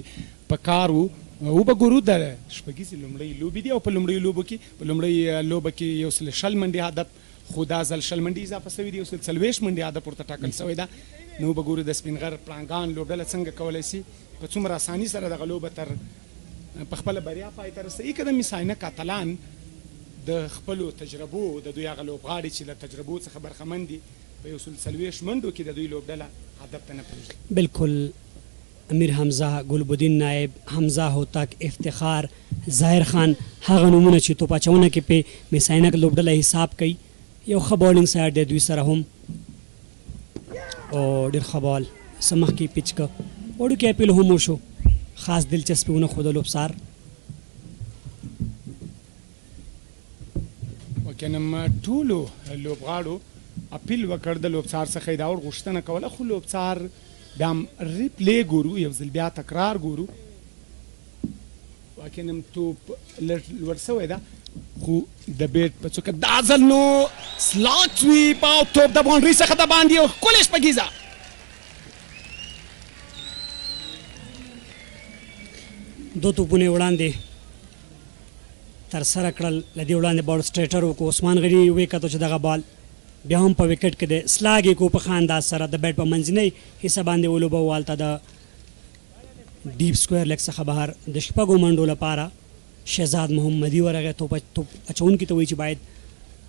په کار و. وبګورو د شپږیزې لومړۍ لوبې دي او په لومړیو لوبو کې، په لومړۍ لوبه کې 100 منډې هدف، خو دا ځل 60 منډې اضافه شوي دي، 140 منډې هدف ورته ټاکل شوی ده. نو وبګورو د سپین غر پړانګان لوبډله څنګه کولی شي په څومره اساني سره دغه لوبه تر په خپله بریا پای ته رسوي. که د مس عینک اتلان د خپلو تجربو، د دوی هغه لوبغاړي چې له تجربو څخه برخمن دي، په 140 منډو کې د دوی لوبډله هدف ته نه پرېږدي. بالکل امیر حمزه، ګلبدین نایب، حمزه هوتک، افتخار، ظاهر خان، هغه نومونه چې توپ اچونه کې په مس عینک لوبډله حساب کوي. یو ښه بالینګ سایډ دی دوی سره هم او ډېر ښه بال څه مخکې پیچ که وړوکی اپیل هم وشو، خاص دلچسپي ونه ښوده لوبڅار. واقعا ټولو لوبغاړو اپیل وکړ د لوبڅار څخه یې دا ورغوښتنه کوله، خو لوبڅار بیا هم ریپلی ګورو، یو ځل بیا تکرار ګورو. واقعا هم توپ لوړ شوی ده، خو د بیټ په څوکه دا ځل نو سلاټ سویپ او توپ د باونډري څخه د باندې یو ښکلې شپږیزه. دو توپونه یې وړاندې ترسره کړل، له دې وړاندې بال سټریټر وکړو. عثمان غني وکتو چې دغه بال بیا هم په وکټ کې دی، سلاګ یې کو په ښه انداز سره د بیټ په منځنۍ حصه باندې ولوبه والته د ډیپ سکویر لیګ څخه بهر. د شپږو منډو لپاره شهزاد محمدي ورغی. توپ اچونکي ته وایي چې باید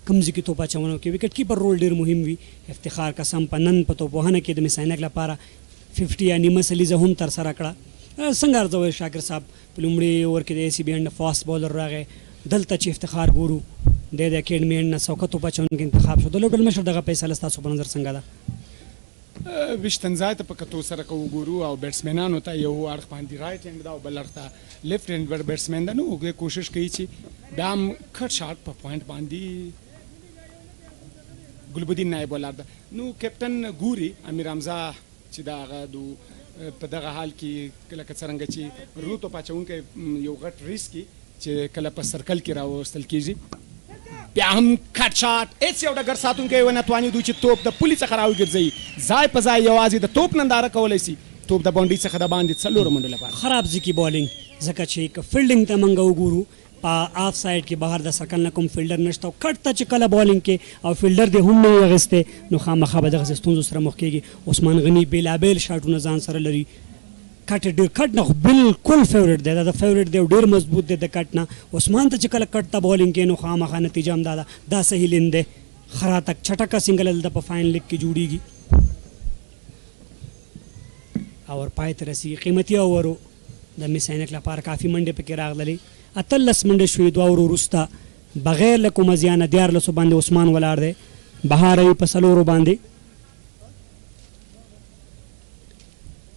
کوم ځای کې توپ اچونه وکړي. وکټ کیپر رول ډېر مهم وي. افتخار قسم په نن په توپوهنه کې د مس عینک لپاره 50 یا نیمه سلیزه هم ترسره کړه. څنګه ارزوئ شاکر صاحب، په لومړي اوور کې د ای سی بي اینډ فاست بالر راغی. دلته چې افتخار ګورو د اکیډمي اینډ نه سوکه توپ اچونکي انتخاب شو. د لوبډل مشر دغه فیصله ستاسو په نظر څنګه ده؟ ویشتن ځای ته په کتو سره که وګورو او بیټسمینانو ته یو اړخ باندې رایټ هینډ ده او بل اړخ ته لیفټ هینډ بیټسمین ده. نو هغوی کوشش کوي چې بیا هم کټ شاټ په پوینټ باندې ګلبدین نایب ولاړ ده. نو کیپټن ګوري امیر حمزه چې د هغه په دغه حال کې لکه څرنګه چې رو توپ اچونکی یو غټ ریسک چې کله په سرکل کې راوستل کېږي، بیا هم کټ شاټ هېڅ یو ډګر ساتونکی ونه توانېدو چې توپ د پولې څخه راوګرځوي. ځای په ځای یوازې د توپ ننداره کولی شي توپ د باونډري څخه د باندې څلورو منډو لپاره خراب ځکي بالینګ ځکه چې که فیلډینګ ته موږ وګورو په آف ساید کې بهر د سرکل نه کوم فیلډر نشته او کټ ته چې کله بالینګ کې او فیلډر دې هم نه وي اخیستی نو خامخا به دغسې ستونزو سره مخ کېږي. عثمان غني بېلابېل شاټونه ځان سره لري. کټ ډېر کټ نه خو بالکل فیورټ دی دا د فیورټ دی او ډېر مضبوط دی د کټ نه. عثمان ته چې کله کټ ته بالینګ کوي نو خامخا نتیجه هم دا صحیح لین دی. خراتک چټکه سنګل دلته په فاین لیګ کې جوړیږي او پای ته رسیږي. قیمتي اوورو د مس عینک لپاره کافي منډې پکې راغللې. 18 منډې شوې دوه اورو وروسته بغیر له کومه زیانه 14 باندې عثمان ولاړ دی. بهاروي په 4 باندې.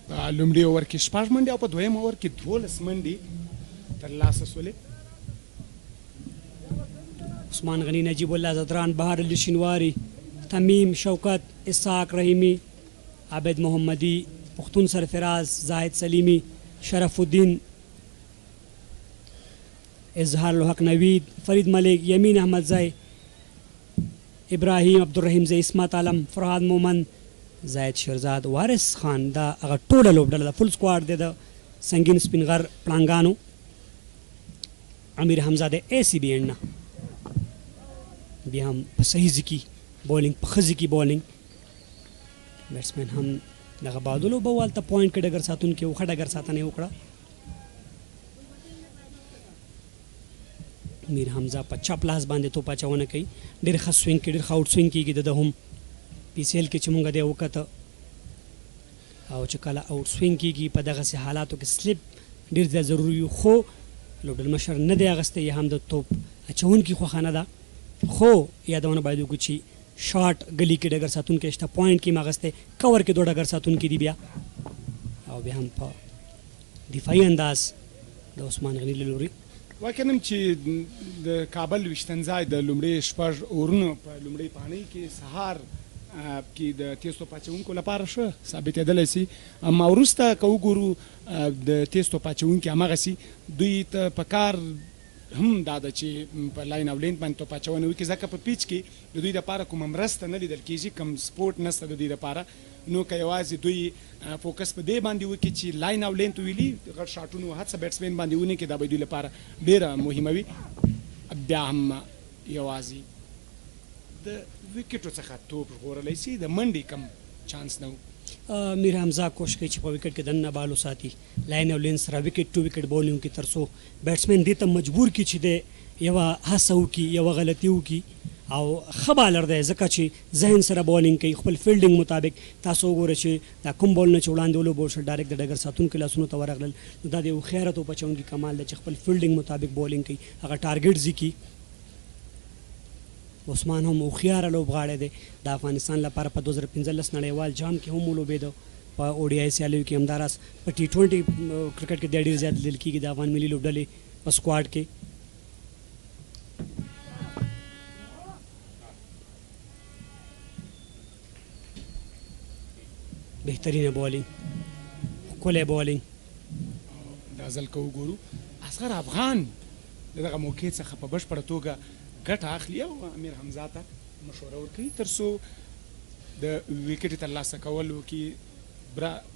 په لومړي اوور کې 6 منډې او په دویم اوور کې 12 منډې ترلاسه شولې. عثمان غني، نجیب الله زدران، بهار علي شینواري، تمیم، شوکت، اسحاق رحیمی، عابد محمدي، پختون سرفراز، زاهد سلیمی، شرف الدین، اظهار الحق نوید، فرید ملک، یمین احمد زئی، ابراهیم عبدالرحیم زئی، اسمت عالم، فرهاد مومن، زاید شیرزاد، وارث خان. دا هغه ټوله لوبډله د فل سکواډ دی د سنگین سپینغر پړانګانو. امیر حمزه د اے سی بی اینډ نه بیا هم په صحیح ځکي بالینګ، په ښه ځکي بالینګ. بیټسمین هم دغه بادلو به والته پوینټ کې ډګر ساتونکي و ښه ډګر ساتنه یې وکړه. میر حمزه په چپ لاس باندې توپ اچونه کوي. ډېر ښه سوینګ کې ډېر ښه آوټ سوینګ کېږي د هم پی سی ایل کې چې مونږ دی وکته او چې کله آوټ سوینګ کېږي په دغسې حالاتو کې سلیپ ډېر زیات ضروري وي. خو لوبډل مشر نه دی اخیستی یا هم د توپ اچونکي خوښه نه ده. خو یادونه باید وکړو چې شاټ ګلي کې ډګر ساتونکی شته، پوینټ کې ماغسته، کور کې 2 ډګر ساتونکي دي بیا او بیا هم په دفاعي انداز د عثمان غني له لوري. واکنم چې د کابل وشتنځای د لومړي 6 اورونو په لومړي پاڼۍ کې سهار کې د تیستو پاچونکو لپاره ښه ثابتېدلی سي. اما وروسته که وګورو د تیستو پاچونکي هماغسې دوی ته په کار هم دا ده چې په لاین او لین باندې توپ اچونه وکړي ځکه په پیچ کې د دوی دپاره کومه مرسته نه لیدل کېږي، کوم سپورټ نشته د دوی دپاره. نو که یوازې دوی فوکس په دې باندې وکړي چې لاین او لین ته ویلي غټ شاټونو هڅه بیټسمین باندې ونه کړي دا به دوی لپاره ډېره مهمه وي. بیا هم یوازې د وکټو څخه توپ ژغورلی سي، د منډې کم چانس نه و. میر حمزه کوشش کوي چې په وکټ کې دننه بال وساتي، لاین او لین سره وکټ ټو وکټ بولینګ کې تر څو بیټسمین دې ته مجبور کړي چې د یوه هڅه وکړي، یوه غلطي وکړي او ښه بالر دی ځکه چې ذهن سره بالینګ کوي خپل فیلډینګ مطابق. تاسو وګورئ چې دا کوم بال نه چې وړاندې ولوبول شو ډایرکټ د ډګر ساتونکو لاسونو ته ورغلل. نو دا د یو هوښیاره توپ اچونکي کمال دی چې خپل فیلډینګ مطابق بالینګ کوي، هغه ټارګټ ځکي. عثمان هم هوښیاره لوبغاړی دی. د افغانستان لپاره په 2015 نړیوال جام کې هم ولوبېده، په او ډي آی سیالیو کې همداراز په T20 کرکټ کې ډېر زیات لیدل کېږي د افغان ملي لوبډلې په سکواډ کې. بهترینه بالینګ، ښکلی بالینګ. دا ځل که وګورو اصغر افغان د دغه موقع څخه په بشپړه توګه ګټه اخلي او امیر حمزه ته مشوره ورکوي تر څو د وکټې ترلاسه کولو کې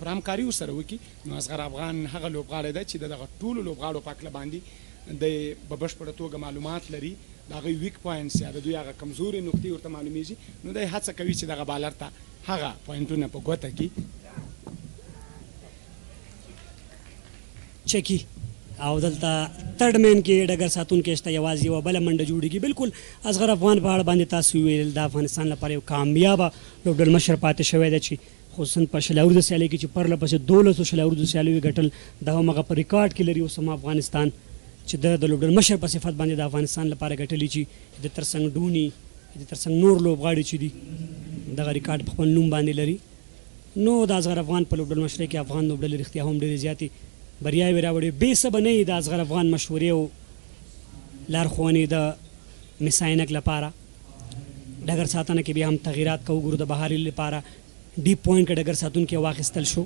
پر همکاري ورسره وکړي. نو اصغر افغان هغه لوبغاړی دی چې د دغه ټولو لوبغاړو په هکله باندې د په بشپړه توګه معلومات لري، د هغوی ویک پوینټس یا د دوی هغه کمزورې نقطې ورته معلومیږي. نو دی هڅه کوي چې دغه بالر ته هغه پوینټونه په ګوته کړي. چکی او دلته ترډ مین کې ډګر ساتونکی شته، یوازې یوه بله منډه جوړېږي. بالکل اصغر افغان په اړه باندې تاسو وویل د افغانستان لپاره یو کامیابه لوبډل مشر پاتې شوی دی چې خصوصا په شلاورده سیالۍ کې چې پرله پسې 12 شلاورده سیالیو ګټل د همغه په ریکارډ کې لري. اوس هم افغانستان چې د لوبډل مشر په صفت باندې د افغانستان لپاره ګټلي چې د ترڅنګ ډوني د ترڅنګ نور لوبغاړي چې دي دغه ریکارډ په خپل نوم باندې لري. نو د اصغر افغان په لوبډل مشرۍ کې افغان لوبډلې رښتیا هم ډېرې زیاتې بریاوې راوړې. بې څه به نه وي د اصغر افغان مشورې او لارښوونې د مس عینک لپاره. ډګر ساتنه کې بیا هم تغییرات که وګورو د بهاري لپاره ډیپ پوینټ کې ډګر ساتونکی واخیستل شو.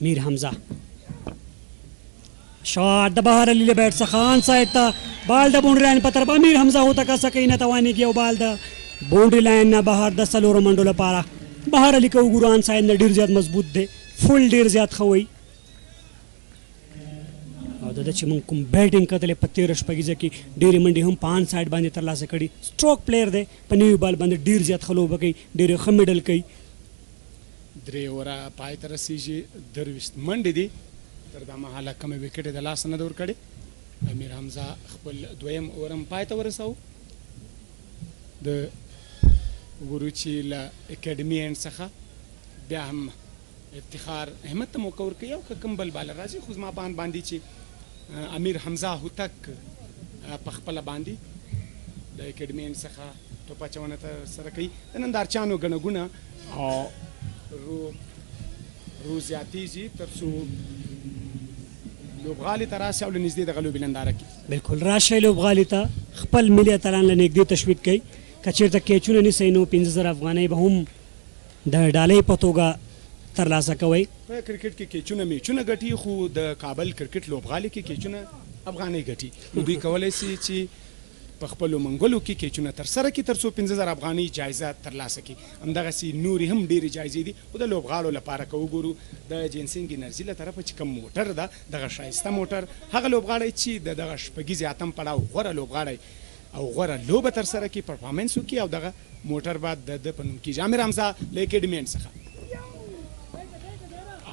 میر حمزه شاٹ د بهار علی له بیټ څخه آن سایډ ته بال د باونډري لاین په طرف امیر حمزه هوته کا سکه نه توانېږي او بال د باونډري لاین نه بهر د 4 منډو لپاره بهر علي که وګورو آن ساید نه ډېر زیات مضبوط دی فول ډېر زیات ښه وایي او د ده چې موږ کوم بیټینګ کتلې په تېره شپږیزه کې ډېرې منډې هم په آن ساید باندې ترلاسه کړي سټروک پلیر دی په نوي بال باندې ډېر زیات ښه لوبه کوي ډېرې ښه میډل کوي 3 اوره پای ته رسیږي 23 منډې دي تر دا مهاله کومې وکټې د لاسه نه ده ورکړې امیر حمزه خپل دویم اور هم پای ته ورساوه د وګورو چې له اکیډمي اینډ څخه بیا هم افتخار احمد ته موقع ورکوي او که کوم بل بالر راځي خو زما باندې چې امیر حمزه هوتک په خپله باندې د اکیډمي اینډ څخه توپ اچونه ترسره کوي د نندارچیانو ګڼه ګوڼه او رو زیاتیږي تر څو لوبغالي ته راشي او له نږدې دغه لوبې ننداره کړي بالکل راشئ لوبغالي ته خپل ملي اتلان له نږدې تشویق کوي که چېرته کیچونه نیسئ نو 15,000 افغانۍ به هم د ډالۍ په توګه ترلاسه کوئ په کرکټ کې کیچونه میچونه ګټي خو د کابل کرکټ لوبغالي کې کیچونه افغانۍ ګټي نو دوی کولی شي چې په خپلو منګلو کې کیچونه ترسره کړي تر څو 15,000 افغانۍ جایزه ترلاسه کړي همدغسې نورې هم ډېرې جایزې دي خو د لوبغاړو لپاره که وګورو د جنسینګ انرژي له طرفه چې کوم موټر ده دغه ښایسته موټر هغه لوبغاړی چې د دغه شپږیزې اتم پړاو غوره لوبغاړی او غوره لوبه ترسره کړي پرفارمنس وکړي او دغه موټر به د ده په نوم کېږي امیر حمزه له اکیډمي څخه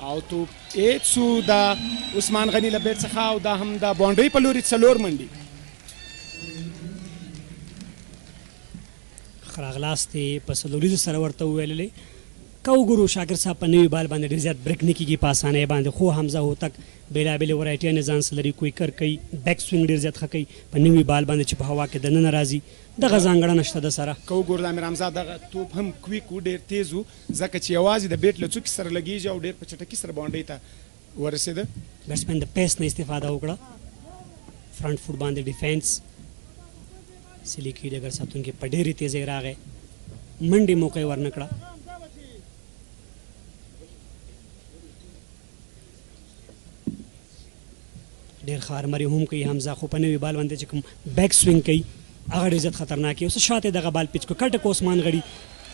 او توپ ایټ سو د عثمان غني له بیټ څخه او دا هم د باونډرۍ په لوري 4 منډې ښه راغلاستې په څلوریزو سره ورته وویللې که وګورو شاکر صاحب په نوي بال باندې ډېر زیات بریک نه کېږي په اسانۍ باندې خو حمزه هوتک بېلابېلې ورایټیانې ځان سره لري کویکر کوي بیک سوینګ ډېر زیات ښه کوي په نوي بال باندې چې په هوا کې دننه راځي دغه ځانګړنه شته د سره که وګورو د امیر حمزه دغه توپ هم کویک و ډېر تیز و ځکه چې یوازې د بیټ له څوکې سره لګېږي او ډېر په چټکي سره باونډۍ ته ورسېده بیټسمین د پیس نه استفاده وکړه فرنټ فوټ باندې ډیفینس سلیکي ډګر ساتونکي په ډېرې تیزۍ راغی منډې موقع یې ورنه کړه ډېر ښه ارمري هم کوي حمزه خو په نوي بال باندې چې کوم بیک سوینګ کوي هغه ډېر زیات خطرناک وي اوس شاته دغه بال پیچ کو کټ کو عثمان غړي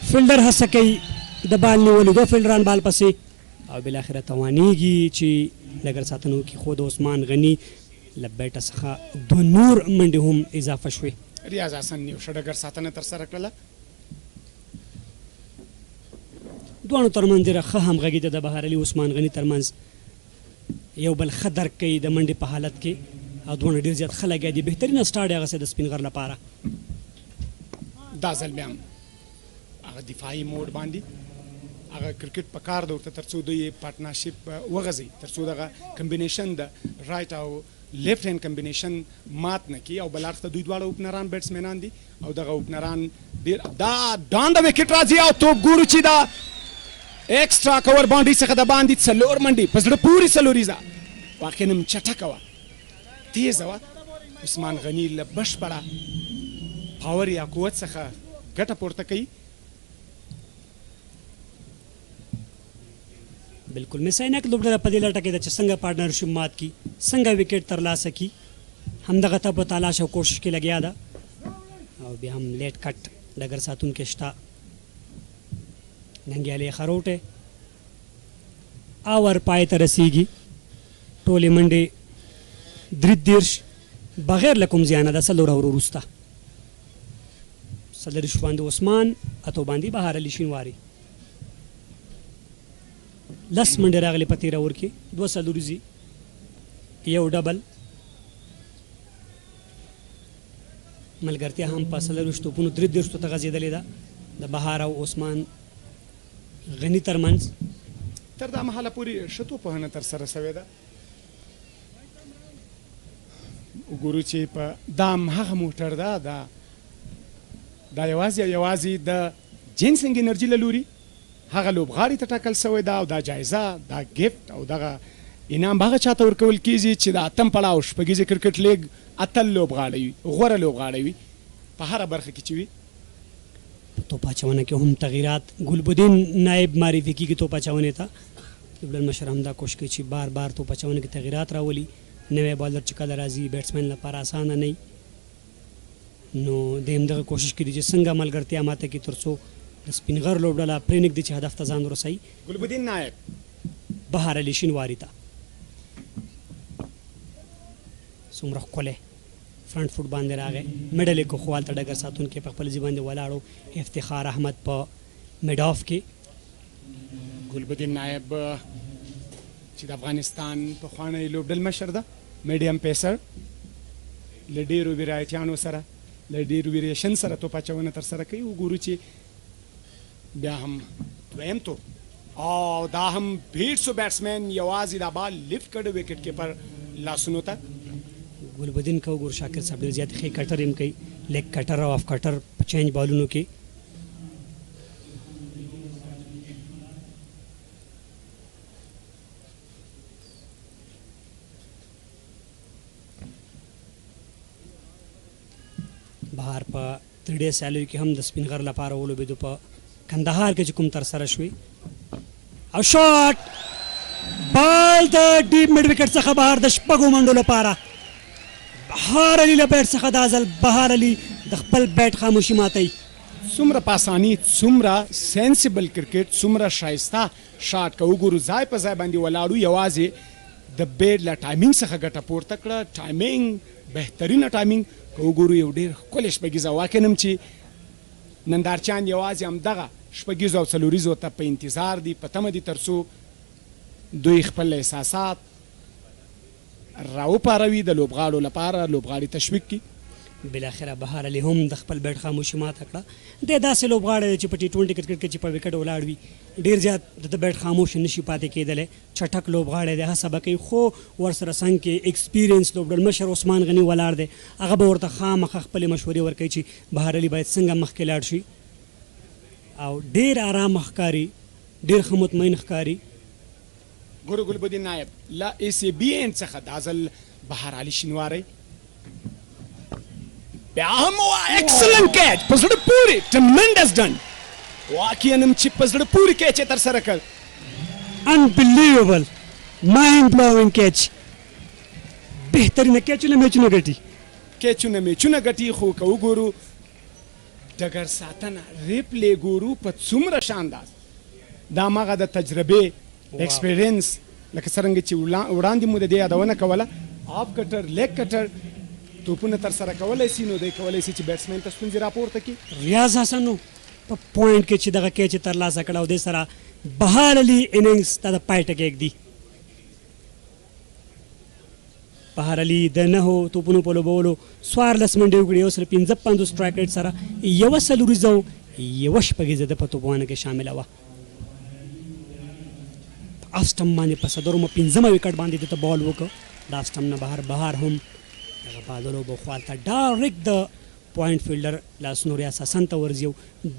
فیلډر هڅه کوي د بال نیولو دوه فیلډران بال پسې او بالاخره توانیږي چې ډګر ساتنو کې خو د عثمان غني له بیټه څخه دوه نور منډې هم اضافه شوې ریاض حسن یو ښه ډګر ساتنه ترسره کړله دواړو ترمنځ ډېره ښه همغږي ده د بهر علي عثمان غني ترمنځ یو بل ښه درک کوي د منډې په حالت کې او دواړه ډېر زیات ښه لګیا دي بهترینه سټارټ یې هغسې د سپین غر لپاره دا ځل بیا هم هغه دفاعي موډ باندې هغه کرکټ په کار ده ورته تر څو دوی پارټنرشپ وغځوي تر څو دغه کمبینیشن د رایټ او لیفټ هینډ کمبینیشن مات نه کړي او بل اړخ ته دوی دواړه اوپنران بیټسمینان دي او دغه اوپنران ډېر دا ډان د وکټ راځي او توپ ګورو چې دا ایکسټرا کور باونډرۍ څخه د باندې 4 منډې په زړه پورې څلوریزه واقعا هم چټکه وه تیزه وه عثمان غني له بشپړه پاور یا قوت څخه ګټه پورته کوي بالکل مساینک لوبډله په دې لټه کې ده چې څنګه پارټنرشپ مات کړي څنګه وکټ ترلاسه کړي همدغه ته په تلاش او کوشش کې لګیا ده او بیا هم لیټ کټ ډګر ساتونکی شته ننګیالې خروټې اور پای ته رسیږي ټولې منډې 33 بغیر له کوم زیانه ده 4 اور وروسته 4 باندې عثمان اتو باندې بهر علي شینواري 10 منډې راغلې په 13 اور کې 2 څلوریزې یو ډبل ملګرتیا هم په 4 توپونو 33 ته غځېدلې ده د بهار او عثمان غني ترمنځ تر دا مهاله پورې ښه توپوهنه ترسره شوې ده وګورو چې په دا هغه موټر ده دا یوازې د جنسینګ انرژي له لوري هغه لوبغاړي ته ټاکل شوی ده او دا جایزه دا ګفټ او دغه انعام به هغه چاته ورکول کېږي چې د اتم پړاو شپږیزې کرکټ لیګ اتل لوبغاړی وي غوره لوبغاړی وي په هره برخه کې چې وي توپ اچونه کې هم تغییرات ګلبدین نائب معرفي کېږي توپ اچونې ته لوبډل مشر هم دا کوشش کوي چې بار بار توپ اچونه کې تغییرات راولي نوی بالر چې کله راځي بیټسمین لپاره اسانه نه نو د همدغه کوشش کوي چې څنګه ملګرتیا ماته کې تر څو د سپین غر لوبډله پرېنږدي چې هدف ته ځان ورسوي. ګلبدین نایب بهار علي شینواري ته څومره ښکلی فرنٹ فوټ باندې راغی، میډل یې کوخوال ته ډګر ساتونکی په خپل ځای باندې ولاړو، افتخار احمد په میډ آف کې. ګلبدین نایب چې د افغانستان پخوانی لوبډل مشر ده، میډیم پیسر، له ډېرو ویرایټیانو سره له ډېرو ویریشن سره توپ اچونه ترسره کوي. وګورو چې بیا هم دویم توپ او دا هم بیټسو بیټسمین یوازې دا بال لیفت کړی وکټ کیپر لاسونو ته. ګلبدین که وګورو شاکر صاحب ډېر زیات ښې کټر هم کوي، لیګ کټر او اف کټر په چینج بالونو کې. بهار په 3 ډے سیلری کې هم د سپین غر لپاره ولوبېدو په کندهار کې چې کوم ترسره شوې. او شاټ بال د ډیپ میډ وکټ څخه بهر د شپږو منډو لپاره. بهار علي له بیټ څخه دا ځل بهار علي د خپل بیټ خاموشي ماتوي. څومره په اساني، څومره سینسیبل کرکټ، څومره ښایسته شاټ که وګورو ځای په ځای باندې ولاړو، یوازې د بیټ له ټایمینګ څخه ګټه پورته کړه. ټایمینګ بهترینه ټایمینګ که وګورو یو ډېر ښکلی شپږیزه. واقعا هم چې نندارچیان یوازې همدغه شپږیزو او څلوریزو ته په انتظار دي، په تمه دي تر څو دوی خپل احساسات راوپاروي د لوبغاړو لپاره، لوبغاړي تشویق کړي. بالاخره بهار علي هم د خپل بیټ خاموشي ماته کړه. دی داسې لوبغاړی دی چې په T20 کرکټ کې چې په وکټ ولاړ وي ډېر زیات د بیټ خاموش نشي پاتې کېدلی. چټک لوبغاړی دی، هڅه به کوي، خو ورسره څنګ کې ایکسپیرینس لوبډل مشر عثمان غني ولاړ دی، هغه به ورته خامخا خپلې مشورې ورکوي چې بهار علي باید څنګه مخکې لاړ شي. او ډېر آرام ښکاري، ډېر ښه مطمئن ښکاري. ګورو ګلبدین نایب له ACBN څخه دا ځل بهار علي شینواری بیا هم ایکسلنٹ کیچ، په زړه پورې ټرمنډس ډن، واقعا هم چې په زړه پورې کیچ یې ترسره کړ. انبلیویبل مایند بلوینګ کیچ. بهترینه کیچونه میچونه ګټي، کیچونه میچونه ګټي. خو که وګورو ډګر ساتنه ریپلی ګورو په څومره شانداز، دا هماغه د تجربې ایکسپیرینس لکه څرنګه چې وړاندې مو د دې یادونه کوله، آف کټر، لیګ کټر توپونه ترسره کولی سي، نو دی کولی سي چې بیټسمین ته ستونزې راپورته کړي. ریاض حسن په پوینټ کې چې دغه کیچ یې ترلاسه کړه او دې سره بهار علي اننګز ته د پای ټکی ږدي. بهار علي د 9 توپونو په لوبولو 14 منډې وکړې، یو سل 55 سټرایک ریټ سره، یوه څلوریزه او یوه شپږیزه د په توپوانه کې شامله وه. اف سټم باندې په صدرمه 5مه وکټ باندې دته بال وکړ. د اف سټم نه بهر هم دغه بال ولوبه خوا ته ډایرکټ د پوینټ فیلډر لاسونو ریاض حسن ته ورځي.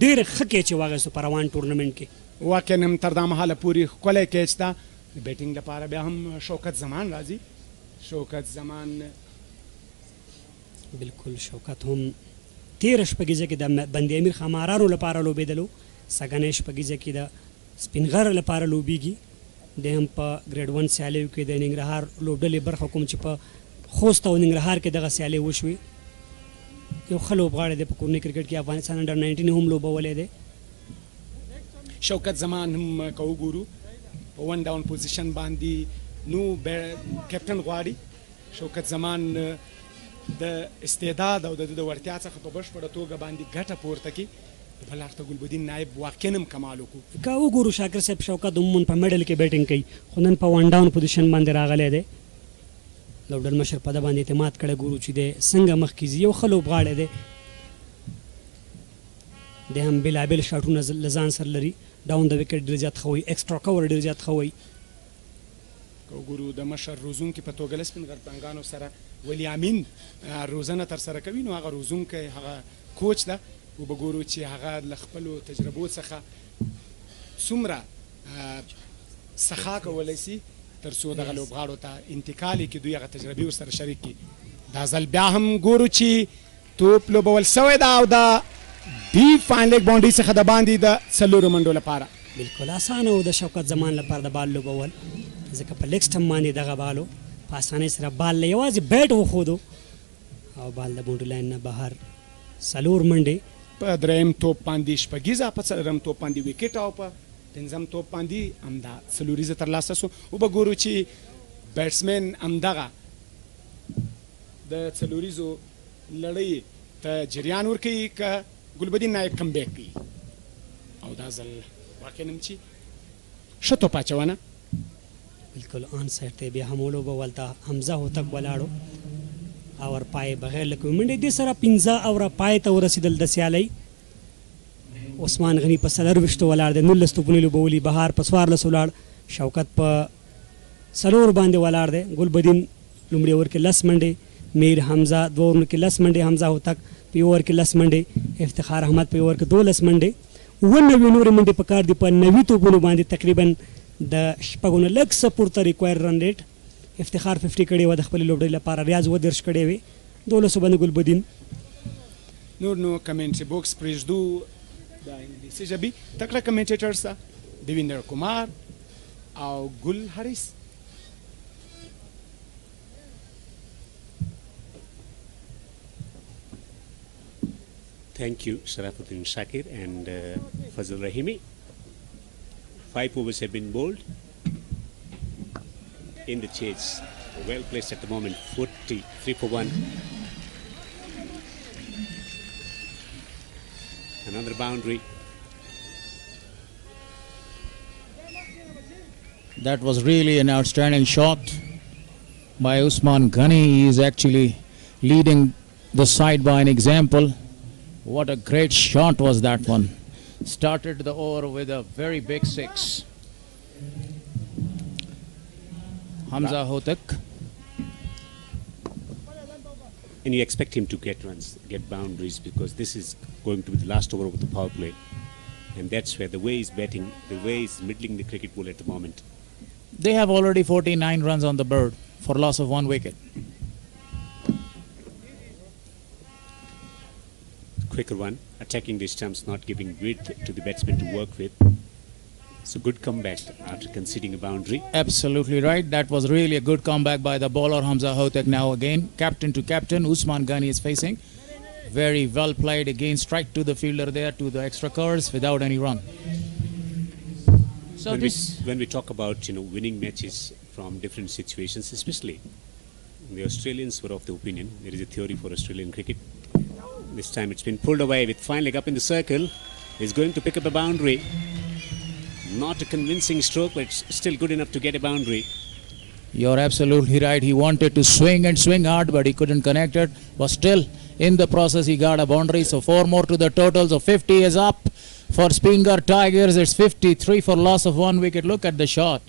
ډېر ښه کیچ یې واخیستو په روان ټورنمنټ کې. واقعا هم تر دا مهاله پورې ښکلی کیچ ده. د بیټینګ لپاره بیا هم شوکت زمان راځي. شوکت زمان بالکل شوکت هم 13 شپږیزه کې د بند امیر خمارانو لپاره لوبېدلو، سږنۍ شپږیزه کې د سپین غر لپاره لوبېږي. د هم په ګریډ 1 سیالیو کې د ننګرهار لوبډلې برخه کوم چې په خوست او ننګرهار کې دغه سیالۍ وشوې. یو ښه لوبغاړی دی په کورني کرکټ کې، افغانستان انډر 19 هم لوبولی دی. شوکت زمان هم که وګورو په 1 ډاون پوزیشن باندې نو کیپټن غواړي. شوکت زمان د استعداد او د وړتیا څخه په بشپړه توګه باندې ګټه پورته کړي. بل اړخ ته ګلبدین نایب واقعا هم کمال وکړو. که وګورو شاکر صاحب شوکت عموماً په میډل کې بیټینګ کوي، خو نن په 1 ډاون پوزیشن باندې راغلی دی. لوبډل مشر په ده باندې اعتماد کړی، ګورو چې دی څنګه مخکې ځي. یو ښه لوبغاړی دی، دی هم بېلابېل شاټونه له ځان سره لري. ډاون د وکټ ډېر زیات ښه وایي، ایکسټرا کور ډېر زیات ښه وایي. که وګورو د مشر روزونکي په توګه له سپین غر پړانګانو سره ولی امین روزنه ترسره کوي، نو هغه روزونکی هغه کوچ ده. وبګورو چې هغه له خپلو تجربو څخه څومره سخا کولی سي تر څو دغه لوبغاړو ته انتقال یې کړي، دوی هغه تجربې ورسره شریک کړي. دا ځل بیا هم ګورو چې توپ لوبول سوی ده او د ډیپ فاین لیګ باونډري څخه د باندې د 4 منډو لپاره بالکل اسانه و د شوکت زمان لپاره د بال لوبول، ځکه په لیګ سټم باندې دغه بالو په اسانۍ سره بال له یوازې بیټ وښودو او بال د باونډري لاین نه بهر 4 منډې په دریم توپ باندې شپږیزه، په څلورم توپ باندې وکټ او په پنځم توپ باندې همدا څلوریزه ترلاسه سو. وبګورو چې بیټسمین همدغه د څلوریزو لړۍ ته جریان ورکوي که ګلبدین نایب کم بیک کوي او دا ځل واقعا هم چې ښه توپ اچونه بالکل آن سایډ ته بیا هم ولوبه ولته حمزه هوتک ولاړو او ور پای بغیر لکه منډې دې سره 15 اور پای ته ورسېدل د سیالۍ. عثمان غنی په 24 ولاړ دی، 19 توپونه لوبولي، بهار په 14 ولاړ، شوکت په 4 باندې ولاړ دی، ګلبدین لومړي اوور کې 10 منډې، میر حمزه 2 اوور کې 10 منډې، حمزه هوتک په اوور کې 10 منډې، افتخار احمد په اوور کې 12 منډې، 99 نورې منډې په کار دي په 90 توپونو باندې تقریبا د شپږونه لږ څه پورته ریکوایر رن ریټ. افتخار 50 کړی و د خپل لوبډلې لپاره، ریاض ودرش کړی وي 12 باندې ګلبدین. نور نو کمنټري بوکس پرېږدو د انګلیسي ژبې تکړه کمنټیټرز ته دیویندر کمار او ګل حریس. Thank you, Sharafuddin Shakir and Fazil Rahimi. 5 overs have been bowled in the chase. Well placed at the moment, 43 for 1. Another boundary. That was really an outstanding shot by Usman Ghani. He is actually leading the side by an example. What a great shot was that one. Started the over with a very big 6. Hamza Hotak. And you expect him to get runs, get boundaries, because this is going to be the last over of the power play. And that's where the way he's batting, the way he's middling the cricket ball at the moment. They have already 49 runs on the board for loss of 1 wicket. Quicker one, attacking the stumps, not giving width to the batsman to work with. So good comeback after conceding a boundary. Absolutely right. That was really a good comeback by the bowler Hamza Hotak. Now again, captain to captain, Usman Ghani is facing. Very well played again, strike to the fielder there to the extra curves without any run. So when we talk about winning matches from different situations, especially the Australians were of the opinion, there is a theory for Australian cricket. This time it's been pulled away with fine leg up in the circle. He's going to pick up a boundary. Not a convincing stroke, but it's still good enough to get a boundary. You're absolutely right. He wanted to swing and swing hard, but he couldn't connect it. But still, in the process, he got a boundary. So 4 more to the total. So 50 is up for Spinger Tigers. It's 53 for loss of 1 wicket. Look at the shot.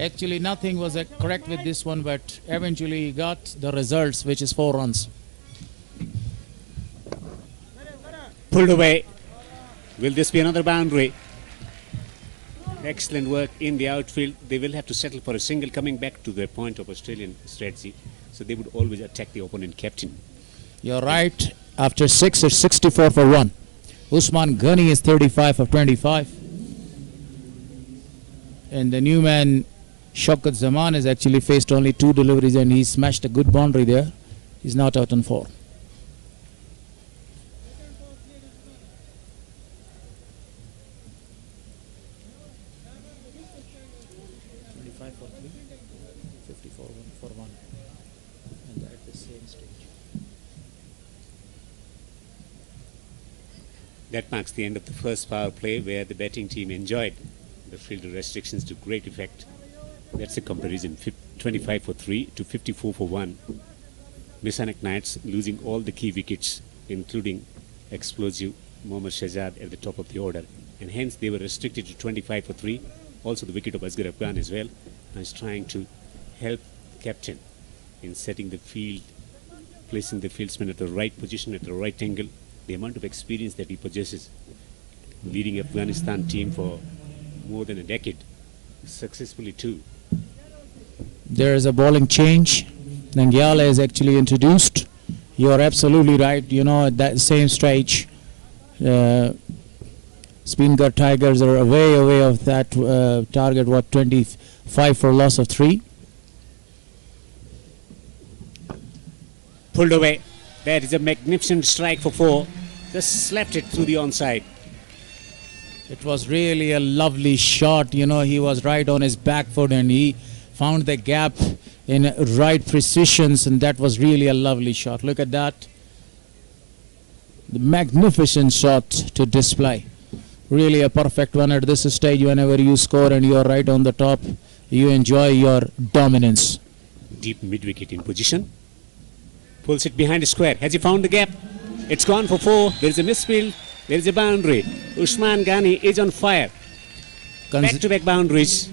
Actually, nothing was correct with this one, but eventually he got the results, which is 4 runs. Pulled away. Will this be another boundary? Excellent work in the outfield. They will have to settle for a single coming back to their point of Australian strategy. So they would always attack the opponent captain. You're right. After 6, it's 64 for 1. Usman Ghani is 35 for 25. And the new man, Shaukat Zaman, has actually faced only 2 deliveries and he smashed a good boundary there. He's not out on 4. That marks the end of the first power play, where the batting team enjoyed the fielder restrictions to great effect. That's a comparison, 25 for 3 to 54 for 1. Misanak Knights losing all the key wickets, including explosive Mohammad Shahzad at the top of the order. And hence they were restricted to 25 for 3. Also the wicket of Asghar Afghan as well. And is trying to help the captain in setting the field, placing the fieldsman at the right position, at the right angle. The amount of experience that he possesses, leading Afghanistan team for more than a decade, successfully too. There is a bowling change. Nangyala is actually introduced. You are absolutely right. At that same stage, Spinger Tigers are away of that target. 25 for loss of 3. Pulled away. That is a magnificent strike for 4. Just slapped it through the onside. It was really a lovely shot. You know, he was right on his back foot and he found the gap in right precisions, and that was really a lovely shot. Look at that. The magnificent shot to display. Really a perfect one at this stage. Whenever you score and you're right on the top, you enjoy your dominance. Deep mid-wicket in position. Pulls it behind the square. Has he found the gap? It's gone for 4. There is a misfield. There is a boundary. Usman Ghani is on fire. Back-to-back boundaries.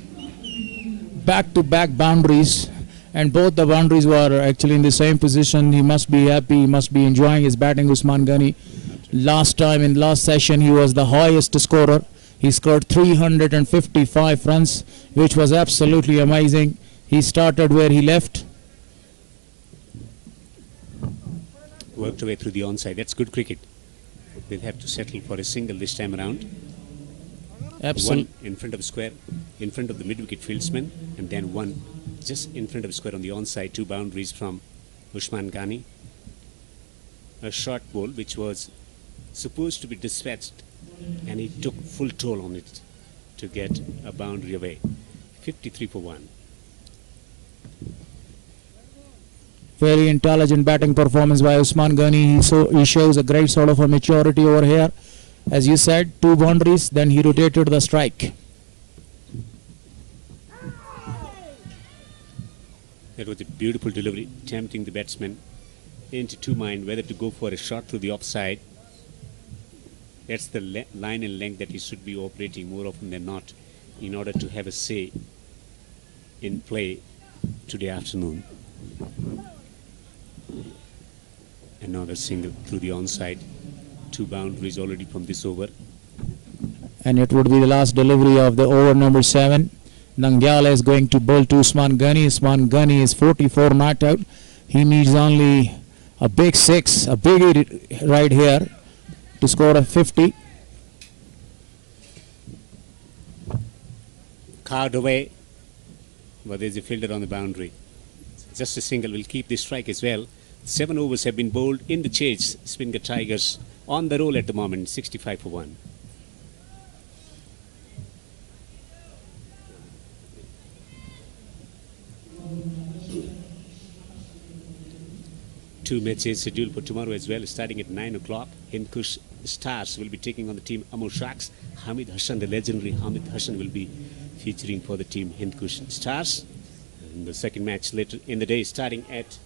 Back-to-back boundaries. And both the boundaries were actually in the same position. He must be happy. He must be enjoying his batting, Usman Ghani. Last time, in last session, he was the highest scorer. He scored 355 runs, which was absolutely amazing. He started where he left. Worked away through the onside. That's good cricket. They'll have to settle for a single this time around. Absolutely. One in front of the square, in front of the mid-wicket fieldsman, and then one just in front of the square on the onside. 2 boundaries from Usman Ghani. A short ball which was supposed to be dispatched, and he took full toll on it to get a boundary away. 53 for 1. Very intelligent batting performance by Usman Ghani. He shows a great sort of a maturity over here. As you said, 2 boundaries, then he rotated the strike. That was a beautiful delivery, tempting the batsman into 2 mind whether to go for a shot through the offside. That's the line and length that he should be operating more often than not in order to have a say in play today afternoon. Another single through the onside. 2 boundaries already from this over. And it would be the last delivery of the over number 7. Nangyala is going to bowl to Usman Ghani. Usman Ghani is 44 not out. He needs only a big 6, a big 8 right here to score a 50. Carved away, but there's a fielder on the boundary. Just a single will keep the strike as well. 7 overs have been bowled in the chase. Spinger Tigers on the roll at the moment, 65 for 1. Two matches scheduled for tomorrow as well, starting at 9 o'clock. Hindkush Stars will be taking on the team Amur Sharks. Hamid Hassan, the legendary Hamid Hassan, will be featuring for the team Hindkush Stars. And the second match later in the day, starting at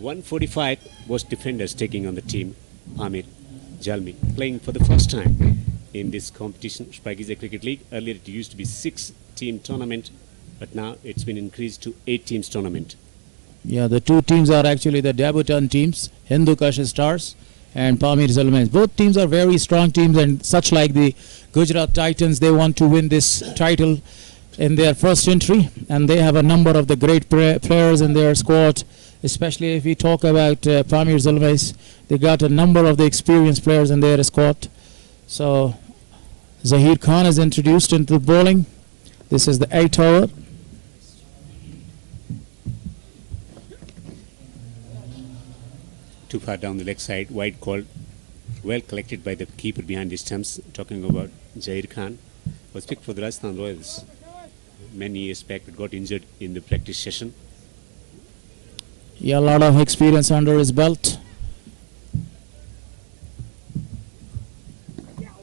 1:45, was Defenders taking on the team Amir Jalmi, playing for the first time in this competition, Shpageeza Cricket League. Earlier it used to be 6-team tournament, but now it's been increased to 8 teams tournament. Yeah, the 2 teams are actually the debutant teams, Hindkush Stars and Pamir Zalmais. Both teams are very strong teams, and such like the Gujarat Titans, they want to win this title in their first entry, and they have a number of the great players in their squad, especially if we talk about Pamir Zalmais. They got a number of the experienced players in their squad. So Zahir Khan is introduced into the bowling. This is the 8th over. Too far down the leg side, wide called, well collected by the keeper behind the stumps. Talking about Zahir Khan, was picked for the Rajasthan Royals many years back, but got injured in the practice session. Yeah, a lot of experience under his belt.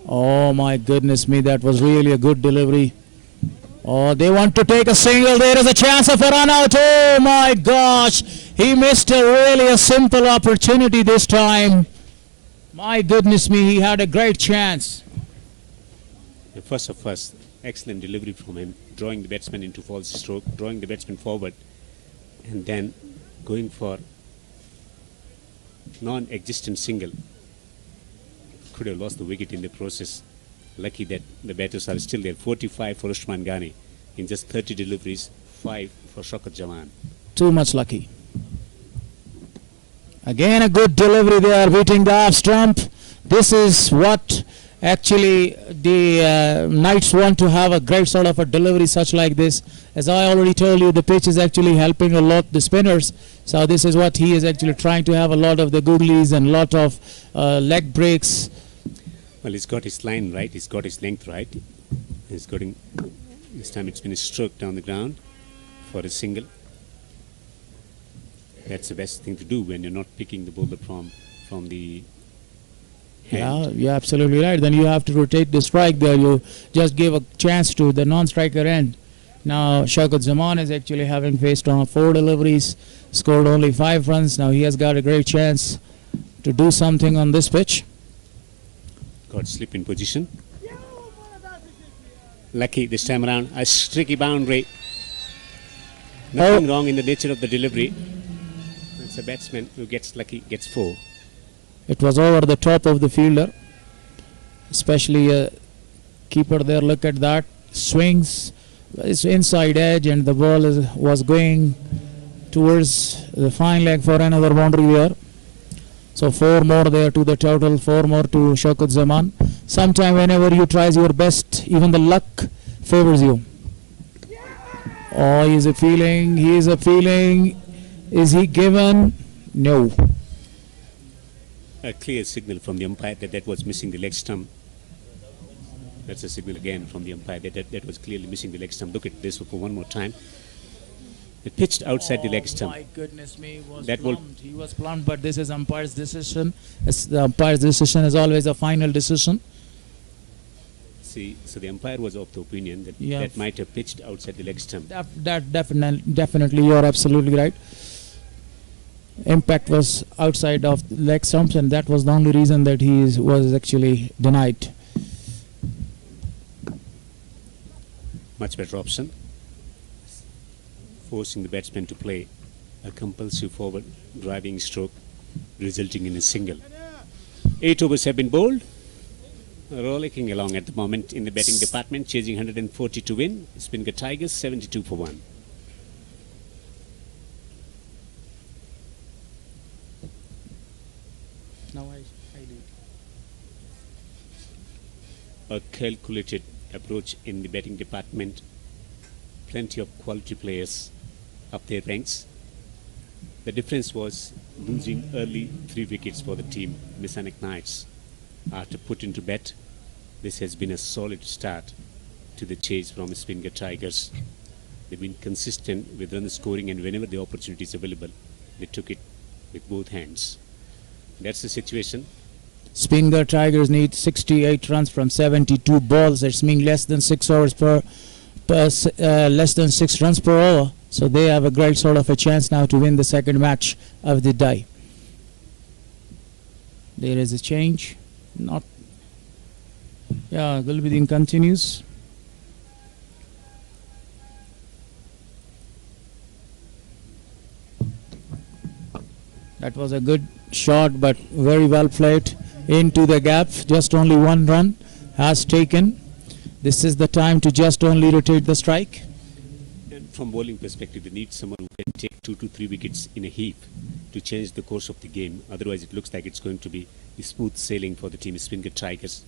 Oh my goodness me, that was really a good delivery. Oh, they want to take a single. There is a chance of a run out. Oh my gosh, he missed a simple opportunity this time. My goodness me, he had a great chance. The first of first, excellent delivery from him, drawing the batsman into false stroke, drawing the batsman forward, and then going for non-existent single. Could have lost the wicket in the process. Lucky that the batters are still there. 45 for Usman Ghani in just 30 deliveries, 5 for Shaukat Jaman. Too much lucky. Again a good delivery there, beating the off stump. This is what actually the Knights want to have, a great sort of a delivery such like this. As I already told you, the pitch is actually helping a lot the spinners. So this is what he is actually trying to have, a lot of the googlies and lot of leg breaks Well, he's got his line right, he's got his length right. He's getting, this time it's been a stroke down the ground for a single. That's the best thing to do when you're not picking the bowler from the hand. Yeah, you're absolutely right. Then you have to rotate the strike there. You just gave a chance to the non-striker end. Now Shaukat Zaman is actually having faced on 4 deliveries, scored only 5 runs. Now he has got a great chance to do something on this pitch. Got slip in position. Lucky this time around, a streaky boundary. Nothing wrong in the nature of the delivery. It's a batsman who gets lucky, gets 4. It was over the top of the fielder, especially a keeper there. Look at that, swings, it's inside edge, and the ball was going towards the fine leg for another boundary there. So 4 more there to the total, 4 more to Shaukat Zaman. Sometime whenever you try your best, even the luck favors you. Oh, he is appealing. Is he given? No. A clear signal from the umpire that was missing the leg stump. That's a signal again from the umpire that was clearly missing the leg stump. Look at this for one more time. It pitched outside the leg stump. My goodness me, he was plumbed, but this is umpire's decision. The umpire's decision is always a final decision. See, so the umpire was of the opinion that that might have pitched outside the leg stump. Definitely, you are absolutely right. Impact was outside of the leg stumps, and that was the only reason that he was actually denied. Much better option. Forcing the batsman to play a compulsive forward driving stroke, resulting in a single. 8 overs have been bowled. Rollicking along at the moment in the batting department, chasing 140 to win. Spingar Tigers 72 for 1. Now I do. A calculated approach in the batting department. Plenty of quality players up their ranks. The difference was losing early 3 wickets for the team, Messianic Knights. After put into bet, this has been a solid start to the chase from Spingar Tigers. They've been consistent with run scoring, and whenever the opportunity is available, they took it with both hands. That's the situation. Spingar Tigers need 68 runs from 72 balls. That's meaning less than 6 hours less than 6 runs per over. So they have a great sort of a chance now to win the second match of the day. There is a change. Gulbuddin continues. That was a good shot, but very well played into the gap. Just only 1 run has taken. This is the time to just only rotate the strike. And from bowling perspective, they need someone who can take 2 to 3 wickets in a heap to change the course of the game. Otherwise, it looks like it's going to be smooth sailing for the team Spingar Tigers.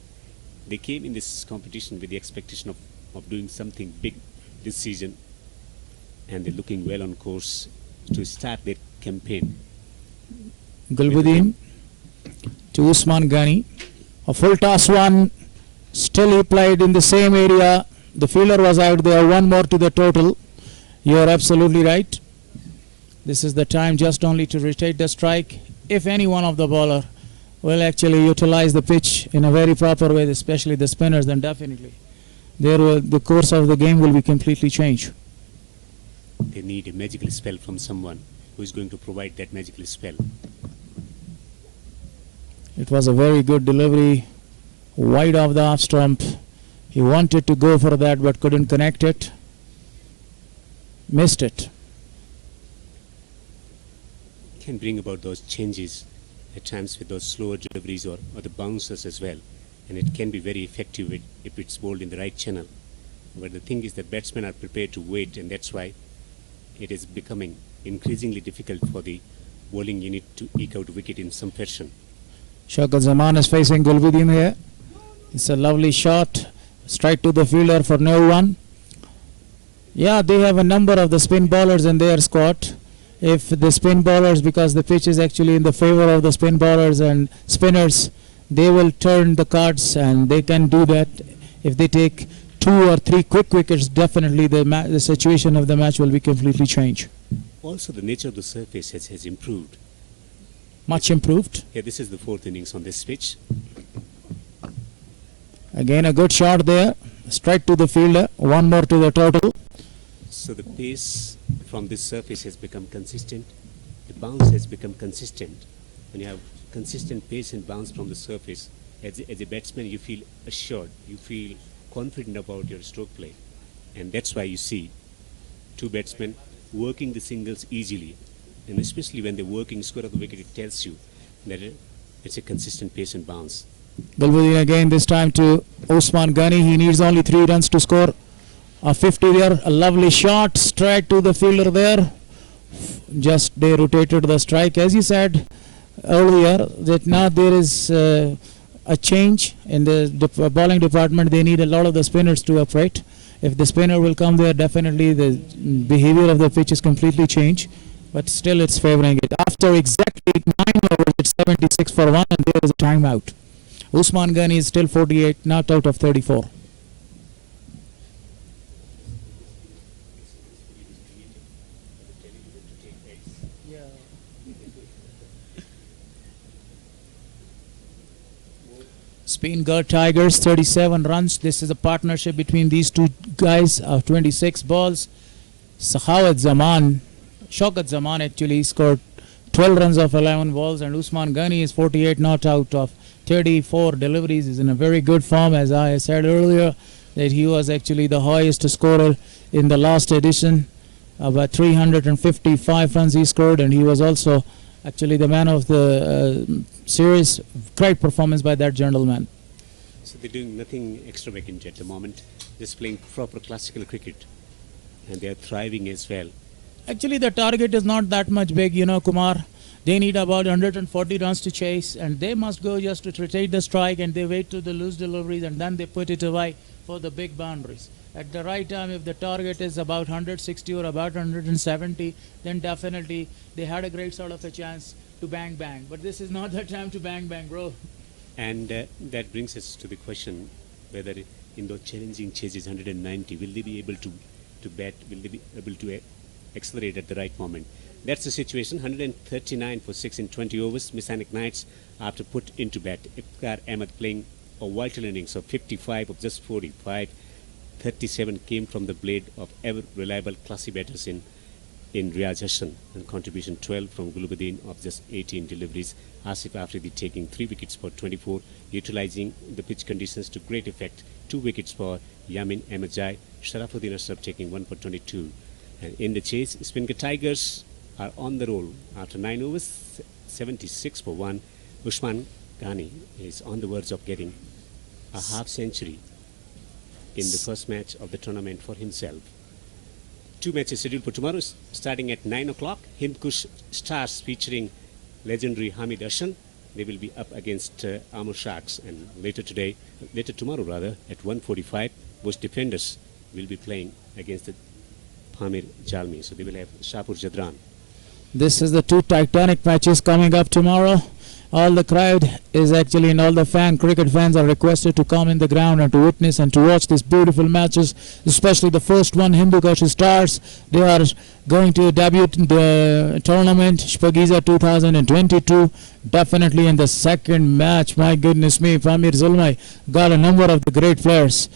They came in this competition with the expectation of doing something big this season, and they're looking well on course to start their campaign. Gulbuddin to Usman Ghani. A full toss one. Still he played in the same area. The fielder was out there. 1 more to the total. You are absolutely right. This is the time just only to rotate the strike. If any one of the bowler will actually utilize the pitch in a very proper way, especially the spinners, then definitely the course of the game will be completely changed. They need a magical spell from someone who is going to provide that magical spell. It was a very good delivery, wide off the off stump. He wanted to go for that but couldn't connect it. Missed it. Can bring about those changes at times with those slower deliveries or the bouncers as well. And it can be very effective if it's bowled in the right channel. But the thing is that batsmen are prepared to wait, and that's why it is becoming increasingly difficult for the bowling unit to eke out a wicket in some fashion. Shaukat Zaman is facing Gulbuddin here. It's a lovely shot. Straight to the fielder for no one. Yeah, they have a number of the spin bowlers in their squad. If the spin bowlers, because the pitch is actually in the favor of the spin bowlers and spinners, they will turn the cards, and they can do that. If they take 2 or 3 quick wickets, definitely the situation of the match will be completely changed. Also, the nature of the surface has improved. Much improved. Yeah, this is the 4th innings on this pitch. Again, a good shot there. Straight to the fielder. 1 more to the total. So the pace from this surface has become consistent. The bounce has become consistent. When you have consistent pace and bounce from the surface, as a batsman, you feel assured. You feel confident about your stroke play. And that's why you see 2 batsmen working the singles easily. And especially when they're working square of the wicket, it tells you that it's a consistent pace and bounce. Gulbuddin again, this time to Usman Ghani. He needs only 3 runs to score a 50 there. A lovely shot straight to the fielder there. Just they rotated the strike. As you said earlier, that now there is a change in the bowling department. They need a lot of the spinners to operate. If the spinner will come there, definitely the behavior of the pitch is completely changed. But still it's favoring it. After exactly 9 overs, it's 76 for 1, and there is a timeout. Usman Ghani is still 48, not out of 34. Spain Girl Tigers, 37 runs. This is a partnership between these 2 guys of 26 balls. Shaukat Zaman actually scored 12 runs of 11 balls, and Usman Ghani is 48 not out of 34 deliveries. Is in a very good form, as I said earlier, that he was actually the highest scorer in the last edition. About 355 runs he scored, and he was also actually the man of the series. Great performance by that gentleman. So they're doing nothing extravagant at the moment, just playing proper classical cricket, and they're thriving as well. Actually, the target is not that much big, Kumar. They need about 140 runs to chase, and they must go just to rotate the strike, and they wait to the loose deliveries, and then they put it away for the big boundaries. At the right time, if the target is about 160 or about 170, then definitely they had a great sort of a chance to bang bang. But this is not the time to bang bang, bro. And that brings us to the question whether in those challenging chases 190, will they be able to bat, will they be able to accelerate at the right moment? That's the situation. 139 for 6 in 20 overs. Messianic Knights after put into bat. Iftikhar Ahmed playing a vital innings of 55 of just 45. 37 came from the blade of ever reliable classy batters in Riyaz Hassan, and contribution 12 from Gulbuddin of just 18 deliveries. Asif Afridi taking 3 wickets for 24, utilizing the pitch conditions to great effect. 2 wickets for Yamin Ahmedzai. Sharafuddin Ashraf taking 1 for 22. And in the chase, Spinker Tigers are on the roll after 9 overs, 76 for 1. Usman Ghani is on the verge of getting a half century in the first match of the tournament for himself. 2 matches scheduled for tomorrow, starting at 9 o'clock. Hindkush Stars featuring legendary Hamid Hassan. They will be up against Amur Sharks. And later tomorrow, at 1:45, Bush Defenders will be playing against the Pamir Jalmi. So they will have Shapur Jadran. This is the 2 titanic matches coming up tomorrow. All the crowd is actually, and all the cricket fans are requested to come in the ground and to witness and to watch these beautiful matches, especially the first one, Hindkush Stars. They are going to debut in the tournament, Shpageeza 2022. Definitely in the second match, my goodness me, Pamir Zulmai got a number of the great players.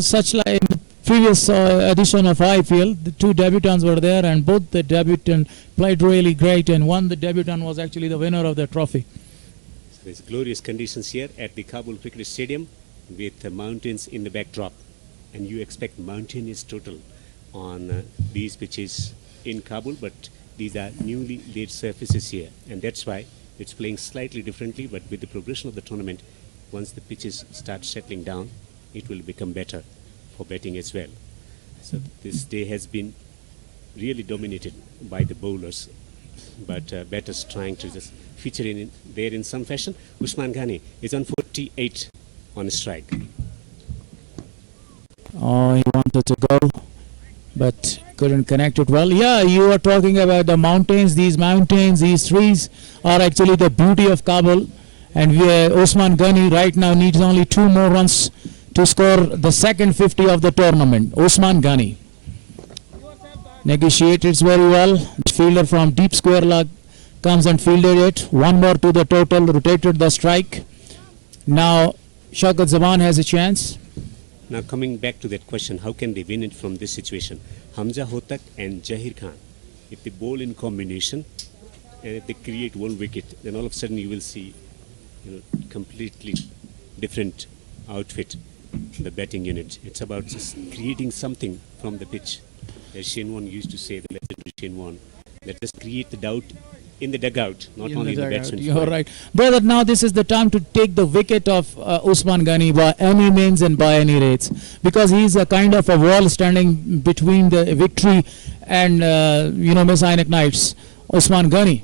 Such like in the previous edition of IPL, the 2 debutants were there, and both the debutant played really great, and one, the debutant, was actually the winner of the trophy. So there's glorious conditions here at the Kabul Cricket Stadium with the mountains in the backdrop, and you expect mountainous total on these pitches in Kabul, but these are newly laid surfaces here, and that's why it's playing slightly differently. But with the progression of the tournament, once the pitches start settling down, it will become better for batting as well. So this day has been really dominated by the bowlers, but batters trying to just feature in there in some fashion. Usman Ghani is on 48 on strike. Oh, he wanted to go, but couldn't connect it well. Yeah, you are talking about the mountains. These trees are actually the beauty of Kabul. And Usman Ghani right now needs only 2 more runs to score the second 50 of the tournament. Usman Ghani negotiated very well. The fielder from deep square leg comes and fielded it. 1 more to the total, rotated the strike. Now Shaukat Zaman has a chance. Now coming back to that question, how can they win it from this situation? Hamza Hotak and Jahir Khan, if they bowl in combination and if they create 1 wicket, then all of a sudden you will see completely different outfit, the batting unit. It's about just creating something from the pitch. As Shane Warne used to say, the legendary Shane Warne, let us create the doubt in the dugout, not only in the batsman's You're mind. right. Brother, now this is the time to take the wicket of Usman Ghani by any means and by any rates, because he's a kind of a wall standing between the victory and, Messianic Knights, Usman Ghani.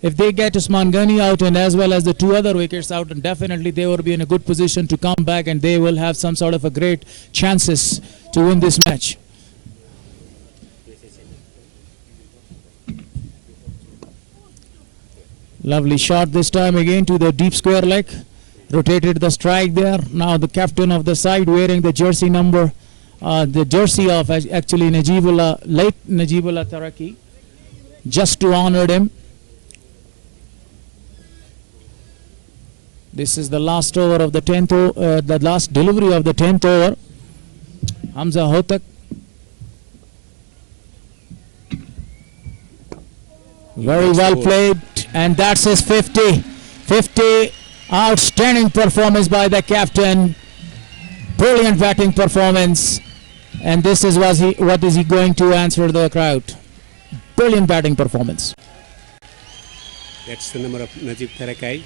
If they get Usman Ghani out and as well as the 2 other wickets out, and definitely they will be in a good position to come back and they will have some sort of a great chances to win this match. Lovely shot this time again to the deep square leg. Rotated the strike there. Now the captain of the side wearing the jersey number, the jersey of actually Najibullah, late Najibullah Taraki, just to honor him. This is the last over of the 10th, the last delivery of the 10th over. Hamza Hotak. Very well played, and that's his 50. 50, outstanding performance by the captain. Brilliant batting performance. And this is what is he going to answer the crowd. Brilliant batting performance. That's the number of Najib Tarakai,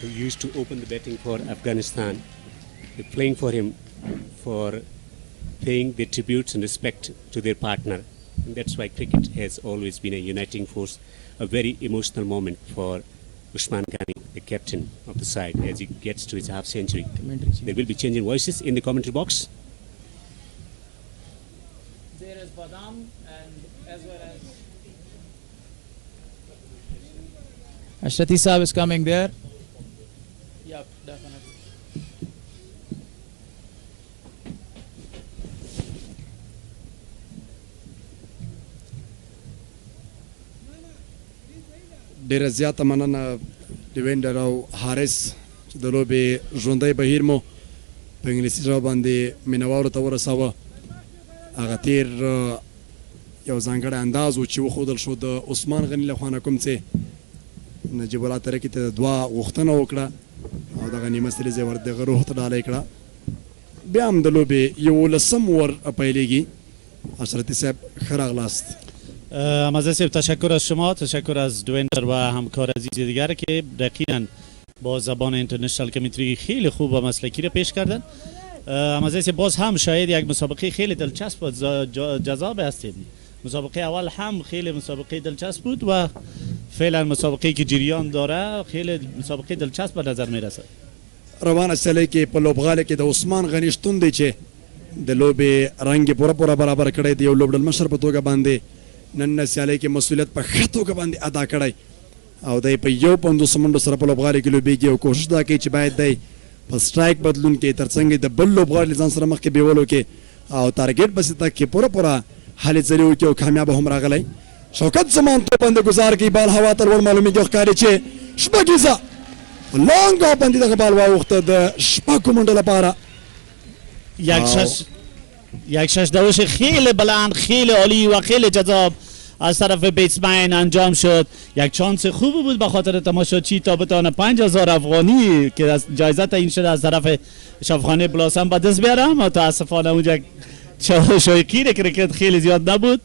who used to open the batting for Afghanistan. They're playing for him for paying their tributes and respect to their partner. And that's why cricket has always been a uniting force, a very emotional moment for Usman Ghani, the captain of the side, as he gets to his half century. There will be changing voices in the commentary box. There is Badam and as well as Ashrati Saab is coming there. Yep, definitely. ډیره زیاته مننه ډیوینډر او حارس چې د لوبې ژوندی بهیر مو په انګلیسي ژبه باندې مینوارو ته ورساوه. هغه تیر یو ځانګړی انداز و چې وښودل شو د عثمان غني له خوا نه، کوم چې نجیب الله ترکي ته 2 غوښتنه وکړه او دغه نیمه سریزه ورته روح ته ډالۍ کړه. بیا هم د لوبې 11 اوور پیلېږي. حضرت صاحب ښه راغلاست. مزه صاحب تشکر از شما، تشکر از دویندر و همکار عزیز دیگر که یقینا با زبان اینترنشنال کمیتری خیلی خوب و مسلکی را پیش کردن. مزه صاحب باز هم شاید یک مسابقه خیلی دلچسب و جذاب هستید. مسابقه اول هم خیلی مسابقه دلچسب بود و فعلا مسابقه که جریان داره خیلی مسابقه دلچسب به نظر میرسه. روانه سیالۍ کې په لوبغاله کې د عثمان غني شتون دی چې د لوبې رنګ پوره برابر کړی دی. یو لوبډل مشر په توګه باندې نن سیالۍ کې مسؤلیت په ښه توګه باندې ادا کړی او دی په 1.5 منډو سره په لوبغاله کې لوبېږي او کوشش دا کوي چې باید دی په سټرایک بدلون کې ترڅنګ د بل لوبغاړي ځان سره مخکې بیولو کې او تارګیټ بسې تک کې پوره هلې ځلې وکړي او کامیابه هم راغلی. شوکت زمان تو باندې ګزار کوي، بال هوا ته لوړ معلومېږي، ښکاري چې شپږیزه لانګ آف باندې دغه بال واوښته د شپږو منډو لپاره. یک ششدوش خیلی بلند، خیلی عالی و خیلی جذاب از طرف بیتسمن انجام شد. یک چانس خوب بود به خاطر تماشاچی تا بتونه 5000 افغانی که از جایزه تعیین شده از طرف شفاخانه بلاسم به دست بیاره. متاسفانه اونجا شایقین کرکت خیلی زیاد نبود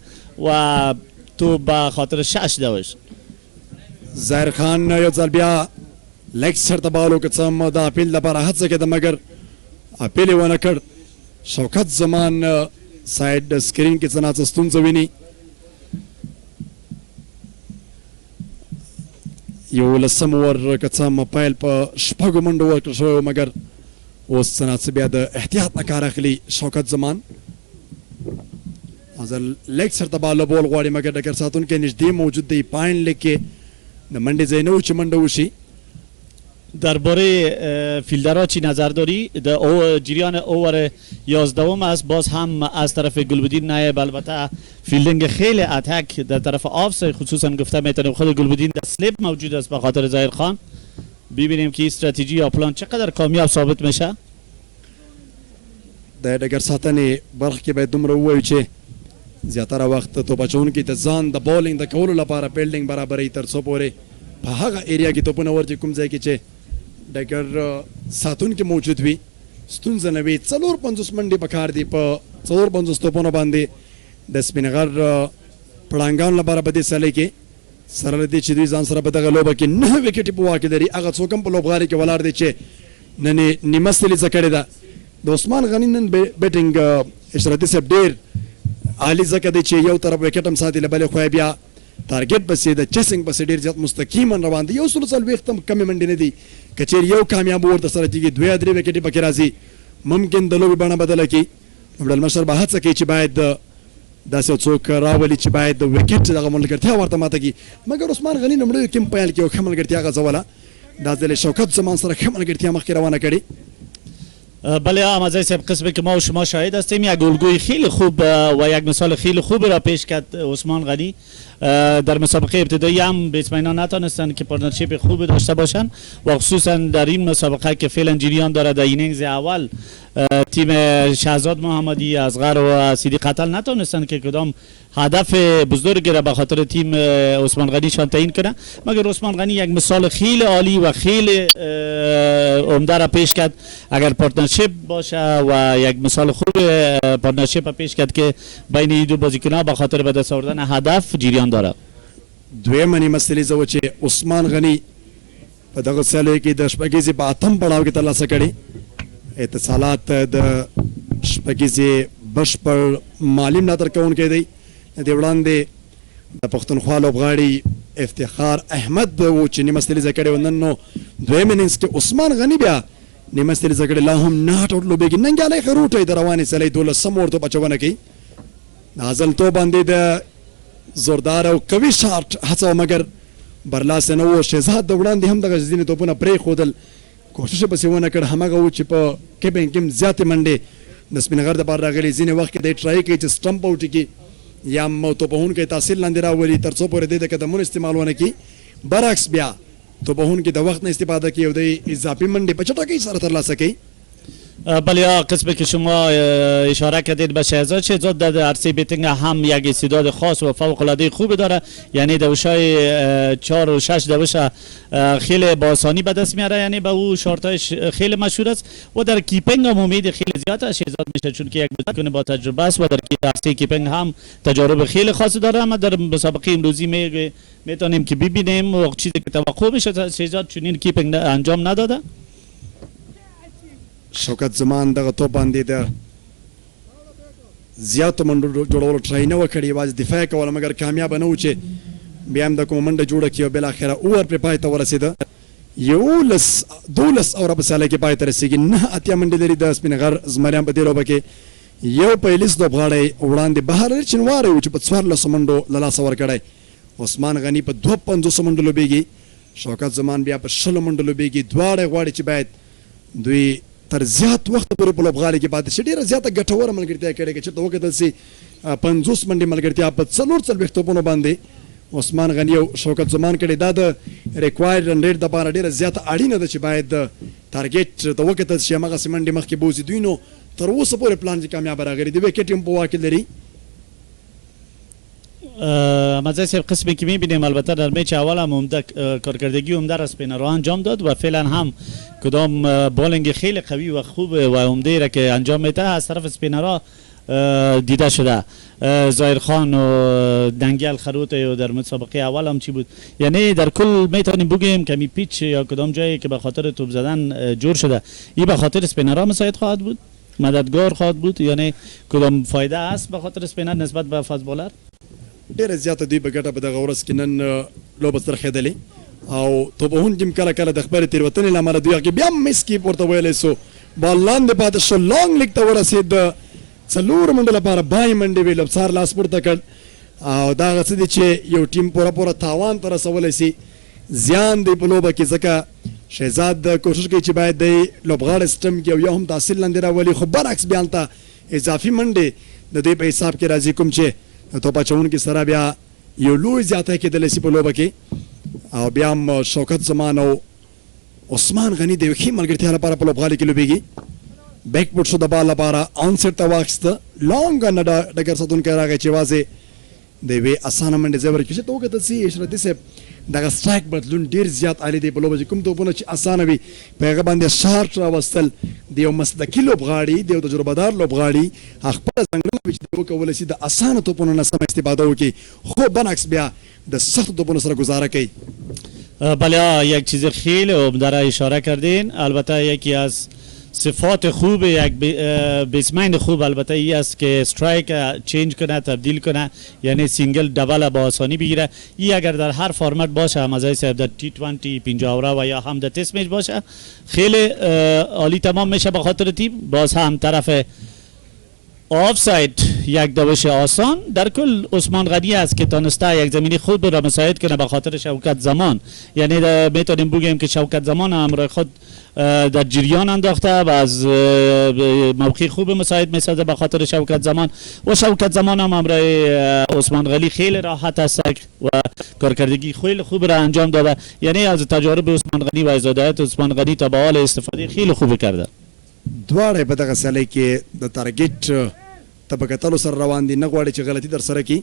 و تو به خاطر 6 دوش. ظاهر خان یو ځل بیا لیګ سر ته بال وکړ، څه د اپیل لپاره هڅه کېده مګر اپیل یې ونه کړ. شوکت زمان ساید سکرین کې څه ناڅه ستونزه ویني. 11 اوور که څه هم پیل په 6 منډو ورکړل شوی و مګر اوس څه ناڅه بیا د احتیاط نه کار اخلي شوکت زمان. حاضر لیګ سر ته بال بول غواړي مګر ډګر ساتونکی نږدې موجود دی. پاین لیګ کې د منډې ځای نه و چې منډه وشي درباره فیلدرها چی نظر داری؟ جریان اوور 11 است، باز هم از طرف گلبدین نایب البته فیلدینگ خیلی اتک در طرف آفس، خصوصا گفته میتونیم خود گلبدین در سلیپ موجود است به خاطر ظاهر خان. ببینیم که استراتژی یا پلان چقدر کامیاب ثابت میشه. د ډګر ساتنې برخه کې باید دومره ووایو چې زیاتره وخت توپ اچوونکي د ځان د بالینګ د کولو لپاره فیلډینګ برابروي تر څو پورې په هغه ایریا کې توپونه ورځي کوم ځای کې چې ډګر ساتونکي موجود وي ستونزه نه وي. 450 منډې پکار دي په 450 توپونو باندې د سپین غر پړانګانو لپاره په دې سیالۍ کې سره له دې چې دوی ځان سره په دغه لوبه کې 9 وکټې په واک کې لري. هغه څوک هم په لوبغالي کې ولاړ دی چې نن یې نیمه ستلیزه کړې ده. د عثمان غني نن بیټینګ اشرتي صاحب ډېر عالي ځکه دی چې یو طرف وکټ هم ساتي، له بلې خوا بیا ټارګټ پسې د چیسنګ پسې ډېر زیات مستقیما روان دي. 140 هم کمې منډې نه دي، که چېرې یو کامیاب ورته سره کېږي 2-3 وکټې پکې راځي ممکن د لوبې بڼه بدله کړي. عبدالمشر به هڅه کوي چې باید داسې څوک راولي چې باید د وکټ دغه ملګرتیا ورته ماته کړي، مګر عثمان غني لومړیو کې هم پیل کې یو ښه ملګرتیا غځوله. دا ځل شوکت زمان سره ښه ملګرتیا مخکې روانه کړي. بله آمازای صاحب، قسمی که ما و شما شاهد هستیم یک الگوی خیلی خوب و یک مثال خیلی خوب را پیش کرد عثمان غنی. در مسابقه ابتدایی هم بیتسمنان نتانستن که پارتنرشیپ خوب داشته باشن و خصوصا در این مسابقه که فعلا جریان داره در اینینگز اول تیم شهزاد محمدی اصغر و سیدی قتل نتانستن که کدام هدف بزرگی را به خاطر تیم عثمان غنی شان تعیین کنه، مگر عثمان غنی یک مثال خیلی عالی و خیلی عمده را پیش کرد. اگر پارتنرشیپ باشه و یک مثال خوب پارتنرشیپ پیش کرد که بین این دو بازیکن‌ها به خاطر به دست آوردن هدف جریان داره. دویمه نیمه ستلیزه و چې عثمان غني په دغه سیالیو کې د شپږیزې په 8م پړاو کې ترلاسه کړي. اتصالات د شپږیزې بشپړ مالي ملاتړ کوونکی دی. د دې وړاندې د پښتونخوا لوبغاړي افتخار احمد و چې نیمه ستلیزه کړې و. نن نو دویم اننګز کې عثمان غني بیا نیمه ستلیزه کړې، لا هم نه ټوټ لوبېږي. ننګیالی ښه روټی د روانې سیالۍ 12 ورتوپ اچونه کوي. د ازلتو باندې د زوردار او قوي شاټ هڅه مګر برلاسه نه و. شهزاد د وړاندې هم دغه ځینې توپونه پرېښودل، کوشش یې پسې ونه کړ. هماغه و چې په کیپینګ کې هم زیاتې منډې د سپین غر دپاره راغلي. ځینې وخت کې دی ټرای کوي چې سټمپ اوټ کړي یا هم توپوهونکی تاثیر لاندې راولي تر څو پورې دی د قدمونو استعمال ونه کړي. برعکس بیا توپوهونکی د وخت نه استفاده کوي او د اضافي منډې په چټکۍ سره ترلاسه کوي. بله قسمی که شما اشاره کردید به شهزاد در عرصه بیتینگ هم یک استعداد خاص و فوق العاده خوب داره، یعنی دوشای 4 و 6 دوش خیلی با آسانی به دست میاره، یعنی به او شارتایش خیلی مشهور است و در کیپینگ هم امید خیلی زیاد از شهزاد میشه چون که یک بازیکن با تجربه است و در عرصه کیپینگ هم تجارب خیلی خاصی داره. اما در مسابقه امروزی میتونیم که ببینیم و چیزی که توقع میشه شهزاد چنین کیپینگ انجام نداده. شوکت زمان دغه توپ باندې د زیاتو منډو جوړولو ټرای نه وکړي، یوازې دفاع کوله مګر کامیابه نه و چې بیا هم د کومه منډه جوړه کړي او بالاخره اوور پرې پای ته ورسېده. 12 اوره په سیالۍ کې پای ته رسېږي. 9 منډې لري د سپین غر زمریان په دې لوبه کې. یو پیلیس لوبغاړی وړاندې بهر چنواری و چې په 14 منډو له لاسه ورکړی. عثمان غني په 52 منډو لوبېږي، شوکت زمان بیا په 60 منډو لوبېږي. دواړه غواړي چې باید دوی تر زیات وخت پورې په لوبغالي کې پاتې شي. ډېره زیاته ګټوره ملګرتیا کړې که چېرته وکتل سي 50 منډې ملګرتیا په 44 توپونو باندې عثمان غني او شوکت زمان کړې. دا د ریکوایر رن ریټ دپاره ډېره زیاته اړینه ده چې باید د ټارګېټ ته وکتل شي، هماغسې منډې مخکې بوځي. دوی نو تر اوسه پورې پلان کې کامیابه راغلي دي، وکټ هم په واک کې لري. مزه صاحب قسمی که میبینیم البته در میچ اول هم عمده کارکردگی عمده را اسپینرها انجام داد و فعلا هم کدام بالینگ خیلی قوی و خوب و عمده را که انجام میده از طرف اسپینرها دیده شده. ظاهر خان و دنگل خروت و در مسابقه اول هم چی بود، یعنی در کل میتونیم بگیم کمی پیچ یا کدام جایی که به خاطر توپ زدن جور شده این به خاطر اسپینرها مساعد خواهد بود، مددگار خواهد بود، یعنی کدام فایده است به خاطر اسپینر نسبت به فاست بولر؟ ډېره زیاته دوی په ګټه په دغه ورځ کې نن لوبه څرخېدلې او توپوهونکي هم کله کله د خپلې تېروتنې له امله دوی هغې بیا هم مس کیپ ورته ویلی سو. بال لاندې پاتې شو، لانګ لیګ ته ورسېد. د 4 منډو لپاره بای منډې وې، لوبڅار لاس پورته کړ او دا هغه څه دي چې یو ټیم پوره تاوان ته رسولی سي. زیان دی په لوبه کې ځکه شهزاد کوشش کوي چې باید د لوبغاړي سیستم کې یو هم تحصیل لاندې راولي، خو برعکس بیا هلته اضافي منډې د دې په حساب کې راځي، کوم چې توپ اچوونکي سره بیا یو لوی زیاتی کېدلی شي په لوبه کې. او بیا هم شوکت زمان او عثمان غني د یو ښې ملګرتیا لپاره په لوبغالي کې لوبېږي. بیک پوټ شو د بال لپاره آن سیټ ته واخیسته، لانګ نه ډګر ساتونکی راغی چې یوازې د یوې اسانه منډې ځای ورکړي. چې ته وکتل سي اشرتي صاحب دغه سټرایک بدلون ډېر زیات عالي دی په لوبه چې کوم توپونه چې اسانه وي په هغه باندې شارټ راوستل د یو مسلکي لوبغاړي د یو تجربهدار لوبغاړي خپله ځانګړنه وي چې دی وکولی شي د اسانه توپونو نه سمه استفاده وکړي، خو برعکس بیا د سختو توپونو سره گزاره کوي. بله یک چیز خیلی عمده را اشاره کردین. البته یکی از صفات خوب یک بیسمین خوب البته ای است که استرایک چینج کنه، تبدیل کنه، یعنی سینگل دبل با آسانی بگیره. این اگر در هر فرمت باشه، هم از صاحب در T20 50 و یا هم در تست میچ باشه خیلی عالی تمام میشه به خاطر تیم. باز هم طرف آف ساید یک دوش آسان در کل عثمان غنی است که تانسته یک زمینی خود را مساعد کنه به خاطر شوکت زمان. یعنی میتونیم بگیم که شوکت زمان همراه خود در جریان انداخته و از موقع خوب مساعد میسازه به خاطر شوکت زمان. و شوکت زمان هم همراه عثمان غنی خیلی راحت است و کارکردگی خیلی خوب را انجام داده. یعنی از تجارب عثمان غنی و از هدایت عثمان غنی تا به حال استفاده خیلی خوب کرده. دواړه په دغه سیالۍ کې د تارګیټ ته په کتلو سره روان دي، نه غواړي چې غلطي در سره کړي،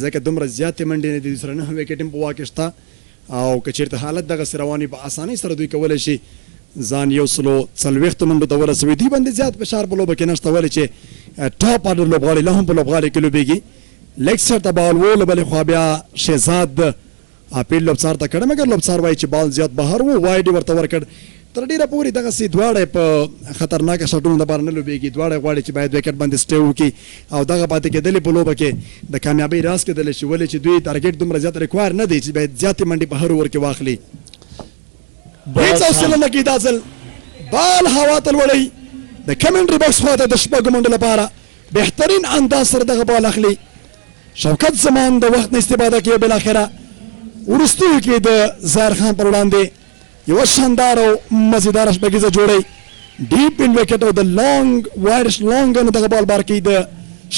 ځکه دومره زیاتې منډې نه دي سره 9 وکټ هم په واک کې شته. او که چېرته حالت دغسې روان وي په اسانۍ سره دوی کولی شي ځان 140 منډو ته ورسوي. دوی باندې زیات فشار په لوبه کې نشته، ولې چې ټاپ آرډر لوبغاړي لا هم په لوبغالي کې لوبېږي. لیګ سایډ ته بال و، له بلې خوا بیا شهزاد اپیل لوبڅار ته کړی، مګر لوبڅار وایي چې بال زیات بهر و، وایډ یې ورته ورکړ. تر ډېره پورې دغسې دواړه په خطرناکه شاټونو دپاره نه لوبېږي، دواړه غواړي چې باید وکټ باندې سټې وکړي او دغه پاتې کېدلې په لوبه کې د کامیابۍ راز کېدلی شي، ولې چې دوی تارګیټ دومره زیات ریکوایر نه دی چې باید زیاتې منډې په هر اوور کې واخلي. هېڅ حوصله نه کېږي دا ځل بال هوا ته لوړوي د کمنټري باکس خوا ته د شپږو منډو لپاره بهترین انداز سره دغه بال اخلي. شوکت زمان د وخت نه استفاده کوي، بالاخره وروستیو کې د ظاهر خان پر وړاندې یو شاندار او مزیدار شپږیزه جوړی ډیپ ان وکټ او د لانګ وایډ لانګ نه دغه بال بار کوي د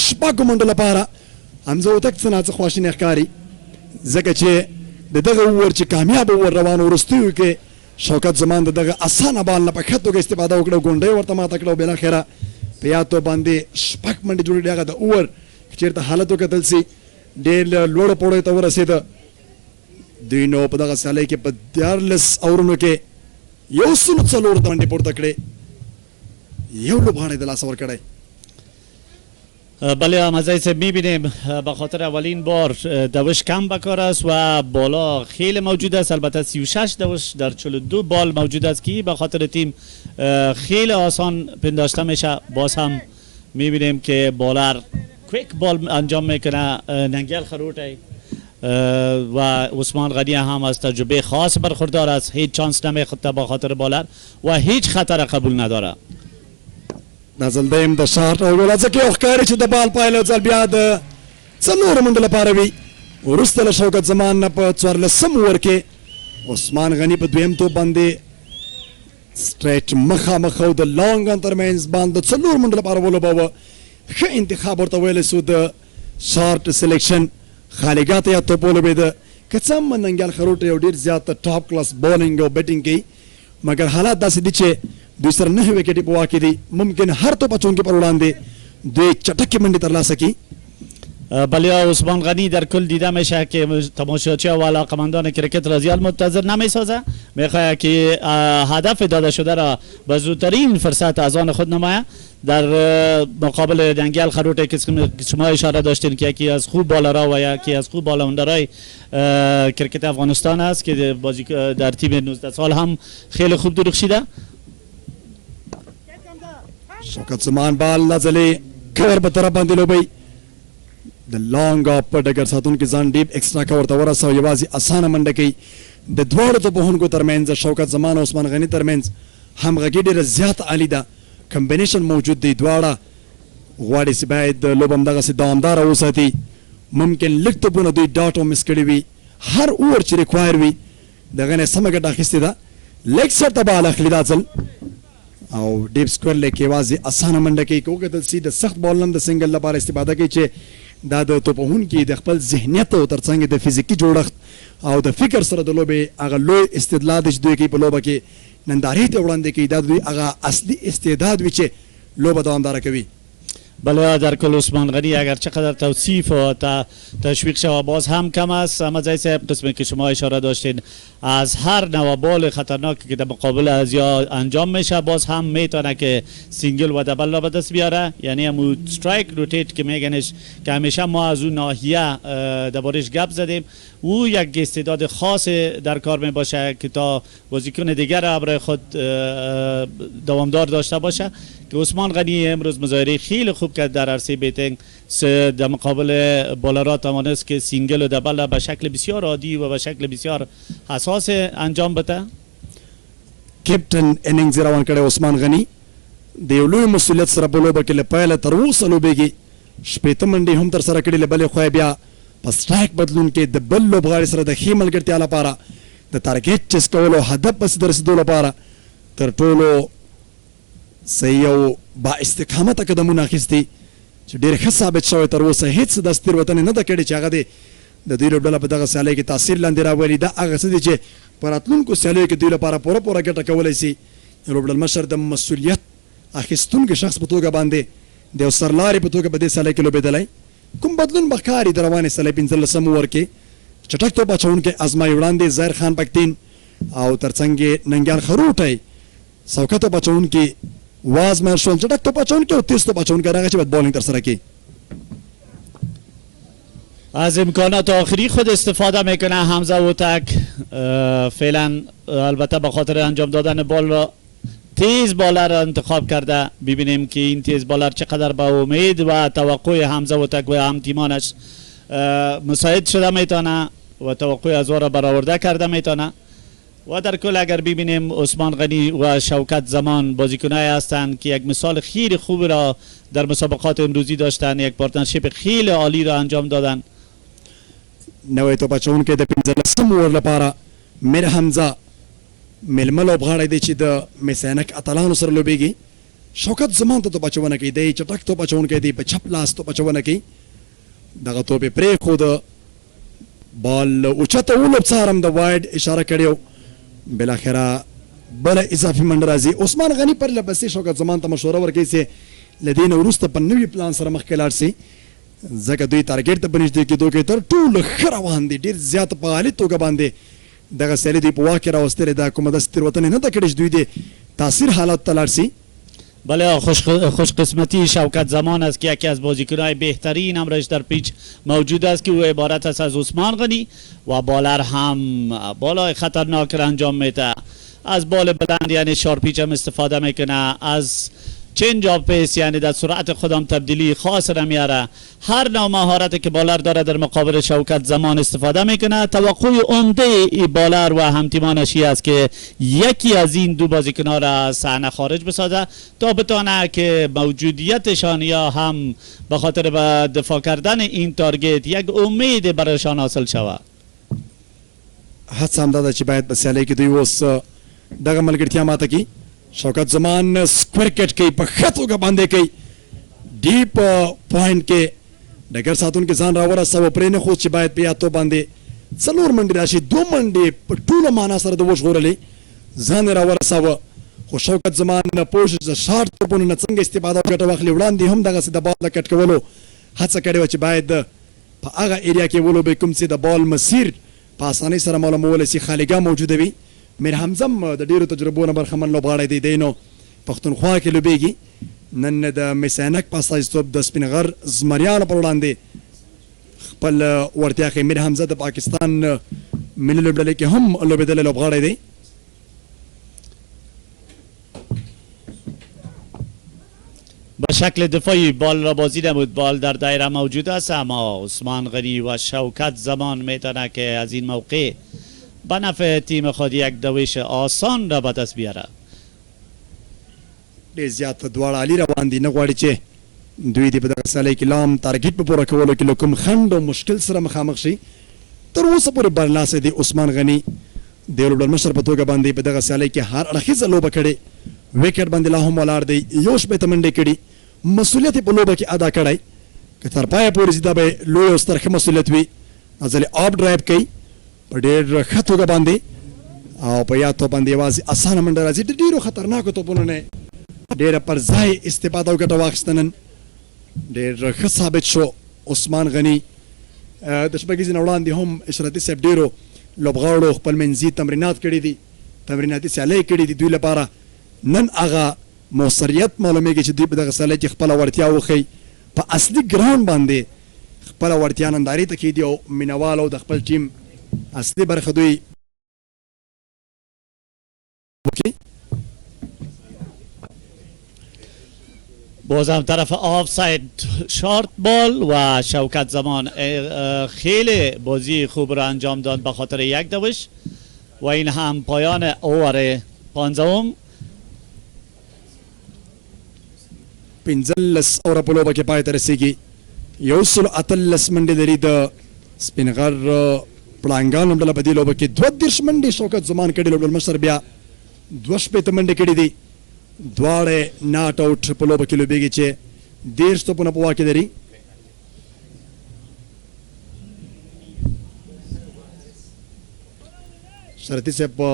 شپږو منډو لپاره. حمزه هوتک څه ناڅه خواشینی ښکاري، ځکه چې د دغه اوور چې کامیاب اوور روان وروستیو کې شوکت زمان د دغه اسانه بال نه په ښه توګه استفاده وکړه، ګونډۍ ورته ماته کړه او بالاخره په یاد توپ باندې شپږ منډې جوړې هغه د اوور چېرته حالت وکتل سي ډېر لوړو پوړیو ته ورسېده. دوی نو په دغه سیالۍ کې په 14 اورونو کې 104 منډې پورته کړې، یو لوبغاړی د لاسه ورکړی. بله مزای صاحب میبینیم به خاطر اولین بار دوش کم بکار است و بالا خیلی موجود است. البته 36 دوش در 42 بال موجود است که به خاطر تیم خیلی آسان پنداشته میشه. باز هم میبینیم که بالر کویک بال انجام میکنه، ننگل خروټی و عثمان غنی هم از تجربه خاص برخوردار است، هیچ چانس نمیخواد به خاطر بالر و هیچ خطر قبول نداره. نازل دیم د شارټ او ګول ځکه یو ښکاري چې د بال پایله ځل بیا د څلورو منډو لپاره وي. وروسته له شوکت زمان نه په 14 اوور کې عثمان غني په دویم توپ باندې سټریټ مخامخ او د لانګ ترمنځ باندې څلور منډو لپاره ولوباوه. ښه انتخاب ورته ویلی سو د شارټ سلیکشن خالیګا ته یا توپ ولوبېده. که څه هم ننګیال خروټ یو ډېر زیات ټاپ کلاس بالینګ او بیټینګ کوي، مګر حالات داسې دي چې دوی سره 9 وکټې په واک کې دي. ممکن هر توپ اچوونکي پر وړاندې دوی چټکې منډې ترلاسه کړي. بله عثمان غنی در کل دیده میشه که تماشاچی و علاقمندان کرکت را زیاد منتظر نمیسازه، میخواد که هدف داده شده را به زودترین فرصت از آن خود نمایه. در مقابل دنگل خروټی که شما اشاره داشتین که یکی از خوب بالرها و یکی از خوب بالاوندرهای کرکت افغانستان است که بازی در تیم 19 سال هم خیلی خوب درخشیده. شوکت زمان بال نازلې کور په طرف باندې لوبوي، د لانګ اپ ډګر ساتونکي ځان ډیپ ایکسټرا کور ته ورسوي، یوازې اسانه منډه کوي. د دواړو توپوهونکو ترمنځ شوکت زمان او عثمان غني ترمنځ همغږي ډېره زیات عالي ده، کمبینیشن موجود دی. دواړه غواړي چې باید لوبه همدغسې دوامداره وساتي. ممکن لږ توپونه دوی ډاټ او مس کړي وي، هر اوور چې ریکوایر وي د هغه نه سمه ګټه اخیستې ده. لیگ سیټ ته بال اخلي دا ځل او ډیپ سکویر لیګ کې یوازې اسانه منډه کوي که وکتل سي د سخت بال هم د سنګل لپاره استفاده کوي چې دا د توپوهونکي د خپل ذهنیت او ترڅنګ د فزیکي جوړښت او د فکر سره د لوبې هغه لوی استدلال چې دوی کوي په لوبه کې نندارې ته وړاندې کوي دا دوی هغه اصلي استعداد وي چې لوبه دوامداره کوي. بله در کل عثمان غنی اگر چقدر توصیف و تشویق شود باز هم کم است. اما زای صاحب قسمی که شما اشاره داشتین از هر نوع بال خطرناکی که در مقابل از یا انجام میشه باز هم میتونه که سینگل و دبل را به دست بیاره. یعنی همون استرایک روتیت که میگنش که همیشه ما از اون ناحیه دربارش گپ زدیم او یک استعداد خاص در کار می باشه که تا بازیکن دیگر را برای خود دوامدار داشته باشه که عثمان غنی امروز مظاهره خیلی خوب کرد در عرصه بیتینگ در مقابل بالرها توانست که سینگل و دبل به شکل بسیار عادی و به شکل بسیار حساس انجام بده. کپټن اننګز روان کړی عثمان غنی د یو لوی مسؤلیت سره په لوبه کې له پیله تر اوسه لوبېږي 80 منډې هم تر سره کړي له بلې خوا بیا په سټرایک بدلون کې د بل لوبغاړي سره د ښې ملګرتیا لپاره د ټارګېټ چیس کولو هدف پسې د رسېدو لپاره تر ټولو صحیح او با استقامته قدمونه اخیستي چې ډېر ښه ثابت شوی تر اوسه هېڅ داسې تېروتنې نه ده کړې چې هغه د دوی لوبډله په دغه سیالۍ کې تاثیر لاندې راولي. دا هغه څه دي چې په راتلونکو سیالیو کې دوی لپاره پوره ګټه کولی سي. لوبډلمشر د مسؤلیت اخیستونکي شخص په توګه باندې د یو سرلاري په توګه په دې سیالۍ کې لوبېدلی کوم بدلون به ښکاري د روانې سیالۍ 15 اوور کې چټک توپ اچوونکی ازمایي وړاندې ظاهر خان پکتین او ترڅنګ یې ننګیال خروټی سوکه توپ اچوونکي وازمیر شول چټک توپ اچوونکی او تیز توپ اچوونکی هغه چې باید بالینګ ترسره کړي. از امکانات آخری خود استفاده میکنه حمزه اوتک فعلا البته به خاطر انجام دادن بال را تیز بالر را انتخاب کرده. ببینیم که این تیز بالر چقدر با امید و توقع حمزه اوتک و هم تیمانش مساعد شده میتونه و توقع از او را برآورده کرده میتونه. و در کل اگر ببینیم عثمان غنی و شوکت زمان بازیکنایی هستند که یک مثال خیلی خوب را در مسابقات امروزی داشتن، یک پارتنرشیپ خیلی عالی را انجام دادن. نوې توپ اچوونکی د 15 اوور لپاره میر حمزه میلمه لوبغاړی دی چې د میسینک اتلانو سره لوبېږي. شوکت زمان ته توپ اچونه کوي دی چټک توپ اچوونکی دی په چپ لاس توپ اچونه کوي. دغه توپ یې پرېښود بال اوچته ولوبڅارم د واید اشاره کړې بالاخره بله اضافي منډه راځي. عثمان غني پرله پسې شوکت زمان ته مشوره ورکوي چې له دې نه وروسته په نوي پلان سره مخکې لاړ شي ځکه دوی ټارګېټ ته په نږدې کېدو کې تر ټولو ښه روان دي. ډېر زیات په عالي توګه باندې دغه سیالي دوی په واک کې راوستلې ده. کومه داسې تېروتنې نه ده کړې چې دوی د تاثیر حالات ته لاړ شي. بله خوش قسمتی شوکت زمان است که یکی از بازیکنهای بهترین امرش در پیچ موجود است که او عبارت است از عثمان غنی و بالر هم بالای خطرناک را انجام میده. از بال بلند یعنی شارپیچ هم استفاده میکنه، از چنج آف پیس یعنی در سرعت خودم تبدیلی خاص را میاره. هر نوع مهارتی که بالر داره در مقابل شوکت زمان استفاده میکنه. توقع عمده ای بالر و همتیمانش است که یکی از این دو بازیکن‌ها را صحنه خارج بسازه تا بتونه که موجودیتشان یا هم به خاطر به دفاع کردن این تارگت یک امید برایشان حاصل شود. هڅه همدا ده چې باید په سیالۍ کې دوی اوس دغه ملګرتیا ماته کړي. شوکت زمان سکویر کټ کوي په ښه توګه باندې کوي ډیپ پوینټ کې ډګر ساتونکي ځان راورسوه پرېنښود چې باید په یاتو باندې 4 منډې راشي 2 منډې په ټوله معنا سره د وژغورلې ځان یې راورسوه. خو شوکت زمان پوه شو چې شارټ توپونو نه څنګه استفاده ګټه واخلي. وړاندې هم دغسې د بال د کټ کولو هڅه کړې وه چې باید په هغه ایریا کې ولوبې کوم چې د بال مسیر په اسانۍ سره معلومولی سي. خالیګاه موجوده وي. میر حمزه هم د ډېرو تجربو نه برخمن لوبغاړی دی. دی نو پښتونخوا کې لوبېږي. نن د میسینک په استازیتوب د سپین غر زمریانو پر وړاندې خپل وړتیا ښیي. میر حمزه د پاکستان ملي لوبډلې کې هم لوبېدلی لوبغاړی دی. به شکل دفاعی بال را بازی نمود. بال در دایره موجود است اما عثمان غنی و شوکت زمان میتونه که از این موقع به نفع تیم خود یک دویش آسان را به دست بیاره. ډېر زیات دواړه عالي روان دي. نه غواړي چې دوی دې په دغه سیالۍ کې لا هم تارګېټ په پوره کولو کې له کوم خنډ او مشکل سره مخامخ شي. تر اوسه پورې برلاسه دی عثمان غني د لوبډل مشر په توګه باندې په دغه سیالۍ کې هر اړخیزه لوبه کړې وکټ باندې لا هم ولاړ دی یو شپېته منډې کړي مسؤلیت یې په لوبه کې ادا کړی که تر پایه پورې ځي دا به لوی او ستر ښه مسؤلیت وي ځلې آف ډرایو کوي په ډېر ښه توګه باندې او په یاد توپ باندې یوازې اسانه منډه راځي د ډېرو خطرناکو توپونو نه ډېره پر ځای استفاده او ګټه واخیسته نن ډېر ښه ثابت شو عثمان غني د شپږیزې نه وړاندې هم اشرتي صاحب ډېرو لوبغاړو خپل منځي تمرینات کړي دي تمریناتي سیالۍ کړي دي دوی لپاره نن هغه موثریت معلومیږي چې دوی په دغه سیالۍ کې خپله وړتیا وښیي په اصلي ګراوند باندې خپله وړتیا نندارې ته کېدي او مینوالو د خپل ټیم اصلي برخه دوی باز هم طرف آف ساید شارت بال و شوکت زمان خیلی بازی خوب را انجام داد به خاطر یک دوش و این هم پایان اوور 15 15 اوره په لوبه کې پای ته رسیږي 118 منډې لري د سپینغر پړانګانو ډله په دې لوبه کې 32 منډې شوکت زمان کړي لوبډل مشر بیا 2 شپېته منډې کړي دي دواړه ناټ آوټ په لوبه کې لوبېږي چې 10 توپونه په واک کې لري شرطي صاحب په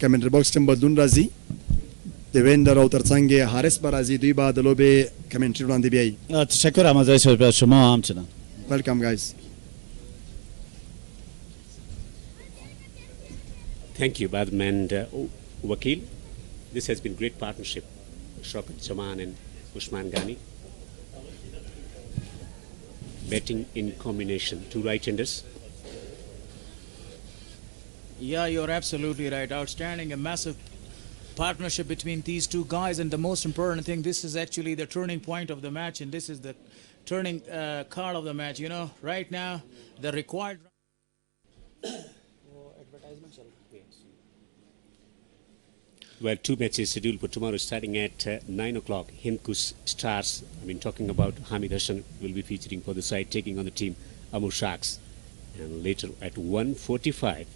کمنټري باکس کې بدلون راځي دیویندر او ترڅنګ حارس به راځي دوی به د لوبې کمنټري وړاندې بیایي تشکرم از شما همچنان ویلکم guys Thank you, Badam and Wakil. This has been great partnership, Shaukat Zaman and Usman Ghani. Betting in combination, two right-handers. Yeah, you're absolutely right. Outstanding, a massive partnership between these two guys, and the most important thing, this is actually the turning point of the match, and this is the turning card of the match. You know, right now, the required... Well, two matches scheduled for tomorrow starting at 9 o'clock. Hindkush Stars, I mean talking about Hamid Hassan, will be featuring for the side, taking on the team Amur Sharks. And later at 1:45,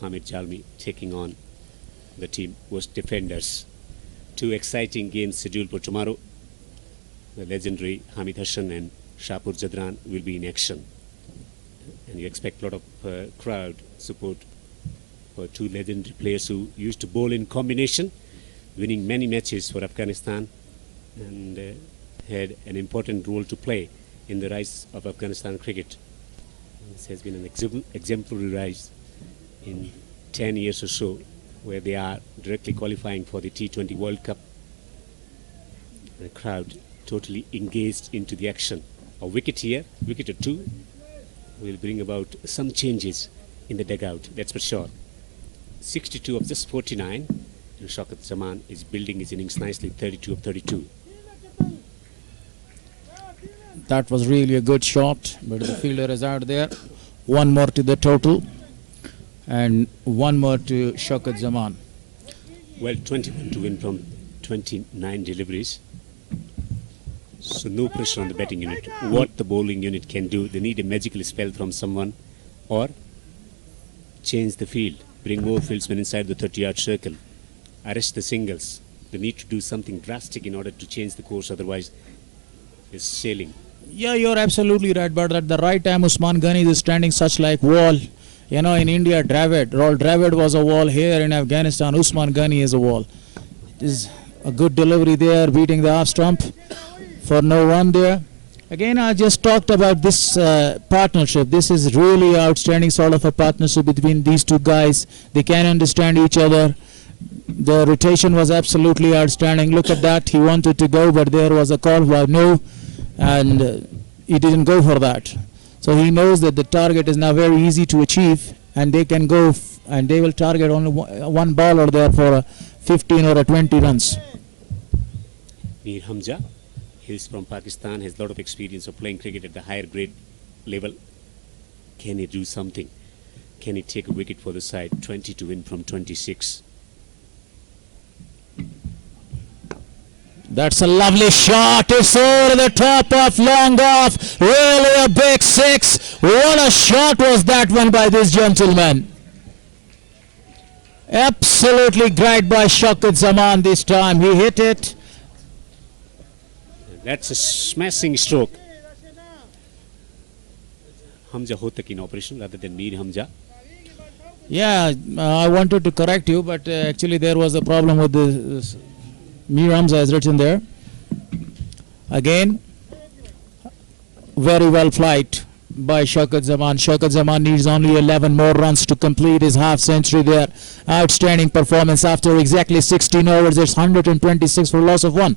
Hamid Jalmi taking on the team West Defenders. Two exciting games scheduled for tomorrow. The legendary Hamid Hassan and Shapur Jadran will be in action. And you expect a lot of crowd support for two legendary players who used to bowl in combination, winning many matches for Afghanistan, and had an important role to play in the rise of Afghanistan cricket. This has been an exemplary rise in 10 years or so, where they are directly qualifying for the T20 World Cup. The crowd totally engaged into the action. A wicket here, wicket or two, will bring about some changes in the dugout, that's for sure. 62 of just 49, and Shaukat Zaman is building his innings nicely, 32 of 32. That was really a good shot, but the fielder is out there. One more to the total, and one more to Shaukat Zaman. Well, 21 to win from 29 deliveries. So no pressure on the batting unit. What the bowling unit can do, they need a magical spell from someone, or change the field. Bring more fieldsmen inside the 30-yard circle. Arrest the singles. They need to do something drastic in order to change the course, otherwise it's sailing. Yeah, you're absolutely right, but at the right time, Usman Ghani is standing such like wall. You know, in India, Dravid was a wall. Here in Afghanistan, Usman Ghani is a wall. It is a good delivery there, beating the off stump for no run there. Again, I just talked about this partnership. This is really outstanding sort of a partnership between these two guys. They can understand each other. The rotation was absolutely outstanding. Look at that. He wanted to go, but there was a call for no, and he didn't go for that. So he knows that the target is now very easy to achieve, and they can go and they will target only one bowler there for a 15 or a 20 runs. Mir Hamza, he's from Pakistan, has a lot of experience of playing cricket at the higher grade level. Can he do something? Can he take a wicket for the side? 20 to win from 26. That's a lovely shot. It's over the top of long off. Really a big six. What a shot was that one by this gentleman. Absolutely great by Shaukat Zaman this time. He hit it. That's a smashing stroke. Hamza Hotak in operation rather than Mir Hamza. Yeah, I wanted to correct you, but actually there was a problem with the Mir Hamza as written there. Again, very well flight by Shaukat Zaman. Shaukat Zaman needs only 11 more runs to complete his half century there. Outstanding performance after exactly 16 overs. It's 126 for loss of 1.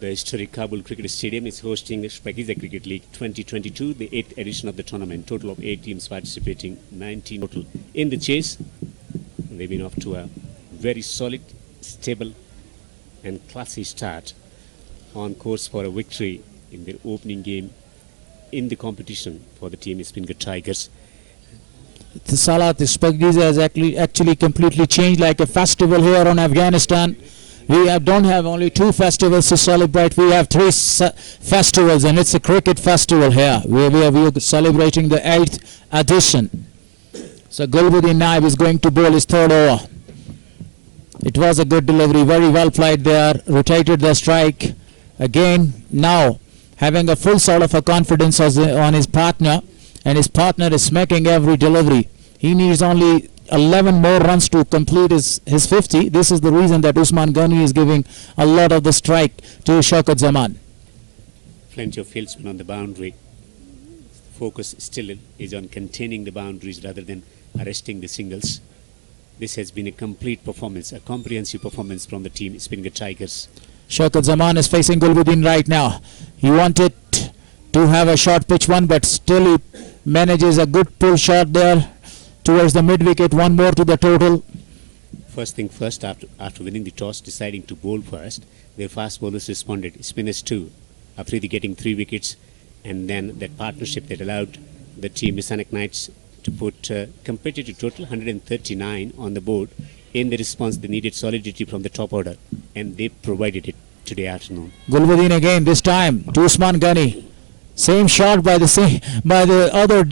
The historic Kabul Cricket Stadium is hosting the Shpageeza Cricket League 2022, the 8th edition of the tournament. Total of 8 teams participating, 19 total in the chase. They've been off to a very solid, stable and classy start, on course for a victory in their opening game in the competition for the team Spingar Tigers. The Salat Shpageeza has actually completely changed like a festival here on Afghanistan. We don't have only 2 festivals to celebrate. We have 3 festivals, and it's a cricket festival here. We are celebrating the 8th edition. So Gulbuddin Naib is going to bowl his 3rd over. It was a good delivery, very well played there. Rotated the strike again. Now having a full sort of a confidence on his partner, and his partner is making every delivery. He needs only 11 more runs to complete his 50. This is the reason that Usman Ghani is giving a lot of the strike to Shaukat Zaman. Plenty of fieldsmen on the boundary. Focus still is on containing the boundaries rather than arresting the singles. This has been a complete performance, a comprehensive performance from the team Spingar Tigers. Shaukat Zaman is facing Gulbuddin right now. He wanted to have a short pitch one, but still he manages a good pull shot there towards the mid-wicket. 1 more to the total. First thing first, after winning the toss, deciding to bowl first, their fast bowlers responded. Spinners too, Afridi getting 3 wickets, and then that partnership that allowed the team Messianic Knights to put competitive total 139 on the board. In the response, they needed solidity from the top order, and they provided it today afternoon. Gulbuddin again, this time to Usman Ghani. Same shot by the other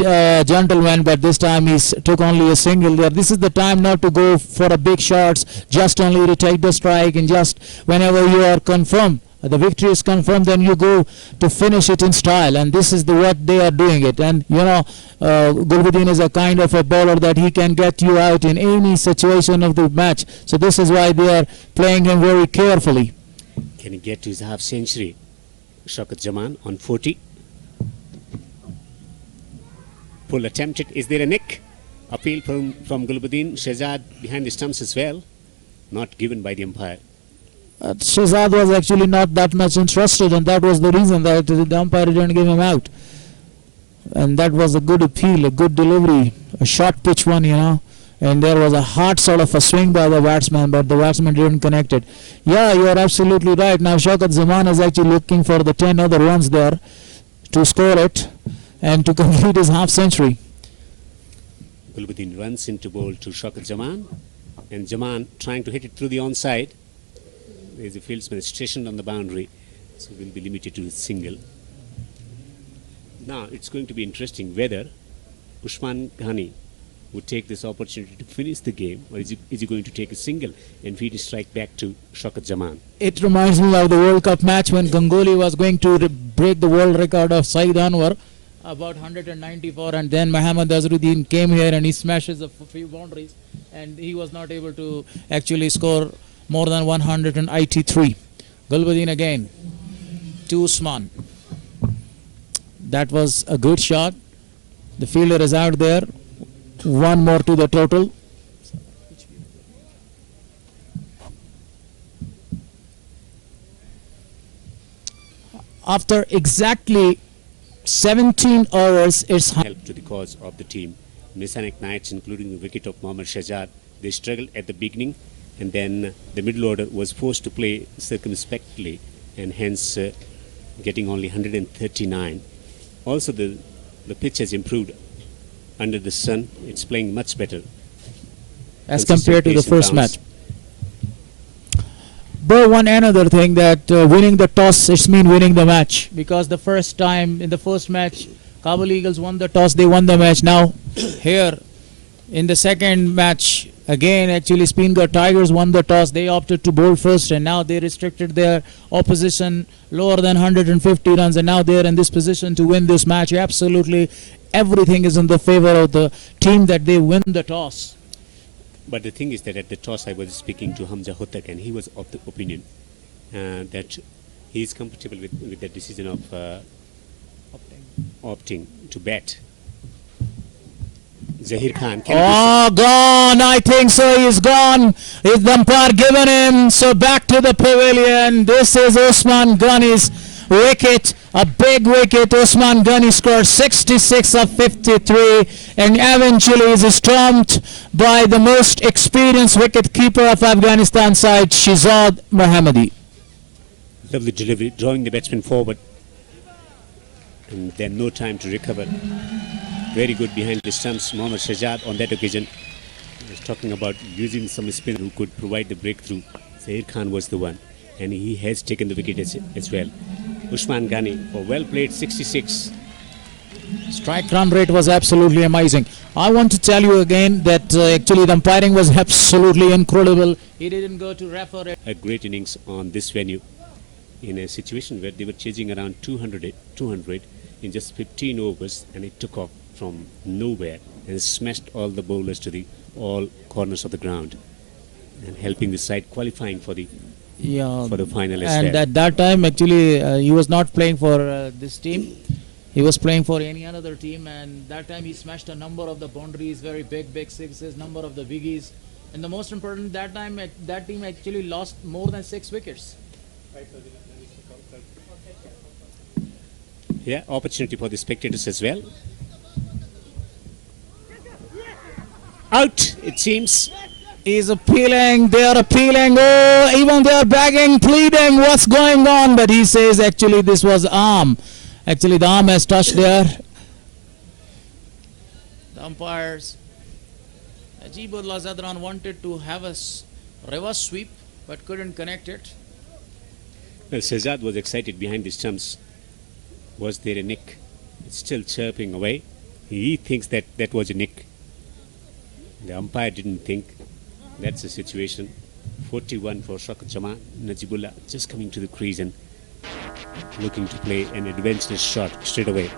gentleman, but this time he took only a single there. This is the time not to go for a big shots, just only to take the strike, and just whenever you are confirmed, the victory is confirmed, then you go to finish it in style, and this is what they are doing it. And you know, Gulbuddin is a kind of a bowler that he can get you out in any situation of the match. So this is why they are playing him very carefully. Can he get to his half century? Shaukat Zaman on 40. Pull attempted. Is there a nick? Appeal from Gulbuddin. Shahzad behind the stumps as well. Not given by the umpire. Shahzad was actually not that much interested, and that was the reason that the umpire didn't give him out. And that was a good appeal, a good delivery, a short pitch one, you know. And there was a hard sort of a swing by the batsman, but the batsman didn't connect it. Yeah, you are absolutely right. Now Shaukat Zaman is actually looking for the 10 other runs there to score it and to complete his half century. Gulbuddin runs into bowl to Shaukat Zaman, and Zaman trying to hit it through the onside. There is a fieldsman stationed on the boundary, so will be limited to a single. Now it's going to be interesting whether Usman Ghani would take this opportunity to finish the game, or is he going to take a single and feed his strike back to Shaukat Zaman? It reminds me of the World Cup match when Ganguly was going to break the world record of Saeed Anwar, about 194, and then Mohammad Azharuddin came here and he smashes a few boundaries, and he was not able to actually score more than 183. Gulbuddin again to Usman. That was a good shot. The fielder is out there. 1 more to the total. After exactly 17 hours, it's help to the cause of the team. Messianic Knights, including the wicket of Mohammad Shahzad, they struggled at the beginning, and then the middle order was forced to play circumspectly, and hence getting only 139. Also, the pitch has improved under the sun. It's playing much better as compared to the first match. But one another thing that winning the toss, it's mean winning the match, because the first time in the first match, Kabul Eagles won the toss, they won the match. Now here in the second match, again actually Spingar Tigers won the toss, they opted to bowl first, and now they restricted their opposition lower than 150 runs, and now they're in this position to win this match. Absolutely everything is in the favor of the team that they win the toss. But the thing is that at the toss I was speaking to Hamza Hotak, and he was of the opinion that he is comfortable with the decision of opting to bat. Zahir Khan. Gone. I think so. He's gone. Is the umpire given him? So back to the pavilion. This is Usman Ghani's wicket. A big wicket. Usman Ghani scored 66 of 53, and eventually is stomped by the most experienced wicket keeper of Afghanistan side, Shizad Mohammadi. Lovely delivery, drawing the batsman forward, and then no time to recover. Very good behind the stumps. Mohammad Shahzad on that occasion was talking about using some spin who could provide the breakthrough. Zahir Khan was the one, and he has taken the wicket as well. Usman Ghani for well played 66. Strike run rate was absolutely amazing. I want to tell you again that actually the umpiring was absolutely incredible. He didn't go to referee. A great innings on this venue in a situation where they were chasing around 200 in just 15 overs, and it took off from nowhere and smashed all the bowlers to the all corners of the ground, and helping the side qualifying for the final as and well. at that time actually he was not playing for this team. He was playing for any other team, and that time he smashed a number of the boundaries, very big sixes, number of the biggies, and the most important, that time that team actually lost more than 6 wickets. Yeah, opportunity for the spectators as well. Out, it seems. He's appealing, they are appealing, oh, even they are begging, pleading, what's going on? But he says actually this was arm. Actually the arm has touched there. The umpires, Najibullah Zadran wanted to have a reverse sweep but couldn't connect it. Well, Shahzad was excited behind the stumps. Was there a nick? It's still chirping away. He thinks that was a nick. The umpire didn't think. That's the situation. 41 for Shaukat Jaman. Najibullah just coming to the crease and looking to play an adventurous shot straight away.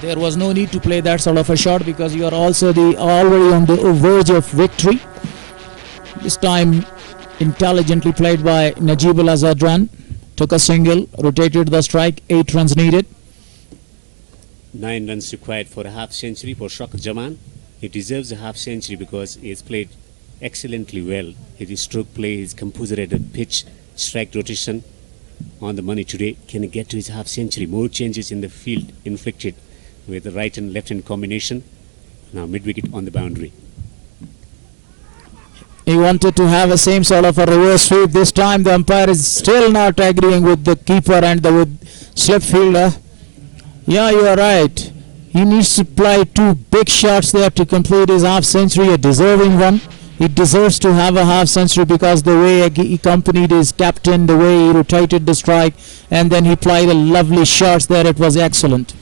There was no need to play that sort of a shot because you are also already on the verge of victory. This time intelligently played by Najibullah Zadran. Took a single, rotated the strike, 8 runs needed. 9 runs required for a half century for Shaukat Jaman. He deserves a half century because he has played excellently well. His stroke play, his composure at the pitch, strike rotation on the money today. Can he get to his half century? More changes in the field inflicted with the right and left hand combination. Now mid wicket on the boundary. He wanted to have a same sort of a reverse sweep. This time the umpire is still not agreeing with the keeper and the slip fielder. Yeah, you are right. He needs to play 2 big shots there to complete his half century, a deserving one. He deserves to have a half century because the way he accompanied his captain, the way he rotated the strike, and then he played the lovely shots there. It was excellent.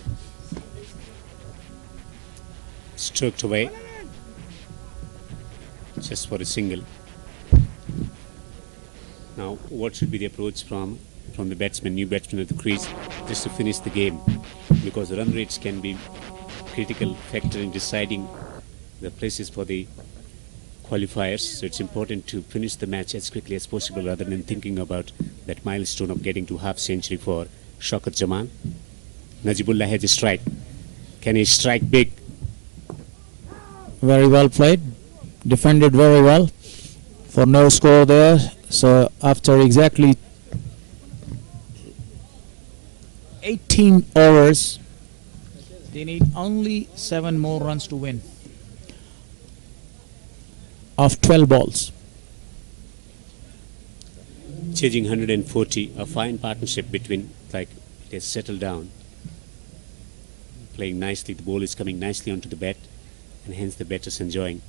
Stroked away. Just for a single. Now, what should be the approach from the batsman, new batsman at the crease, just to finish the game? Because run rates can be critical factor in deciding the places for the qualifiers. So it's important to finish the match as quickly as possible rather than thinking about that milestone of getting to half century for Shaukat Jaman. Najibullah has a strike. Can he strike big? Very well played. Defended very well for no score there. So after exactly 18 overs, they need only 7 more runs to win of 12 balls. Chasing 140, a fine partnership between, like, it has settled down. Playing nicely, the ball is coming nicely onto the bat, and hence the batters enjoying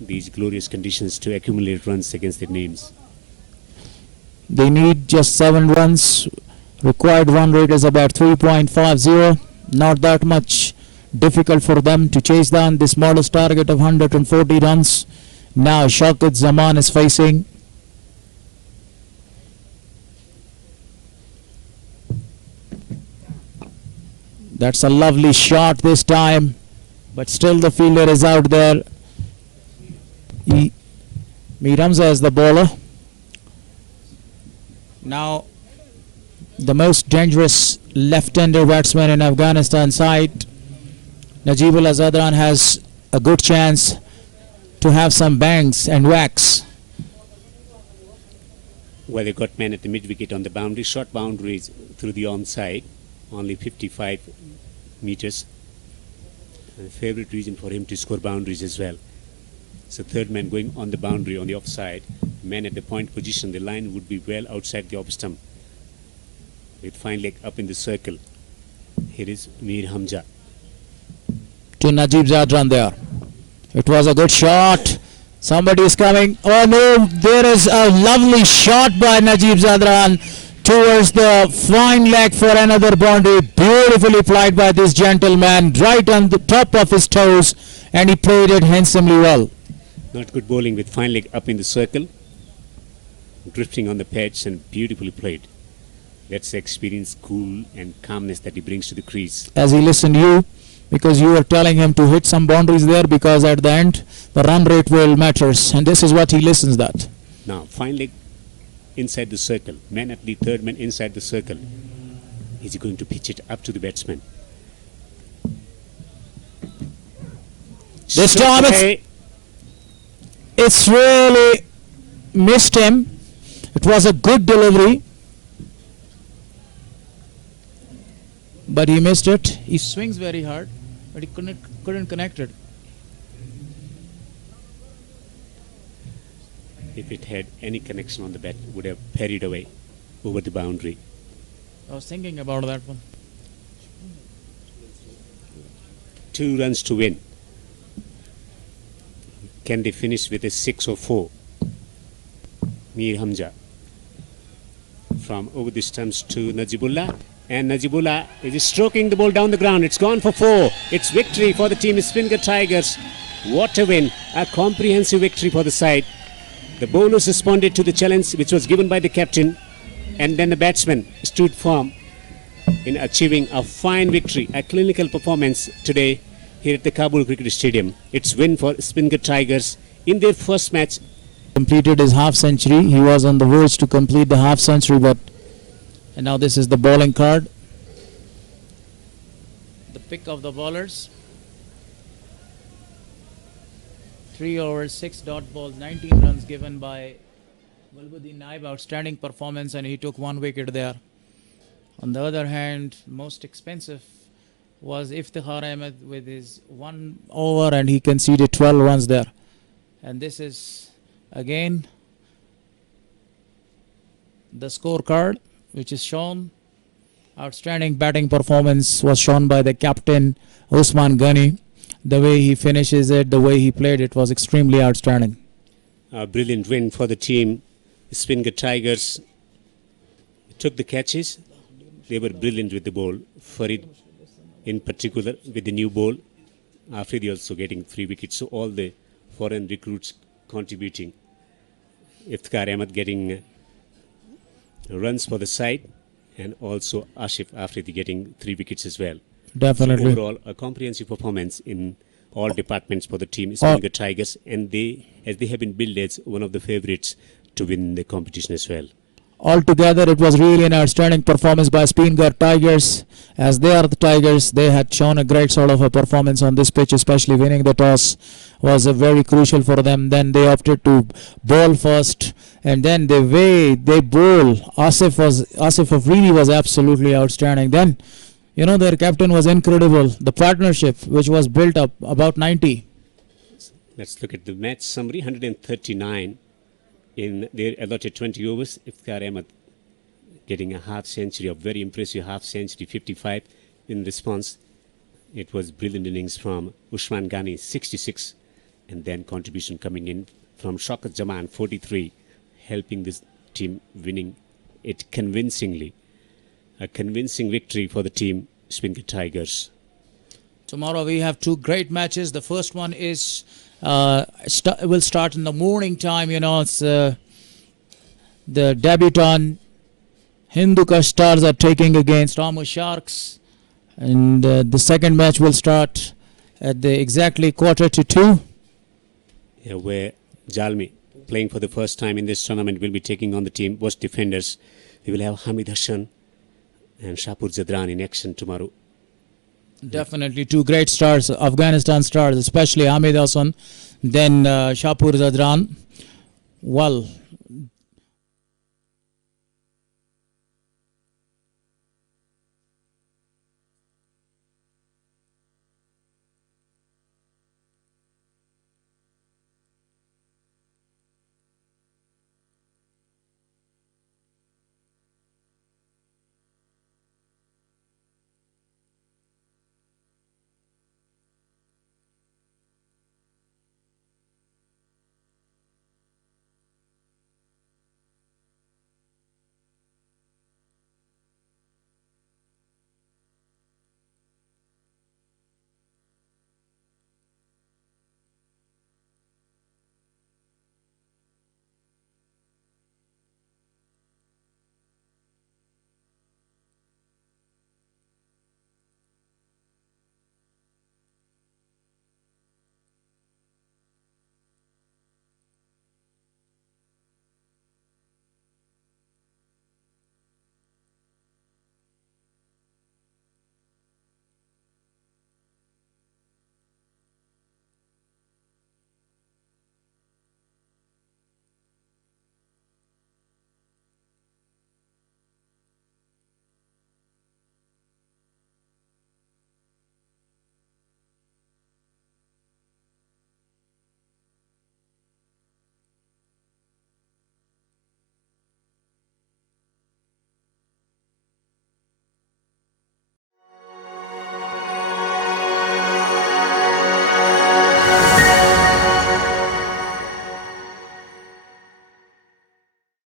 these glorious conditions to accumulate runs against their names. They need just 7 runs. Required run rate is about 3.50. Not that much difficult for them to chase down this modest target of 140 runs. Now Shaukat Zaman is facing. That's a lovely shot this time, but still the fielder is out there. Miramza is the bowler. Now the most dangerous left-hander batsman in Afghanistan side, Najibullah Zadran, has a good chance to have some bangs and whacks. Well, they got men at the mid-wicket on the boundary, short boundaries through the onside, only 55 meters. And a favourite reason for him to score boundaries as well. So third man going on the boundary on the offside, man at the point position, the line would be well outside the off stump. With fine leg up in the circle. Here is Mir Hamza. To Najib Zadran there. It was a good shot. Somebody is coming. Oh no, there is a lovely shot by Najib Zadran towards the fine leg for another boundary. Beautifully played by this gentleman, right on the top of his toes, and he played it handsomely well. Not good bowling with fine leg up in the circle. Drifting on the pitch and beautifully played. That's the experience, cool and calmness that he brings to the crease. As he listened to you, because you were telling him to hit some boundaries there, because at the end the run rate will matters, and this is what he listens that. Now fine leg inside the circle, man at the third man inside the circle. Is he going to pitch it up to the batsman? This time it's really missed him. It was a good delivery, but he missed it. He swings very hard, but he couldn't connect it. If it had any connection on the bat, would have parried away over the boundary. I was thinking about that one. 2 runs to win. Can they finish with a 6 or 4? Mir Hamza from over the stumps to Najibullah, and Najibullah is stroking the ball down the ground. It's gone for 4. It's victory for the team Spingar Tigers. What a win, a comprehensive victory for the side. The bowlers responded to the challenge which was given by the captain, and then the batsmen stood firm in achieving a fine victory, a clinical performance today here at the Kabul Cricket Stadium. It's win for Spingar Tigers in their first match. Completed his half century. He was on the verge to complete the half century, but and now this is the bowling card. The pick of the bowlers. 3 overs, 6 dot balls, 19 runs given by Walbuddin Naib. Outstanding performance, and he took 1 wicket there. On the other hand, most expensive was Iftikhar Ahmed with his 1 over, and he conceded 12 runs there. And this is again the scorecard which is shown. Outstanding batting performance was shown by the captain Usman Ghani. The way he finishes it, the way he played it was extremely outstanding. A brilliant win for the team. Spingar Tigers took the catches. They were brilliant with the ball. Farid in particular with the new ball. Afridi also getting 3 wickets. So all the foreign recruits contributing. Iftikhar Ahmed getting runs for the side, and also Ashif Afridi getting 3 wickets as well. Definitely. So overall, a comprehensive performance in all departments for the team Spingar Tigers, and they have been billed as one of the favourites to win the competition as well. Altogether, it was really an outstanding performance by Spingar Tigers. As they are the Tigers, they had shown a great sort of a performance on this pitch, especially winning the toss was very crucial for them. Then they opted to bowl first, and then the way they bowl, Asif Afridi was absolutely outstanding. Then, you know, their captain was incredible. The partnership, which was built up about 90. Let's look at the match summary. 139 in their allotted 20 overs. Iftikhar Ahmed getting a half century, a very impressive half century, 55 in response. It was brilliant innings from Usman Ghani, 66, and then contribution coming in from Shaukat Zaman, 43, helping this team winning it convincingly. A convincing victory for the team Swinger Tigers. Tomorrow we have two great matches. The first one is will start in the morning time. It's the debutant Hindukush Stars are taking against Amo Sharks, and the second match will start at the exactly 1:45. Yeah, where Jalmi, playing for the first time in this tournament, will be taking on the team worst defenders. We will have Hamid Hassan and Shapur Zadran in action tomorrow. Definitely two great stars, Afghanistan stars, especially Hamid Hassan, then Shapur Zadran. Well,